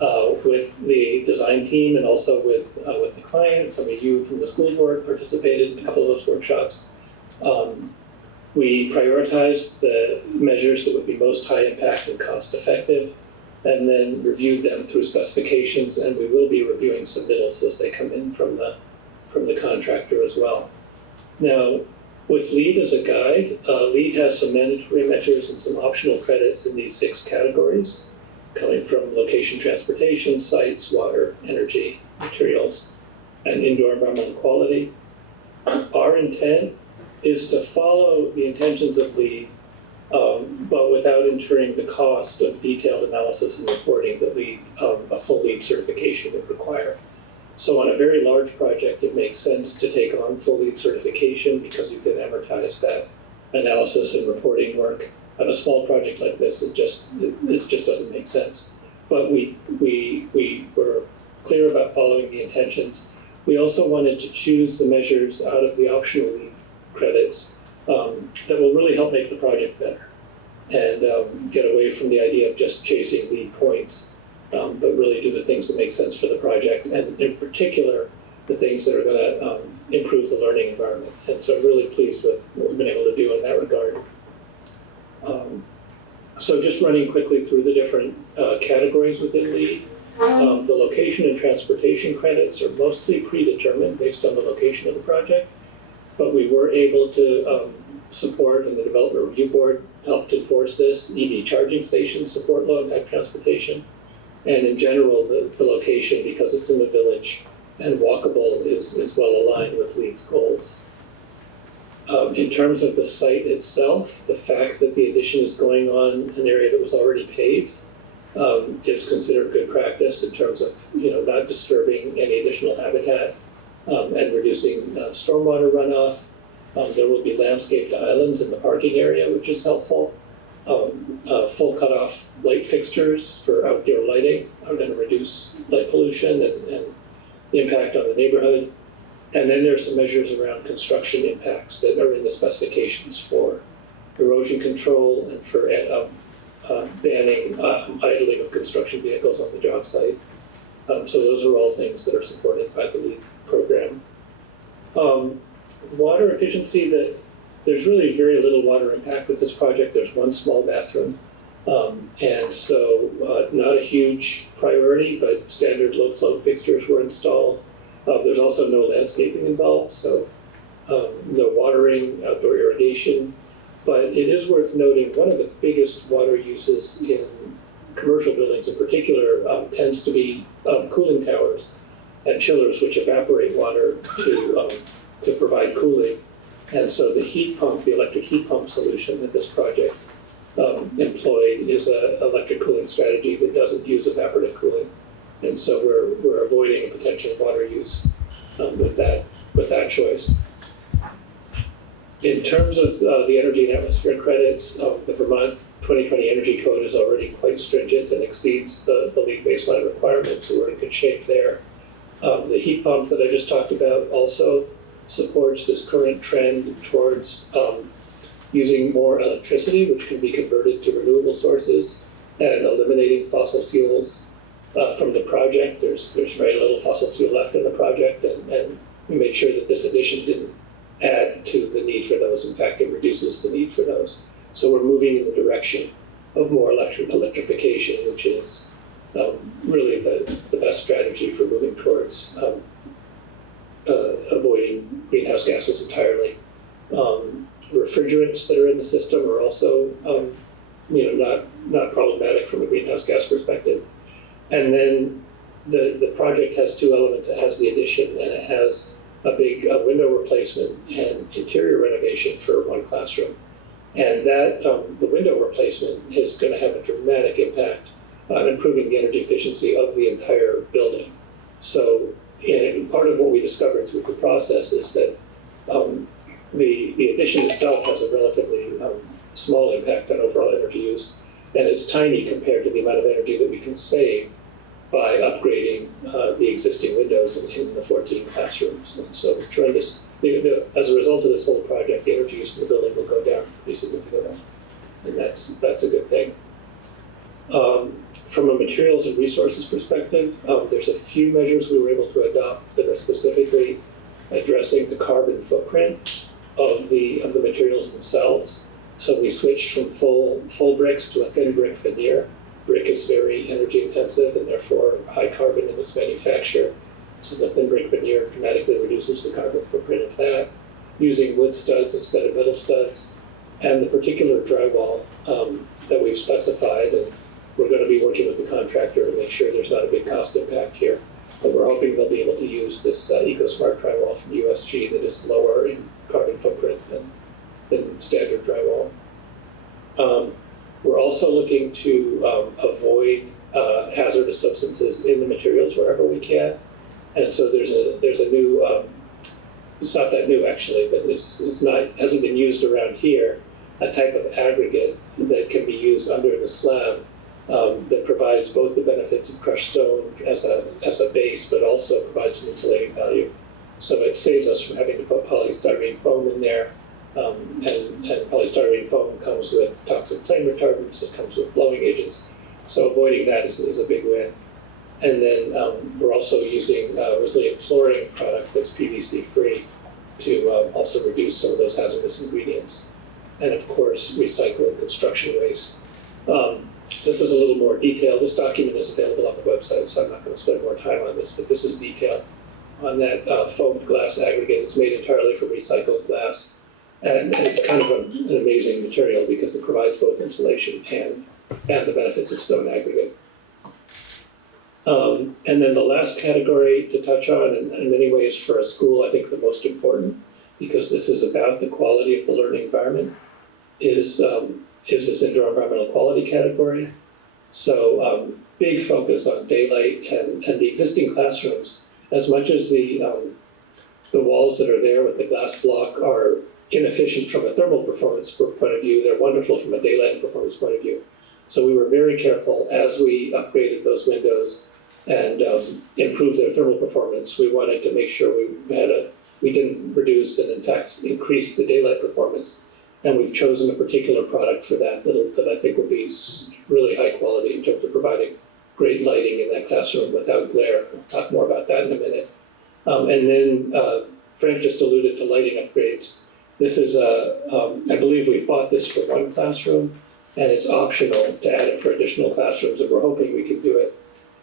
with the design team and also with the client. Some of you from the school board participated in a couple of those workshops. We prioritized the measures that would be most high impact and cost effective, and then reviewed them through specifications, and we will be reviewing submittals as they come in from the contractor as well. Now, with LEED as a guide, LEED has some mandatory measures and some optional credits in these 6 categories, coming from location transportation, sites, water, energy, materials, and indoor environmental quality. Our intent is to follow the intentions of LEED, but without incurring the cost of detailed analysis and reporting that a full LEED certification would require. So on a very large project, it makes sense to take on full LEED certification because you can amortize that analysis and reporting work on a small project like this, it just doesn't make sense. But we were clear about following the intentions. We also wanted to choose the measures out of the optional lead credits that will really help make the project better and get away from the idea of just chasing lead points, but really do the things that make sense for the project, and in particular, the things that are going to improve the learning environment. And so I'm really pleased with what we've been able to do in that regard. So just running quickly through the different categories within LEAD. The location and transportation credits are mostly predetermined based on the location of the project, but we were able to support, and the Development Review Board helped enforce this, EV charging stations support low impact transportation. And in general, the location, because it's in the village and walkable, is well aligned with LEAD's goals. In terms of the site itself, the fact that the addition is going on an area that was already paved is considered good practice in terms of not disturbing any additional habitat and reducing stormwater runoff. There will be landscaped islands in the parking area, which is helpful. Full cutoff light fixtures for outdoor lighting are going to reduce light pollution and impact on the neighborhood. And then there's some measures around construction impacts that are in the specifications for erosion control and for banning idling of construction vehicles on the job site. So those are all things that are supported by the LEAD program. Water efficiency, there's really very little water impact with this project. There's one small bathroom. And so not a huge priority, but standard low flow fixtures were installed. There's also no landscaping involved, so no watering, outdoor irrigation. But it is worth noting one of the biggest water uses in commercial buildings in particular tends to be cooling towers and chillers, which evaporate water to provide cooling. And so the heat pump, the electric heat pump solution that this project employed is an electric cooling strategy that doesn't use evaporative cooling. And so we're avoiding a potential water use with that choice. In terms of the energy and atmosphere credits, the Vermont 2020 Energy Code is already quite stringent and exceeds the LEAD baseline requirements, so we're in good shape there. The heat pump that I just talked about also supports this current trend towards using more electricity, which can be converted to renewable sources, and eliminating fossil fuels from the project. There's very little fossil fuel left in the project, and we made sure that this addition didn't add to the need for those. In fact, it reduces the need for those. So we're moving in the direction of more electrification, which is really the best strategy for moving towards avoiding greenhouse gases entirely. Refrigerants that are in the system are also not problematic from a greenhouse gas perspective. And then the project has two elements. It has the addition, and it has a big window replacement and interior renovation for one classroom. And that the window replacement is going to have a dramatic impact on improving the energy efficiency of the entire building. So part of what we discovered through the process is that the addition itself has a relatively small impact on overall energy use, and it's tiny compared to the amount of energy that we can save by upgrading the existing windows in the 14 classrooms. And so tremendous, as a result of this whole project, the energy use in the building will go down pretty significantly, and that's a good thing. From a materials and resources perspective, there's a few measures we were able to adopt that are specifically addressing the carbon footprint of the materials themselves. So we switched from full bricks to a thin brick veneer. Brick is very energy intensive and therefore high carbon in its manufacture. So the thin brick veneer dramatically reduces the carbon footprint of that, using wood studs instead of metal studs, and the particular drywall that we've specified. And we're going to be working with the contractor to make sure there's not a big cost impact here. But we're hoping they'll be able to use this EcoSmart drywall from USG that is lower in carbon footprint than standard drywall. We're also looking to avoid hazardous substances in the materials wherever we can. And so there's a new, it's not that new actually, but hasn't been used around here, a type of aggregate that can be used under the slab that provides both the benefits of crushed stone as a base, but also provides some insulating value. So it saves us from having to put polystyrene foam in there. And polystyrene foam comes with toxic flame retardants, it comes with blowing agents. So avoiding that is a big win. And then we're also using resilient flooring product that's PVC free to also reduce some of those hazardous ingredients. And of course, recycling construction waste. This is a little more detailed. This document is available on the website, so I'm not going to spend more time on this, but this is detailed on that foamed glass aggregate. It's made entirely from recycled glass. And it's kind of an amazing material because it provides both insulation and the benefits of stone aggregate. And then the last category to touch on, and in many ways for a school, I think the most important, because this is about the quality of the learning environment, is this indoor environmental quality category. So big focus on daylight and the existing classrooms. As much as the walls that are there with the glass block are inefficient from a thermal performance point of view, they're wonderful from a daylight performance point of view. So we were very careful as we upgraded those windows and improved their thermal performance. We wanted to make sure we didn't reduce and in fact increase the daylight performance. And we've chosen a particular product for that that I think will be really high quality in terms of providing great lighting in that classroom without glare. We'll talk more about that in a minute. And then Frank just alluded to lighting upgrades. This is I believe we bought this for one classroom, and it's optional to add it for additional classrooms, and we're hoping we can do it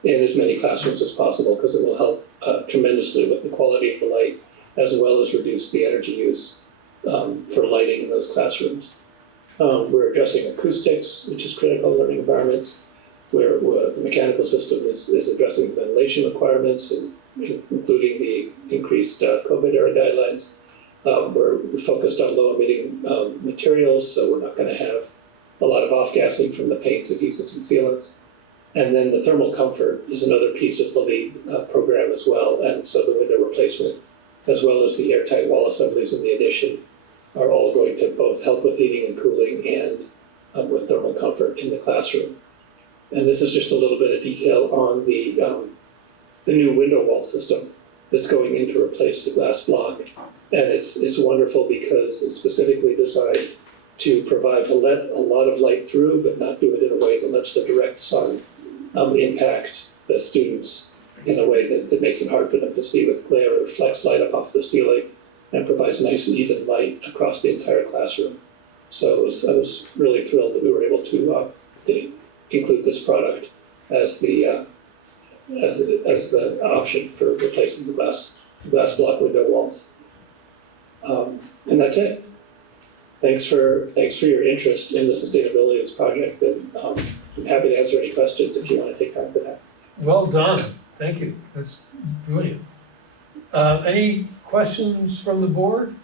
in as many classrooms as possible because it will help tremendously with the quality of the light, as well as reduce the energy use for lighting in those classrooms. We're addressing acoustics, which is critical in learning environments, where the mechanical system is addressing ventilation requirements, and including the increased COVID era guidelines. We're focused on low emitting materials, so we're not going to have a lot of off-gassing from the paints, adhesives, and sealants. And then the thermal comfort is another piece of the LEED program as well. And so the window replacement, as well as the airtight wall assemblies in the addition, are all going to both help with heating and cooling and with thermal comfort in the classroom. And this is just a little bit of detail on the new window wall system that's going in to replace the glass block. And it's wonderful because it's specifically designed to provide to let a lot of light through, but not do it in a way that lets the direct sun impact the students in a way that makes it hard for them to see with glare. It reflects light up off the ceiling and provides nice even light across the entire classroom. So I was really thrilled that we were able to include this product as the option for replacing the glass block window walls. And that's it. Thanks for your interest in the sustainability of this project, and I'm happy to answer any questions if you want to take time for that. Well done, thank you, that's brilliant. Any questions from the board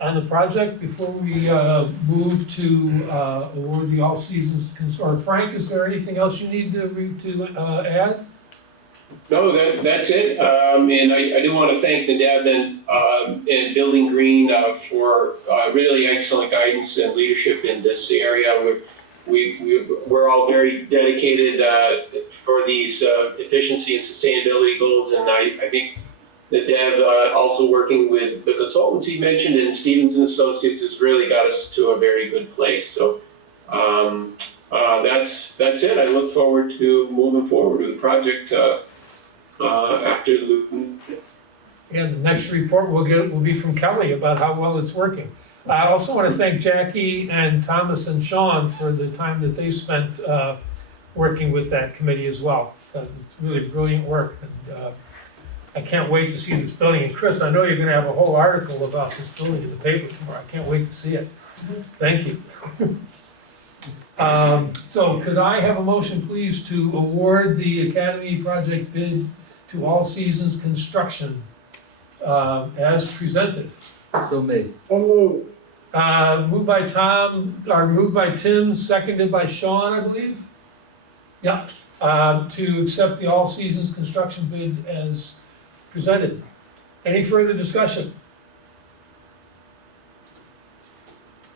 on the project before we move to award the all seasons, or Frank, is there anything else you need to add? No, that's it. And I do want to thank the Deb and Building Green for really excellent guidance and leadership in this area. We're all very dedicated for these efficiency and sustainability goals, and I think the Deb also working with the consultants he mentioned and Stevens and Associates has really got us to a very good place. So that's it. I look forward to moving forward with the project after the. And the next report will be from Kelly about how well it's working. I also want to thank Jackie and Thomas and Sean for the time that they spent working with that committee as well. It's really brilliant work. And, I can't wait to see this building. And Chris, I know you're going to have a whole article about this building in the paper tomorrow. I can't wait to see it. Thank you. So could I have a motion, please, to award the Academy project bid to All Seasons Construction as presented? So made. Oh, Moved by Tom, or moved by Tim, seconded by Sean, I believe. Yeah, to accept the All Seasons Construction bid as presented. Any further discussion?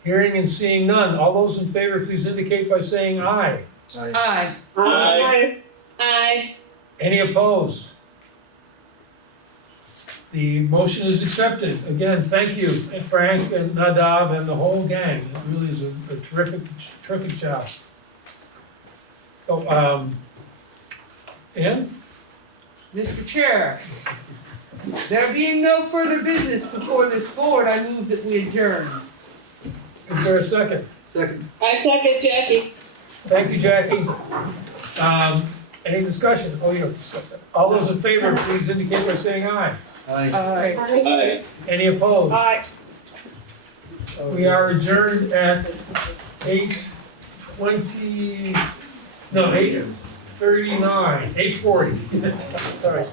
Hearing and seeing none. All those in favor, please indicate by saying aye. Aye. Aye. Any opposed? The motion is accepted. Again, thank you, and Frank and Nadav and the whole gang. It really is a terrific job. So, Ann? Mr. Chair, there being no further business before this board, I move that we adjourn. Is there a second? Second. I second Jackie. Thank you, Jackie. Any discussion? Oh, you don't discuss that. All those in favor, please indicate by saying aye. Aye. Aye. Any opposed? Aye. We are adjourned at 8:39, 8:40. Sorry.